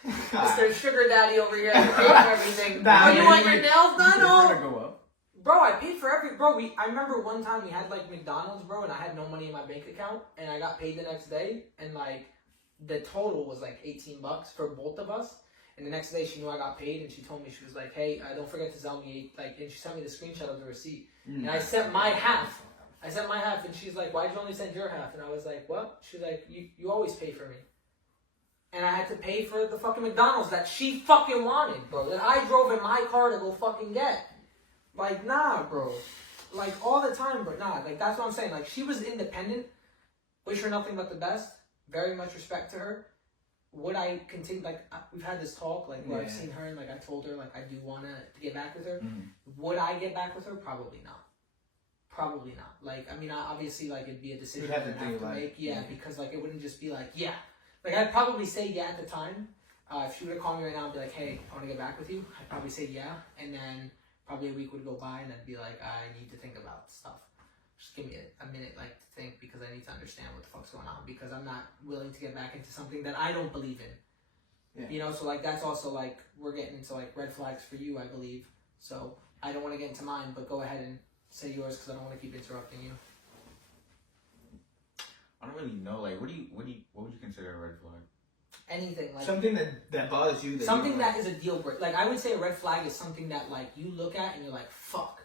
Mr. Sugar Daddy over here paid for everything. Oh, you want your nails done? Oh, bro, I paid for I remember one time we had like McDonald's, bro, and I had no money in my bank account, and I got paid the next day, and like the total was like $18 for both of us. And the next day she knew I got paid, and she told me, she was like, "Hey, don't forget to sell me like," and she sent me the screenshot of the receipt, and I sent my half. And she's like, "Why'd you only send your half?" And I was like, "What?" She's like, "You always pay for me." And I had to pay for the fucking McDonald's that she fucking wanted, bro. That I drove in my car to go fucking get. Like, nah, bro. Like, all the time, bro. Nah, like, that's what I'm saying. Like, she was independent. Wish her nothing but the best. Very much respect to her. Would I continue, like, we've had this talk, like, where I've seen her and, like, I told her, like, I do want to get back with her. Would I get back with her? Probably not. Probably not. Like, I mean, obviously, like, it'd be a decision I'd have to make. Yeah, because, like, it wouldn't just be like, yeah. Like, I'd probably say yeah at the time. If she would have called me right now and be like, "Hey, I want to get back with you," I'd probably say yeah. And then probably a week would go by and I'd be like, "I need to think about stuff. Just give me a minute, like, to think, because I need to understand what the fuck's going on, because I'm not willing to get back into something that I don't believe in." Yeah. You know, so, like, that's also, like, we're getting into, like, red flags for you, I believe. So I don't want to get into mine, but go ahead and say yours, because I don't want to keep interrupting you. I don't really know. Like, what would you consider a red flag? Anything, like something that bothers you. Something that is a deal breaker. Like, I would say a red flag is something that, like, you look at and you're like, fuck.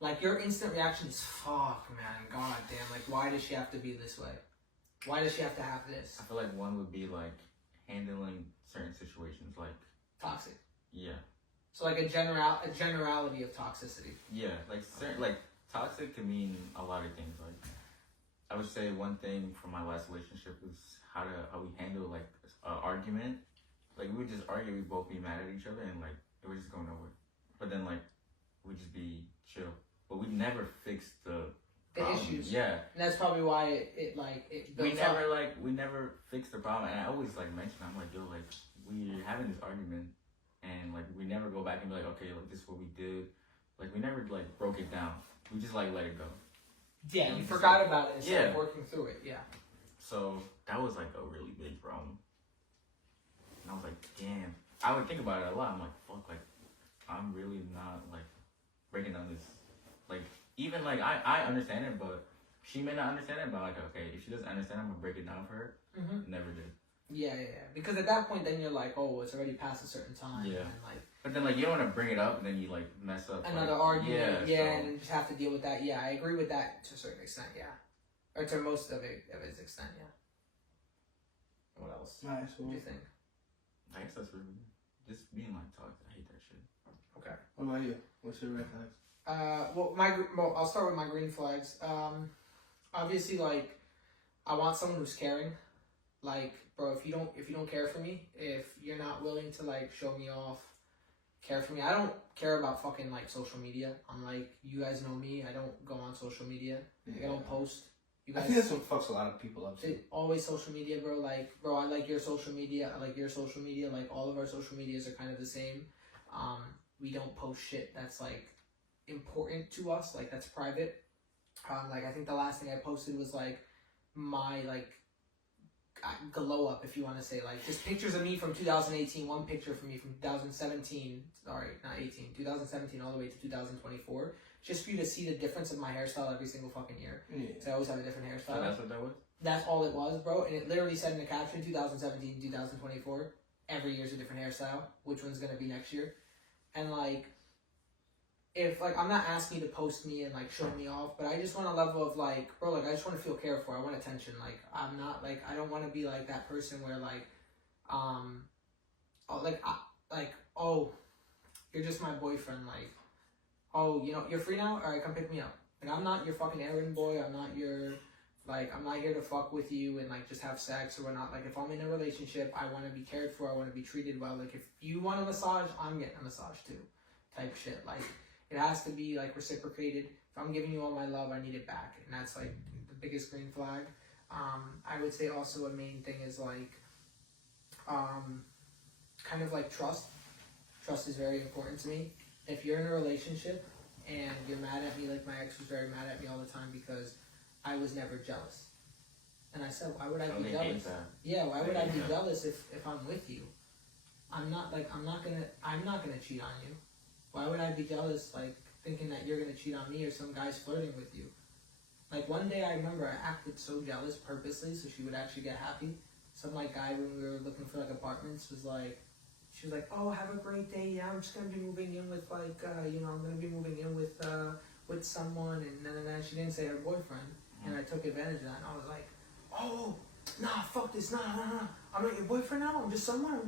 Like, your instant reaction is, fuck, man, god damn. Like, why does she have to be this way? Why does she have to have this? I feel like one would be like handling certain situations, like toxic. Yeah. So like a generality of toxicity. Yeah, like certain, like toxic can mean a lot of things. Like, I would say one thing from my last relationship was how we handle like an argument. Like, we would just argue, we'd both be mad at each other, and like it would just go nowhere. But then like we'd just be chill. But we never fixed the issues. Yeah. And that's probably why it we never fixed the problem. And I always like mention, I'm like, yo, like, we're having this argument, and like we never go back and be like, okay, like, this is what we did. Like, we never like broke it down. We just like let it go. Yeah, you forgot about it instead of working through it. Yeah. So that was like a really big problem. And I was like, damn. I would think about it a lot. I'm like, fuck, like, I'm really not like breaking down this. Like, even like I understand it, but she may not understand it. But like, okay, if she doesn't understand, I'm gonna break it down for her. Mm-hmm. Never did. Yeah. Because at that point, then you're like, oh, it's already past a certain time. Yeah. And like, but then like you don't want to bring it up, and then you like mess up another argument. Yeah, and just have to deal with that. Yeah, I agree with that to a certain extent. Yeah, or to most of its extent. Yeah. What else? Nice. What do you think? I guess that's really just being like toxic. I hate that shit. Okay. What about you? What's your red flags? I'll start with my green flags. Obviously, like, I want someone who's caring. Like, bro, if you don't care for me, if you're not willing to like show me off, care for me. I don't care about fucking like social media. I'm like, you guys know me. I don't go on social media. Yeah. I don't post. You guys, I think that's what fucks a lot of people up. Always social media, bro. Like, bro, I like your social media. I like your social media. Like, all of our social medias are kind of the same. We don't post shit that's like important to us. Like, that's private. Like, I think the last thing I posted was like my like glow up, if you want to say, like, just pictures of me from 2018, one picture from me from 2017, sorry, not 18, 2017 all the way to 2024, just for you to see the difference of my hairstyle every single fucking year. Yeah. So I always have a different hairstyle. So that's what that was? That's all it was, bro. And it literally said in the caption, 2017, 2024, every year's a different hairstyle. Which one's going to be next year? And, like, if, like, I'm not asking you to post me and, like, show me off, but I just want a level of, like, bro, like, I just want to feel cared for. I want attention. Like, I'm not, like, I don't want to be, like, that person where, like, oh, you're just my boyfriend. Like, oh, you know, you're free now? All right, come pick me up. Like, I'm not your fucking errand boy. I'm not your, like, I'm not here to fuck with you and, like, just have sex or whatnot. Like, if I'm in a relationship, I want to be cared for. I want to be treated well. Like, if you want a massage, I'm getting a massage, too. Type shit. Like, it has to be, like, reciprocated. If I'm giving you all my love, I need it back. And that's, like, the biggest green flag. I would say also a main thing is, like, kind of, like, trust. Trust is very important to me. If you're in a relationship and you're mad at me, like my ex was very mad at me all the time because I was never jealous. And I said, why would I So be they jealous? hate that. Yeah, why would They I hate be that. jealous if I'm with you? I'm not gonna cheat on you. Why would I be jealous, like, thinking that you're gonna cheat on me or some guy's flirting with you? Like, one day I remember I acted so jealous purposely so she would actually get happy. Some, like, guy, when we were looking for, like, apartments, was like, she was like, oh, have a great day, yeah, I'm just gonna be moving in with, like, I'm gonna be moving in with someone, and then she didn't say her boyfriend, and I took advantage of that, and I was like, oh, nah, fuck this, nah, I'm not your boyfriend now, I'm just someone,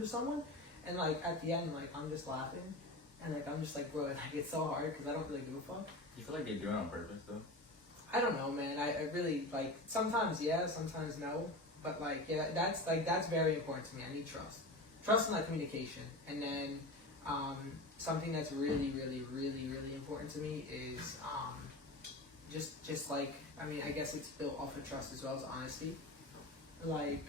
and, like, at the end, like, I'm just laughing, and, like, I'm just like, bro, like, it's so hard, because I don't really give a fuck. You feel like they do it on purpose, though? I don't know, man. I really, like, sometimes yeah, sometimes no. But, like, yeah, that's very important to me. I need trust. Trust and, like, communication. And then something that's really, really, really, really important to me is just like, I mean, I guess it's built off of trust as well as honesty. Like,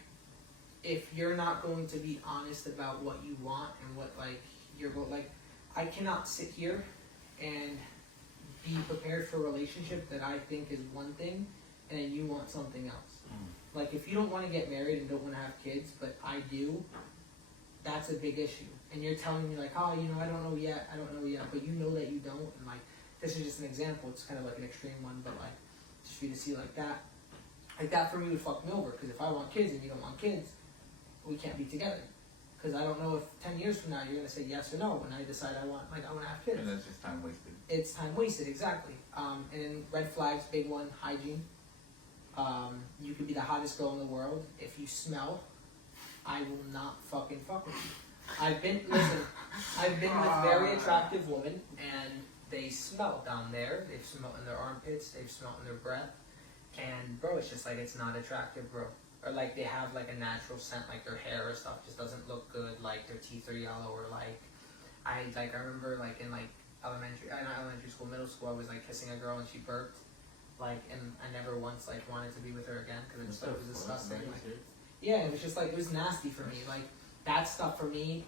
if you're not going to be honest about what you want and what, like, I cannot sit here and be prepared for a relationship that I think is one thing, and then you want something else. Like, if you don't want to get married and don't want to have kids, but I do, that's a big issue. And you're telling me, like, oh, I don't know yet, but you know that you don't, and, like, this is just an example, it's kind of like an extreme one, but, like, just for you to see like that for me would fuck me over, because if I want kids and you don't want kids, we can't be together. Because I don't know if 10 years from now you're going to say yes or no when I decide I want to have kids. And that's just time wasted. It's time wasted, exactly. And then red flags, big one, hygiene. You could be the hottest girl in the world. If you smell, I will not fucking fuck with you. I've been with very attractive women, and they smell down there. They've smelled in their armpits, they've smelled in their breath. And, bro, it's just like, it's not attractive, bro. Or, like, they have, like, a natural scent, like, their hair or stuff just doesn't look good, like, their teeth are yellow, or, like, I remember, like, in, like, not elementary school, middle school, I was, like, kissing a girl and she burped, like, and I never once, like, wanted to be with her again, because it just, like, it was disgusting, like, yeah, it was just, like, it was nasty for me, like, that stuff for me,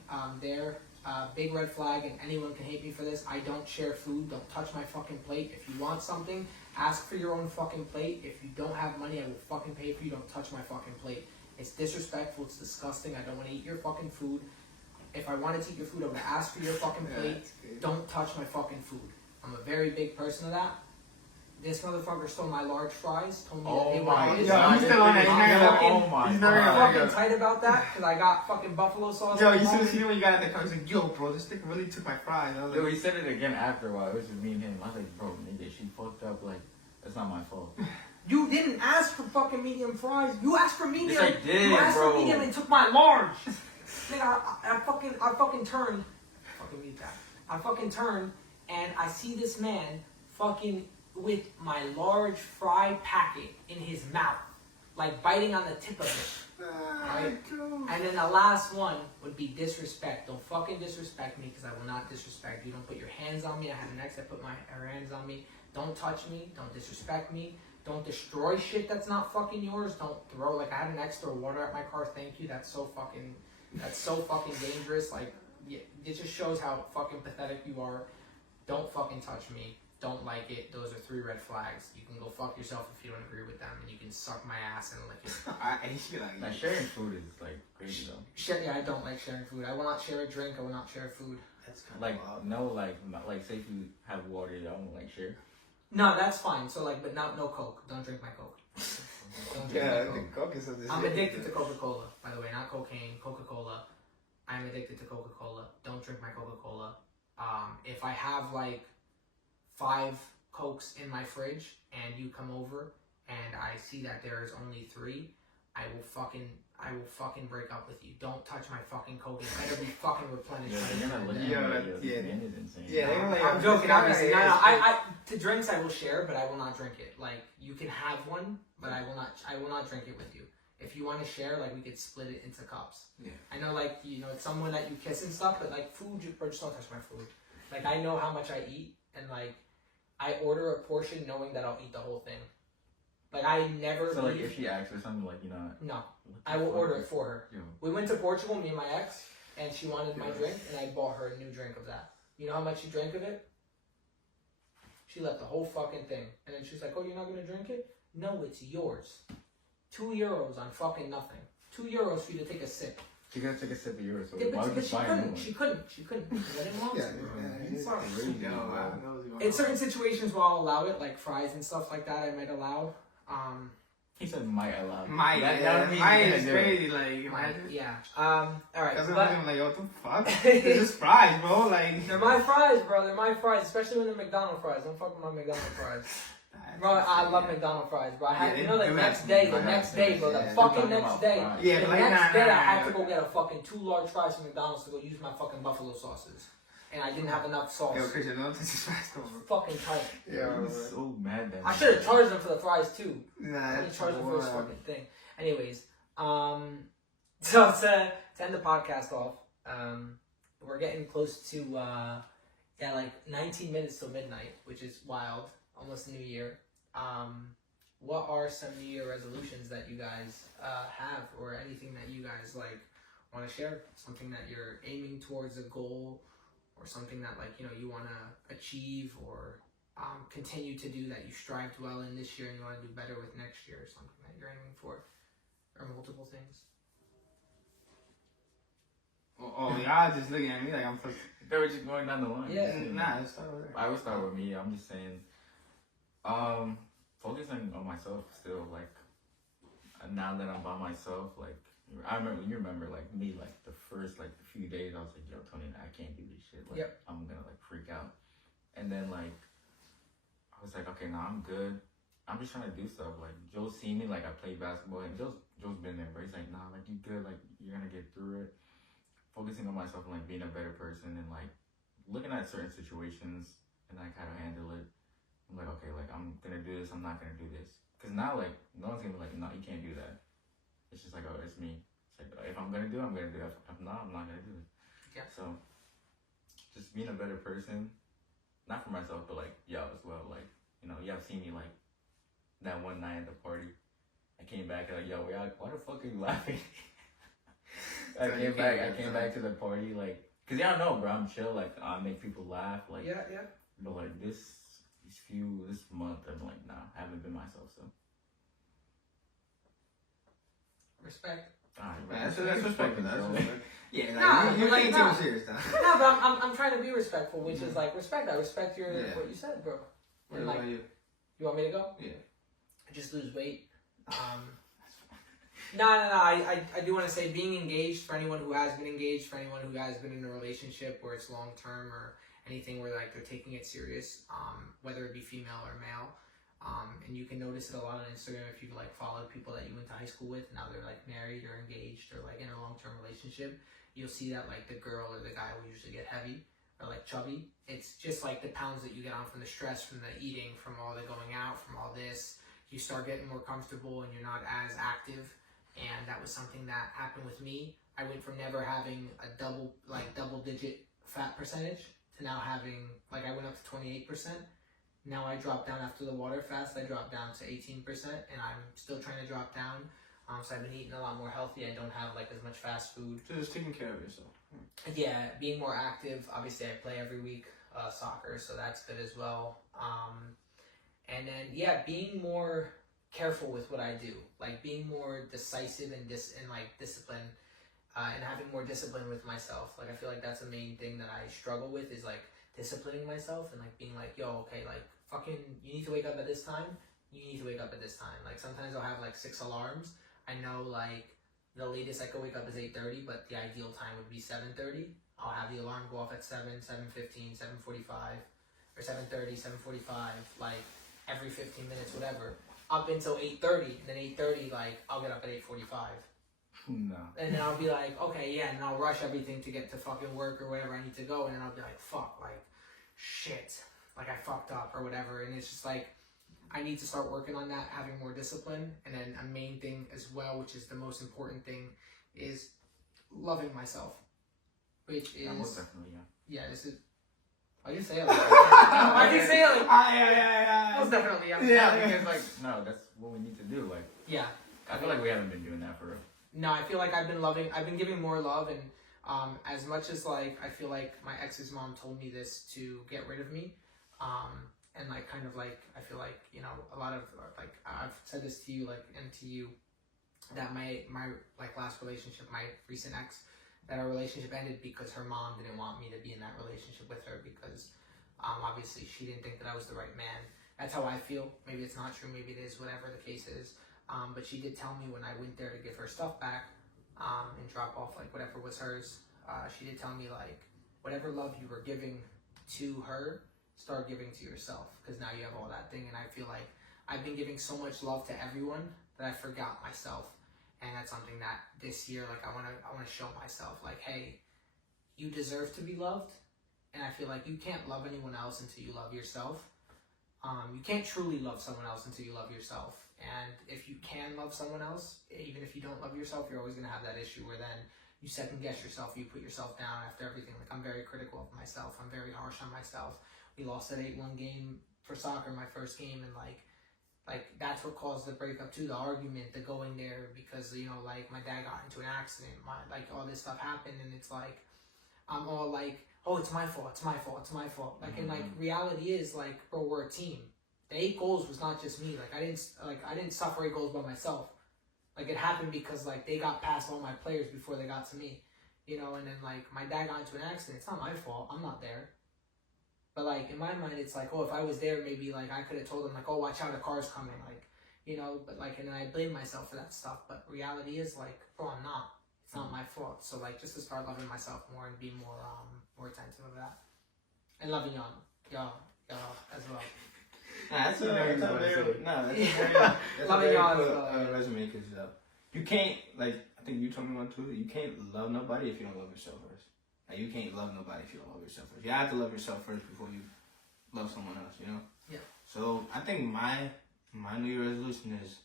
big red flag, and anyone can hate me for this, I don't share food, don't touch my fucking plate. If you want something, ask for your own fucking plate. If you don't have money, I will fucking pay for you. Don't touch my fucking plate. It's disrespectful. It's disgusting. I don't want to eat your fucking food. If I wanted to eat your food, I would ask for your fucking plate. Don't touch my fucking food. I'm a very big person of that. This motherfucker stole my large fries. Told me that they were his. Yo, he's still on it. I'm fucking tight about that because I got fucking buffalo sauce. Yo, you should have seen when you got at the car. He's like, yo, bro, this thing really took my fries. I was Yo, like, he said it again after a while. It was just me and him. I was like, bro, nigga, she fucked up. Like, that's not my fault. You didn't ask for fucking medium fries. You asked for medium. Yes, I did, you asked bro. for medium and took my large. Nigga, I fucking turned. Fucking eat that. I fucking turned and I see this man fucking with my large fry packet in his mouth, like biting on the tip of it. Right? And then the last one would be disrespect. Don't fucking disrespect me, because I will not disrespect you. Don't put your hands on me. I had an ex that put her hands on me. Don't touch me. Don't disrespect me. Don't destroy shit that's not fucking yours. Don't throw, like, I had an ex throw water at my car. Thank you. That's so fucking dangerous. Like, yeah, it just shows how fucking pathetic you are. Don't fucking touch me. Don't like it. Those are 3 red flags. You can go fuck yourself if you don't agree with them, and you can suck my ass and lick it. I should like Now, sharing food is, like, crazy, though. Yeah, I don't like sharing food. I will not share a drink. I will not share food. That's kind Like, of wild. no, like, say if you have water, you don't, like, share. No, that's fine. So, like, but no Coke. Don't drink my Coke. Don't drink Yeah, my the Coke. Coke is something. I'm addicted to Coca-Cola, by the way. Not cocaine, Coca-Cola. I'm addicted to Coca-Cola. Don't drink my Coca-Cola. If I have, like, 5 Cokes in my fridge and you come over and I see that there is only 3, I will fucking break up with you. Don't touch my fucking Coke. It better be fucking replenished. Yeah, they're gonna look at Yeah, you like you're yeah. offended and saying, Yeah, they're like, I'm joking, yeah, obviously. yeah, No, yeah. I to drinks I will share, but I will not drink it. Like, you can have one, but I will not drink it with you. If you want to share, like, we could split it into cups. Yeah. I know, like, it's someone that you kiss and stuff, but, like, food, bro, just don't touch my food. Like, I know how much I eat, and, like, I order a portion knowing that I'll eat the whole thing. Like, I never So, like, leave. if she asks for something, like, No, I will order it for her. Yo. We went to Portugal, me and my ex, and she wanted my drink, and I bought her a new drink of that. You know how much she drank of it? She left the whole fucking thing. And then she's like, oh, you're not going to drink it? No, it's yours. €2 on fucking nothing. €2 for you to take a sip. She gotta take a sip of yours, so Yeah, why but would you buy a new one? she couldn't, because I didn't want to. It's not really In certain situations where I'll allow it, like fries and stuff like that, I might allow. He said might allow. Might, That means might you're is gonna do it. crazy, like, imagine. Yeah. All right. Cause But I'm like, what the fuck? It's just fries, bro. Like, they're my fries, bro. They're my fries, especially when they're McDonald's fries. Don't fuck with my McDonald's fries. Bro, I love McDonald's fries, bro. I had, Yeah, you know, the they next do day, have the some next fries, day, bro, the yeah. fucking You're next talking day. about fries. Yeah, The like, next nah, day, nah, I had nah. to go get a fucking 2 large fries from McDonald's to go use my fucking buffalo sauces. And I didn't have enough sauce. Yo, Cristian, don't touch his fries, bro. Fucking tight. Yeah, He was so mad that I should have charged them for the fries, too. Nah, I didn't that's charge them for this wild. fucking thing. Anyways, so to end the podcast off, we're getting close to, like 19 minutes till midnight, which is wild. Almost New Year. What are some New Year resolutions that you guys have, or anything that you guys like want to share? Something that you're aiming towards, a goal, or something that like you want to achieve or continue to do that you strived well in this year and you want to do better with next year, or something that you're aiming for, or multiple things. Oh, y'all just looking at me like I'm supposed They were just going down the line. Yeah. to. Nah, let's start over there. I would start with me. I'm just saying, focusing on myself still. Like now that I'm by myself, like you remember like me, like the first like few days, I was like, yo, Tony, I can't do this shit. Like Yep. I'm gonna like freak out. And then like I was like, okay, now I'm good. I'm just trying to do stuff. Like Joe's seen me, like I play basketball, and Joe's been there, but he's like, nah, like you good, like you're gonna get through it. Focusing on myself and like being a better person and like looking at certain situations and like how to handle it. I'm like, okay, like I'm gonna do this, I'm not gonna do this. Cause now like no one's gonna be like, no, you can't do that. It's just like, oh, it's me. It's like if I'm gonna do it, I'm gonna do it. If not, I'm not gonna do it. Yeah. So just being a better person, not for myself, but like y'all as well. Like, y'all seen me like that one night at the party. I came back and like, yo, y'all, why the fuck are you laughing? I came back to the party like, cause y'all know, bro, I'm chill. Like I make people laugh. Like Yeah. but like this month, I'm like, nah, I haven't been myself. So Respect. That's respectful. That's respect. Yeah, like, Nah, you like, can't nah. take it serious, though. No, but I'm trying to be respectful, which is like respect. I respect your Yeah. what you said, bro. What And like, about you? you want me to go? Yeah. Just lose weight. No. I do want to say being engaged, for anyone who has been engaged, for anyone who has been in a relationship where it's long term or anything where like they're taking it serious, whether it be female or male. And you can notice it a lot on Instagram if you like follow people that you went to high school with. Now they're like married or engaged or like in a long term relationship. You'll see that like the girl or the guy will usually get heavy or like chubby. It's just like the pounds that you get on from the stress, from the eating, from all the going out, from all this. You start getting more comfortable and you're not as active. And that was something that happened with me. I went from never having a double digit fat percentage to now having, like I went up to 28%. Now I dropped down after the water fast. I dropped down to 18%, and I'm still trying to drop down. So I've been eating a lot more healthy. I don't have like as much fast food. So just taking care of yourself. Yeah, being more active. Obviously, I play every week soccer, so that's good as well. And then being more careful with what I do, like being more decisive and disciplined, and having more discipline with myself. Like I feel like that's the main thing that I struggle with is like disciplining myself and like being like, yo, okay, like fucking, you need to wake up at this time. You need to wake up at this time. Like sometimes I'll have like 6 alarms. I know like the latest I could wake up is 8:30, but the ideal time would be 7:30. I'll have the alarm go off at 7, 7:15, 7:45, or 7:30, 7:45, like every 15 minutes, whatever. Up until 8:30, and then 8:30, like I'll get up at 8:45. no. And then I'll be like, okay, yeah, and I'll rush everything to get to fucking work or wherever I need to go, and then I'll be like, fuck, like, shit, like I fucked up or whatever, and it's just like, I need to start working on that, having more discipline, and then a main thing as well, which is the most important thing, is loving myself, which is, Most definitely, yeah. this is, I can say it like that. I can say it like, Yeah. most definitely, Yeah, because like, no, that's what we need to do. Like, yeah. I feel like we haven't been doing that for real. No, I feel like I've been giving more love, and as much as like I feel like my ex's mom told me this to get rid of me, and like kind of like I feel like a lot of like I've said this to you like and to you that my like last relationship, my recent ex, that our relationship ended because her mom didn't want me to be in that relationship with her because obviously she didn't think that I was the right man. That's how I feel. Maybe it's not true. Maybe it is. Whatever the case is. But she did tell me when I went there to give her stuff back and drop off like whatever was hers. She did tell me like whatever love you were giving to her, start giving to yourself because now you have all that thing. And I feel like I've been giving so much love to everyone that I forgot myself. And that's something that this year, like I wanna show myself, like, hey, you deserve to be loved. And I feel like you can't love anyone else until you love yourself. You can't truly love someone else until you love yourself. And if you can love someone else, even if you don't love yourself, you're always gonna have that issue where then you second guess yourself, you put yourself down after everything. Like I'm very critical of myself. I'm very harsh on myself. We lost that 8-1 game for soccer, my first game, and like that's what caused the breakup too, the argument, the going there because, you know, like my dad got into an accident, like all this stuff happened, and it's like I'm all like, oh, it's my fault, it's my fault, it's my fault. Like, and like reality is like, bro, we're a team. The 8 goals was not just me. Like I didn't suffer 8 goals by myself. Like it happened because like they got past all my players before they got to me, you know. And then like my dad got into an accident. It's not my fault. I'm not there. But like in my mind, it's like, oh, if I was there, maybe like I could have told them like, oh, watch out, a car's coming, like, you know. But like, and then I blame myself for that stuff. But reality is like, bro, I'm not. It's not my fault. So like, just to start loving myself more and be more attentive of that, and loving y'all as well. Nah, that's a very Loving y'all as good well. resume because you can't, like, I think you told me one too. You can't love nobody if you don't love yourself first. Like, you can't love nobody if you don't love yourself first. You have to love yourself first before you love someone else, you know? Yeah. So I think my New Year resolution is,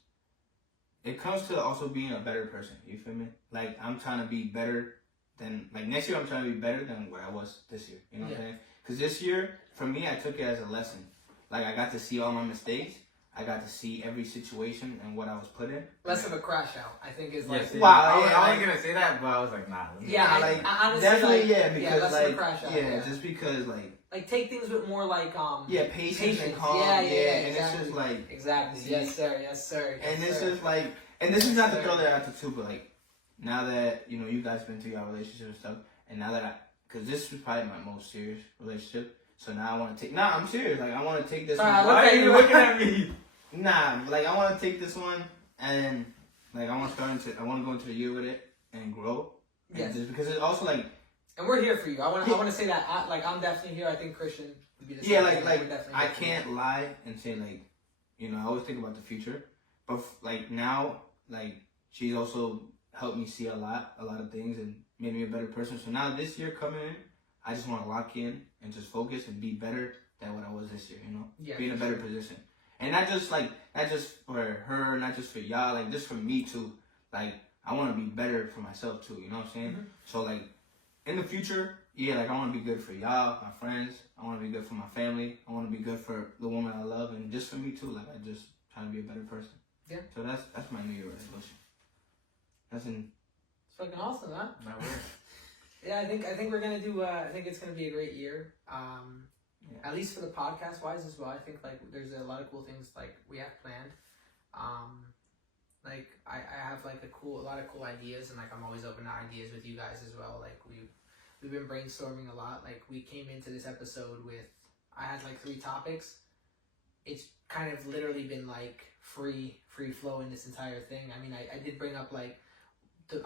it comes to also being a better person. You feel me? Like, I'm trying to be better than, like, next year I'm trying to be better than where I was this year. You know what I'm saying? Because this year, for me, I took it as a lesson. Like, I got to see all my mistakes. I got to see every situation and what I was put in. Less of a crash out, I think, is like. Yes, wow, I was gonna say that, but I was like, nah. Yeah, I honestly, definitely, like, yeah, because less like, of a crash out, just because like take things with more like patience and calm, and exactly. it's just like exactly, yes sir, and it's just like, and this is not to throw that out too, but like now that you know you guys been through your relationship and stuff, and now that because this was probably my most serious relationship, so now I want to take. Nah, I'm serious. Like I want to take this. Why are you looking at me? Nah, like I want to take this one and like I want to go into the year with it and grow. Yes. And just because it's also like. And we're here for you. I want to say that. I'm definitely here. I think Cristian would be the same. Yeah, like I can't lie and say like, you know, I always think about the future, but like now, like she's also helped me see a lot of things and made me a better person. So now this year coming in, I just want to lock in and just focus and be better than what I was this year. You know, be in a better position. And not just for her, not just for y'all, like just for me too. Like I want to be better for myself too. You know what I'm saying? Mm-hmm. So like in the future, yeah, like I want to be good for y'all, my friends. I want to be good for my family. I want to be good for the woman I love, and just for me too. Like I just try to be a better person. Yeah. So that's my New Year resolution. It's fucking awesome, huh? Not weird. Yeah, I think we're gonna do. I think it's gonna be a great year. At least for the podcast wise as well. I think like there's a lot of cool things like we have planned. Like I have like a lot of cool ideas, and like I'm always open to ideas with you guys as well. Like we've been brainstorming a lot. Like we came into this episode with I had like 3 topics. It's kind of literally been like free flow in this entire thing. I mean, I did bring up like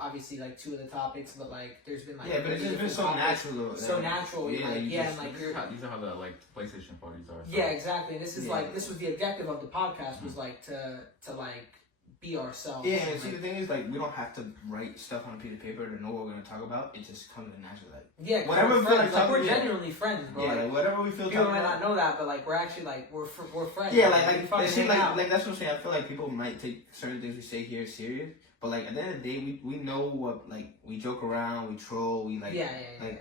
obviously like 2 of the topics, but like there's been like but it's just been so natural. So natural, yeah. And like these are how the like PlayStation parties are. So. Yeah, exactly. And this is like this was the objective of the podcast was like to like be ourselves. Yeah, and see the thing is like we don't have to write stuff on a piece of paper to know what we're gonna talk about. It just comes naturally. Like whatever we feel like we're genuinely friends, bro. Yeah, like whatever we feel. People might not know that, but like we're actually like we're friends. Yeah, like that's what I'm saying. I feel like people might take certain things we say here serious. But like at the end of the day, we know what like we joke around, we troll, we like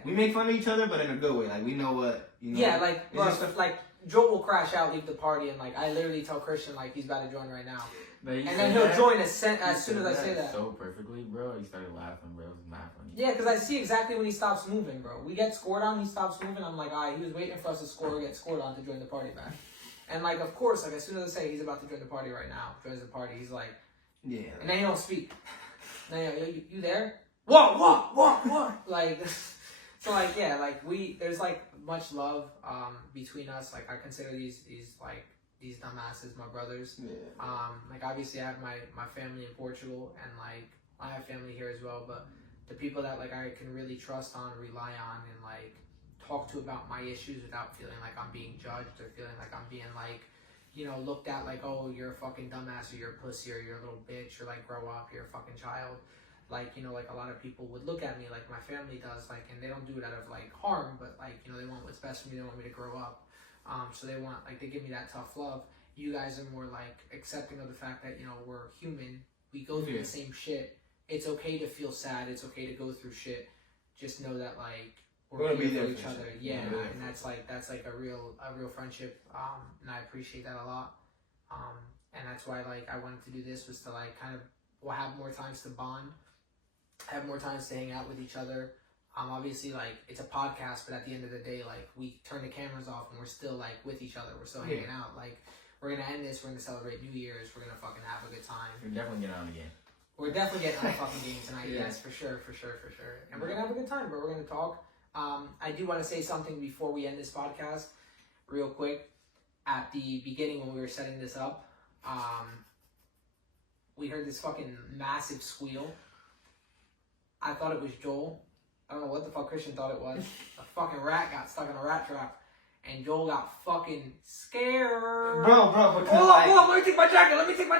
we make fun of each other, but in a good way. Like we know what you know. Yeah, like like Joe will crash out, leave the party, and like I literally tell Cristian like he's about to join right now, and then he'll join as soon as I say that. So perfectly, bro. He started laughing, bro. It was mad funny. Yeah, because I see exactly when he stops moving, bro. We get scored on, he stops moving. I'm like, alright, he was waiting for us to score, get scored on to join the party back. And like, of course, like as soon as I say he's about to join the party right now, joins the party, he's like. Yeah. And then you don't speak. Then you there? What? Like, so like, yeah, like there's like much love between us. Like, I consider these dumbasses my brothers. Yeah. Like, obviously I have my family in Portugal, and like I have family here as well, but the people that like I can really trust on, rely on, and like talk to about my issues without feeling like I'm being judged or feeling like I'm being like, you know, looked at like, oh, you're a fucking dumbass, or you're a pussy, or you're a little bitch, or like, grow up, you're a fucking child. Like, you know, like a lot of people would look at me like my family does, like, and they don't do it out of like harm, but like, you know, they want what's best for me, they want me to grow up. So they want, like, they give me that tough love. You guys are more like accepting of the fact that, you know, we're human, we go through the same shit. It's okay to feel sad, it's okay to go through shit. Just know that like we're here for each other. Yeah, and that's like a real friendship. And I appreciate that a lot. And that's why like I wanted to do this, was to like kind of, we'll have more times to bond, have more times to hang out with each other. Obviously, like, it's a podcast, but at the end of the day, like, we turn the cameras off and we're still like with each other. We're still hanging out. Like, we're gonna end this. We're gonna celebrate New Year's. We're gonna fucking have a good time. We're definitely getting on the game. We're definitely getting on the fucking game tonight. Yes, for sure. And we're gonna have a good time, but we're gonna talk. I do want to say something before we end this podcast, real quick. At the beginning, when we were setting this up, we heard this fucking massive squeal. I thought it was Joel. I don't know what the fuck Christian thought it was. A fucking rat got stuck in a rat trap, and Joel got fucking scared. Bro, because hold on, let me take my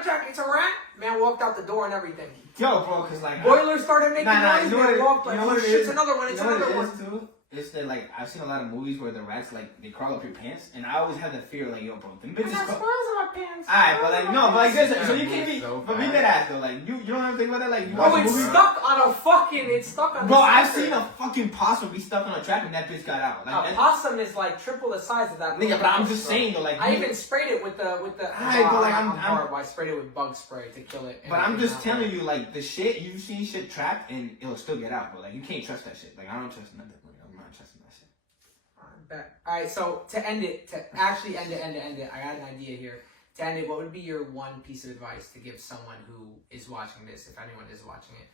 jacket. It's a rat. Man walked out the door and everything. Yo, bro, because like boiler started making noise. You know walked like, what it shit's is? another one. It's another one. Too? It's that, like, I've seen a lot of movies where the rats, like, they crawl up your pants, and I always have that fear, like, yo, bro, them bitches. I got squirrels in my pants. Alright, but like, no, but like this, so you Yeah, can't be, so but be that ass though, like, you don't ever think about that, like, you Bro, watch a it's movie. stuck on a fucking, it's stuck on. Bro, I've seen a fucking possum be stuck on a trap and that bitch got out. Like, a possum is like triple the size of that. nigga, but I'm just saying though, like, I even sprayed it with the. Alright, but like, I'm horrible. I sprayed it with bug spray to kill it. But I'm just telling you, like, the shit, you've seen shit trapped and it'll still get out, bro. Like, you can't trust that shit. Like, I don't trust nothing. I'm not trusting that shit. Alright, so to end it, to actually end it, I got an idea here. To end it, what would be your one piece of advice to give someone who is watching this, if anyone is watching it,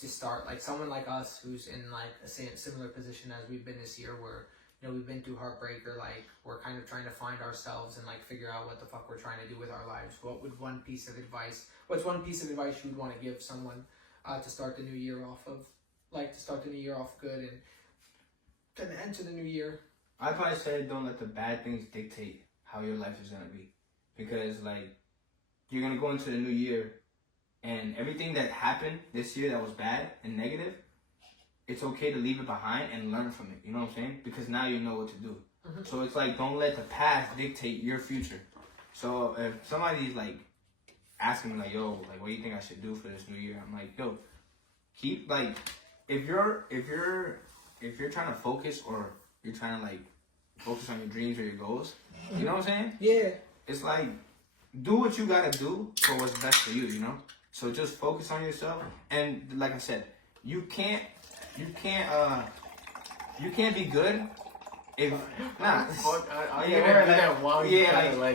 to start, like someone like us who's in like a similar position as we've been this year, where, you know, we've been through heartbreak, or like we're kind of trying to find ourselves and like figure out what the fuck we're trying to do with our lives. What's one piece of advice you would want to give someone to start the new year off of, like to start the new year off good and to enter the new year? I'd probably say don't let the bad things dictate how your life is gonna be, because like you're gonna go into the new year, and everything that happened this year that was bad and negative, it's okay to leave it behind and learn from it. You know what I'm saying? Because now you know what to do. Mm-hmm. So it's like, don't let the past dictate your future. So if somebody's like asking me like, yo, like, what do you think I should do for this new year? I'm like, yo, keep like, if you're trying to focus, or you're trying to like focus on your dreams or your goals, you know what I'm saying? Yeah. It's like, do what you gotta do for what's best for you, you know? So just focus on yourself, and like I said, you can't be good if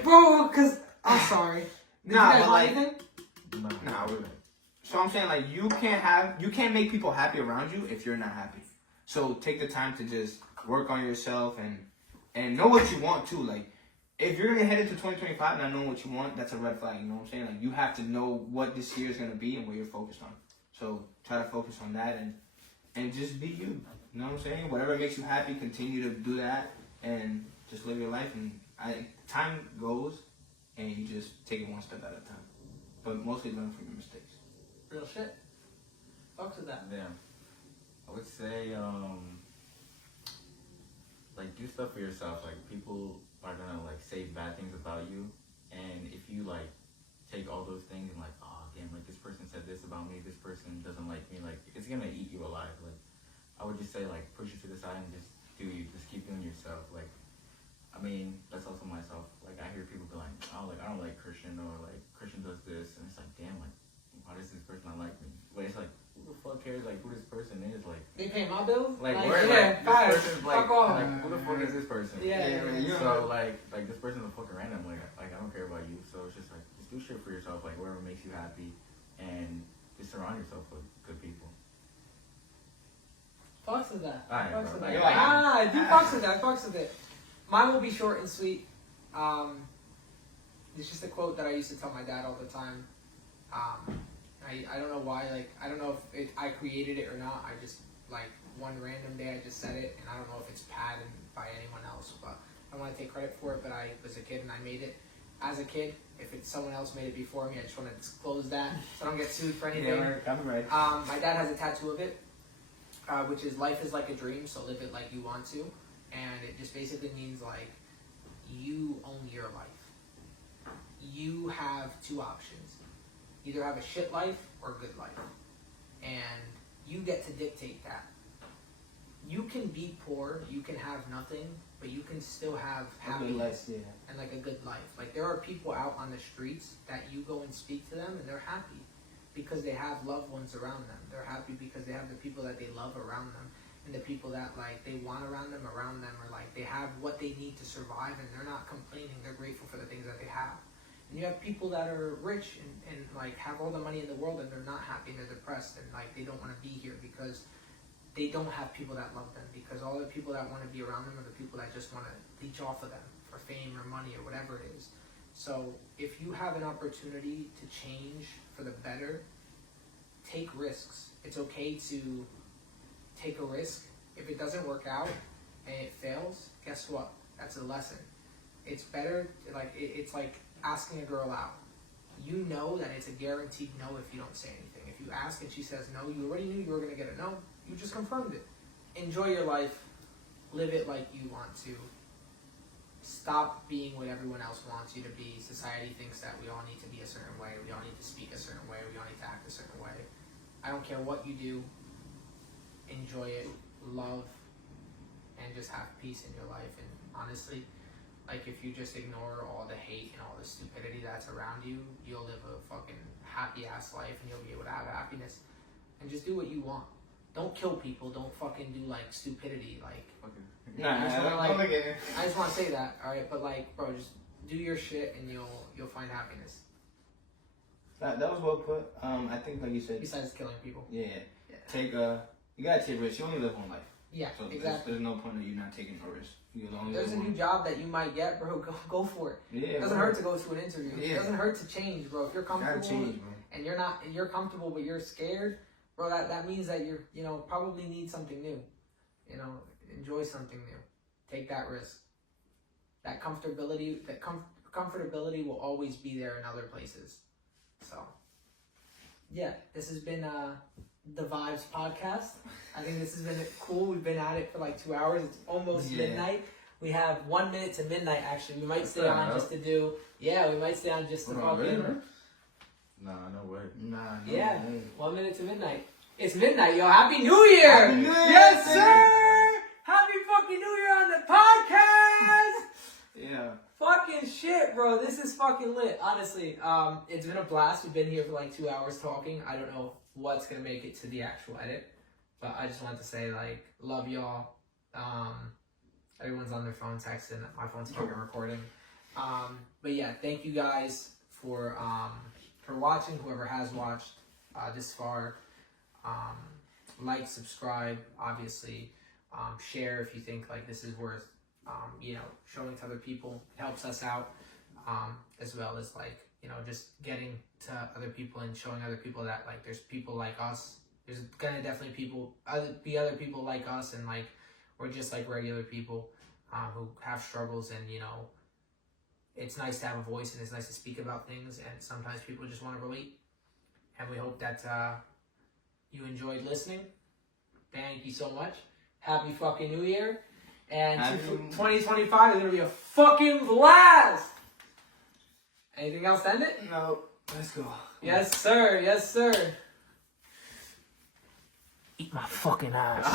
bro, cause I'm sorry. But like, so I'm saying, like, you can't make people happy around you if you're not happy. So take the time to just work on yourself and know what you want too. Like, if you're gonna head into 2025 not knowing what you want, that's a red flag. You know what I'm saying? Like, you have to know what this year is gonna be and what you're focused on. So try to focus on that and just be you. You know what I'm saying? Whatever makes you happy, continue to do that and just live your life. And time goes, and you just take it one step at a time. But mostly learn from your mistakes. Real shit. Fuck to that. Yeah. I would say, like, do stuff for yourself. Like, people are gonna like say bad things about you, and if you like take all those things and like, oh damn, like this person said this about me, this person doesn't like me, like it's gonna eat you alive. Like, I would just say, like, push it to the side and just do you. Just keep doing yourself. Like, I mean, that's also myself. Like, I hear people be like, oh, like, I don't like Christian, or like Christian does this, and it's like, damn, like, why does this person not like me? But it's like, who the fuck cares, like, who this person is? Like, they pay my bills? Like, where, yeah, like, this person's like, fuck off. like, who the fuck is this person? Yeah. So like this person's a fucking random. Like I don't care about you. So it's just like, just do shit for yourself. Like, whatever makes you happy, and just surround yourself with good people. Fucks with that. Alright, Fucks bro. with that. You're like- I do fucks with that. Fucks with it. Mine will be short and sweet. It's just a quote that I used to tell my dad all the time. I don't know why. Like, I don't know if I created it or not. I just, like, one random day I just said it, and I don't know if it's patented by anyone else, but I don't want to take credit for it. But I was a kid and I made it. As a kid, if it's someone else made it before me, I just want to disclose that so I don't get sued for anything. Copyright. My dad has a tattoo of it, which is life is like a dream, so live it like you want to. And it just basically means like you own your life. You have two options. Either have a shit life or a good life. And you get to dictate that. You can be poor, you can have nothing, but you can still have happiness and like a good life. Like there are people out on the streets that you go and speak to them and they're happy because they have loved ones around them. They're happy because they have the people that they love around them, and the people that like they want around them, or like they have what they need to survive, and they're not complaining. They're grateful for the things that they have. And you have people that are rich and like have all the money in the world, and they're not happy and they're depressed, and like they don't want to be here because they don't have people that love them, because all the people that want to be around them are the people that just want to leech off of them for fame or money or whatever it is. So if you have an opportunity to change for the better, take risks. It's okay to take a risk. If it doesn't work out and it fails, guess what? That's a lesson. It's better, like it's like asking a girl out. You know that it's a guaranteed no if you don't say anything. If you ask and she says no, you already knew you were going to get a no. You just confirmed it. Enjoy your life. Live it like you want to. Stop being what everyone else wants you to be. Society thinks that we all need to be a certain way. We all need to speak a certain way. We all need to act a certain way. I don't care what you do. Enjoy it. Love. And just have peace in your life. And honestly, like if you just ignore all the hate and all the stupidity that's around you, you'll live a fucking happy ass life and you'll be able to have happiness. And just do what you want. Don't kill people. Don't fucking do like stupidity. Like, I just want to say that, all right? But like, bro, just do your shit and you'll find happiness. That was well put. I think like you said. Besides killing people. Yeah. You gotta take risks. You only live one life. Yeah, so exactly. There's no point of you not taking no risk. There's a new job that you might get, bro. Go for it. Yeah. It doesn't hurt to go to an interview. Yeah. It doesn't hurt to change, bro. If you're comfortable change, bro. and you're comfortable but you're scared, bro, that means that you're probably need something new. Enjoy something new. Take that risk. That comfortability, comfortability will always be there in other places. So, yeah, this has been the Vibes podcast. I think this has been cool. We've been at it for like 2 hours. It's almost midnight. We have 1 minute to midnight. Actually, we might stay on just to do. Yeah, we might stay on just to fucking. Nah, no way. Nah. No Yeah, way. 1 minute to midnight. It's midnight, yo. Happy New Year! Happy New Year! Yes, sir! Happy fucking New Year on the podcast! Yeah. Fucking shit, bro. This is fucking lit. Honestly, it's been a blast. We've been here for like 2 hours talking. I don't know what's gonna make it to the actual edit, but I just wanted to say, like, love y'all. Everyone's on their phone texting. My phone's fucking recording. But yeah, thank you guys for watching. Whoever has watched this far, like, subscribe, obviously, share if you think like this is worth showing to other people. It helps us out, as well as like just getting to other people and showing other people that like there's people like us. There's gonna definitely be other people like us, and like we're just like regular people who have struggles, and it's nice to have a voice and it's nice to speak about things, and sometimes people just want to relate. And we hope that you enjoyed listening. Thank you so much. Happy fucking New Year. And 2025 is going to be a fucking blast. Anything else to end it? No. Let's go. Yes, sir. Yes, sir. Eat my fucking ass.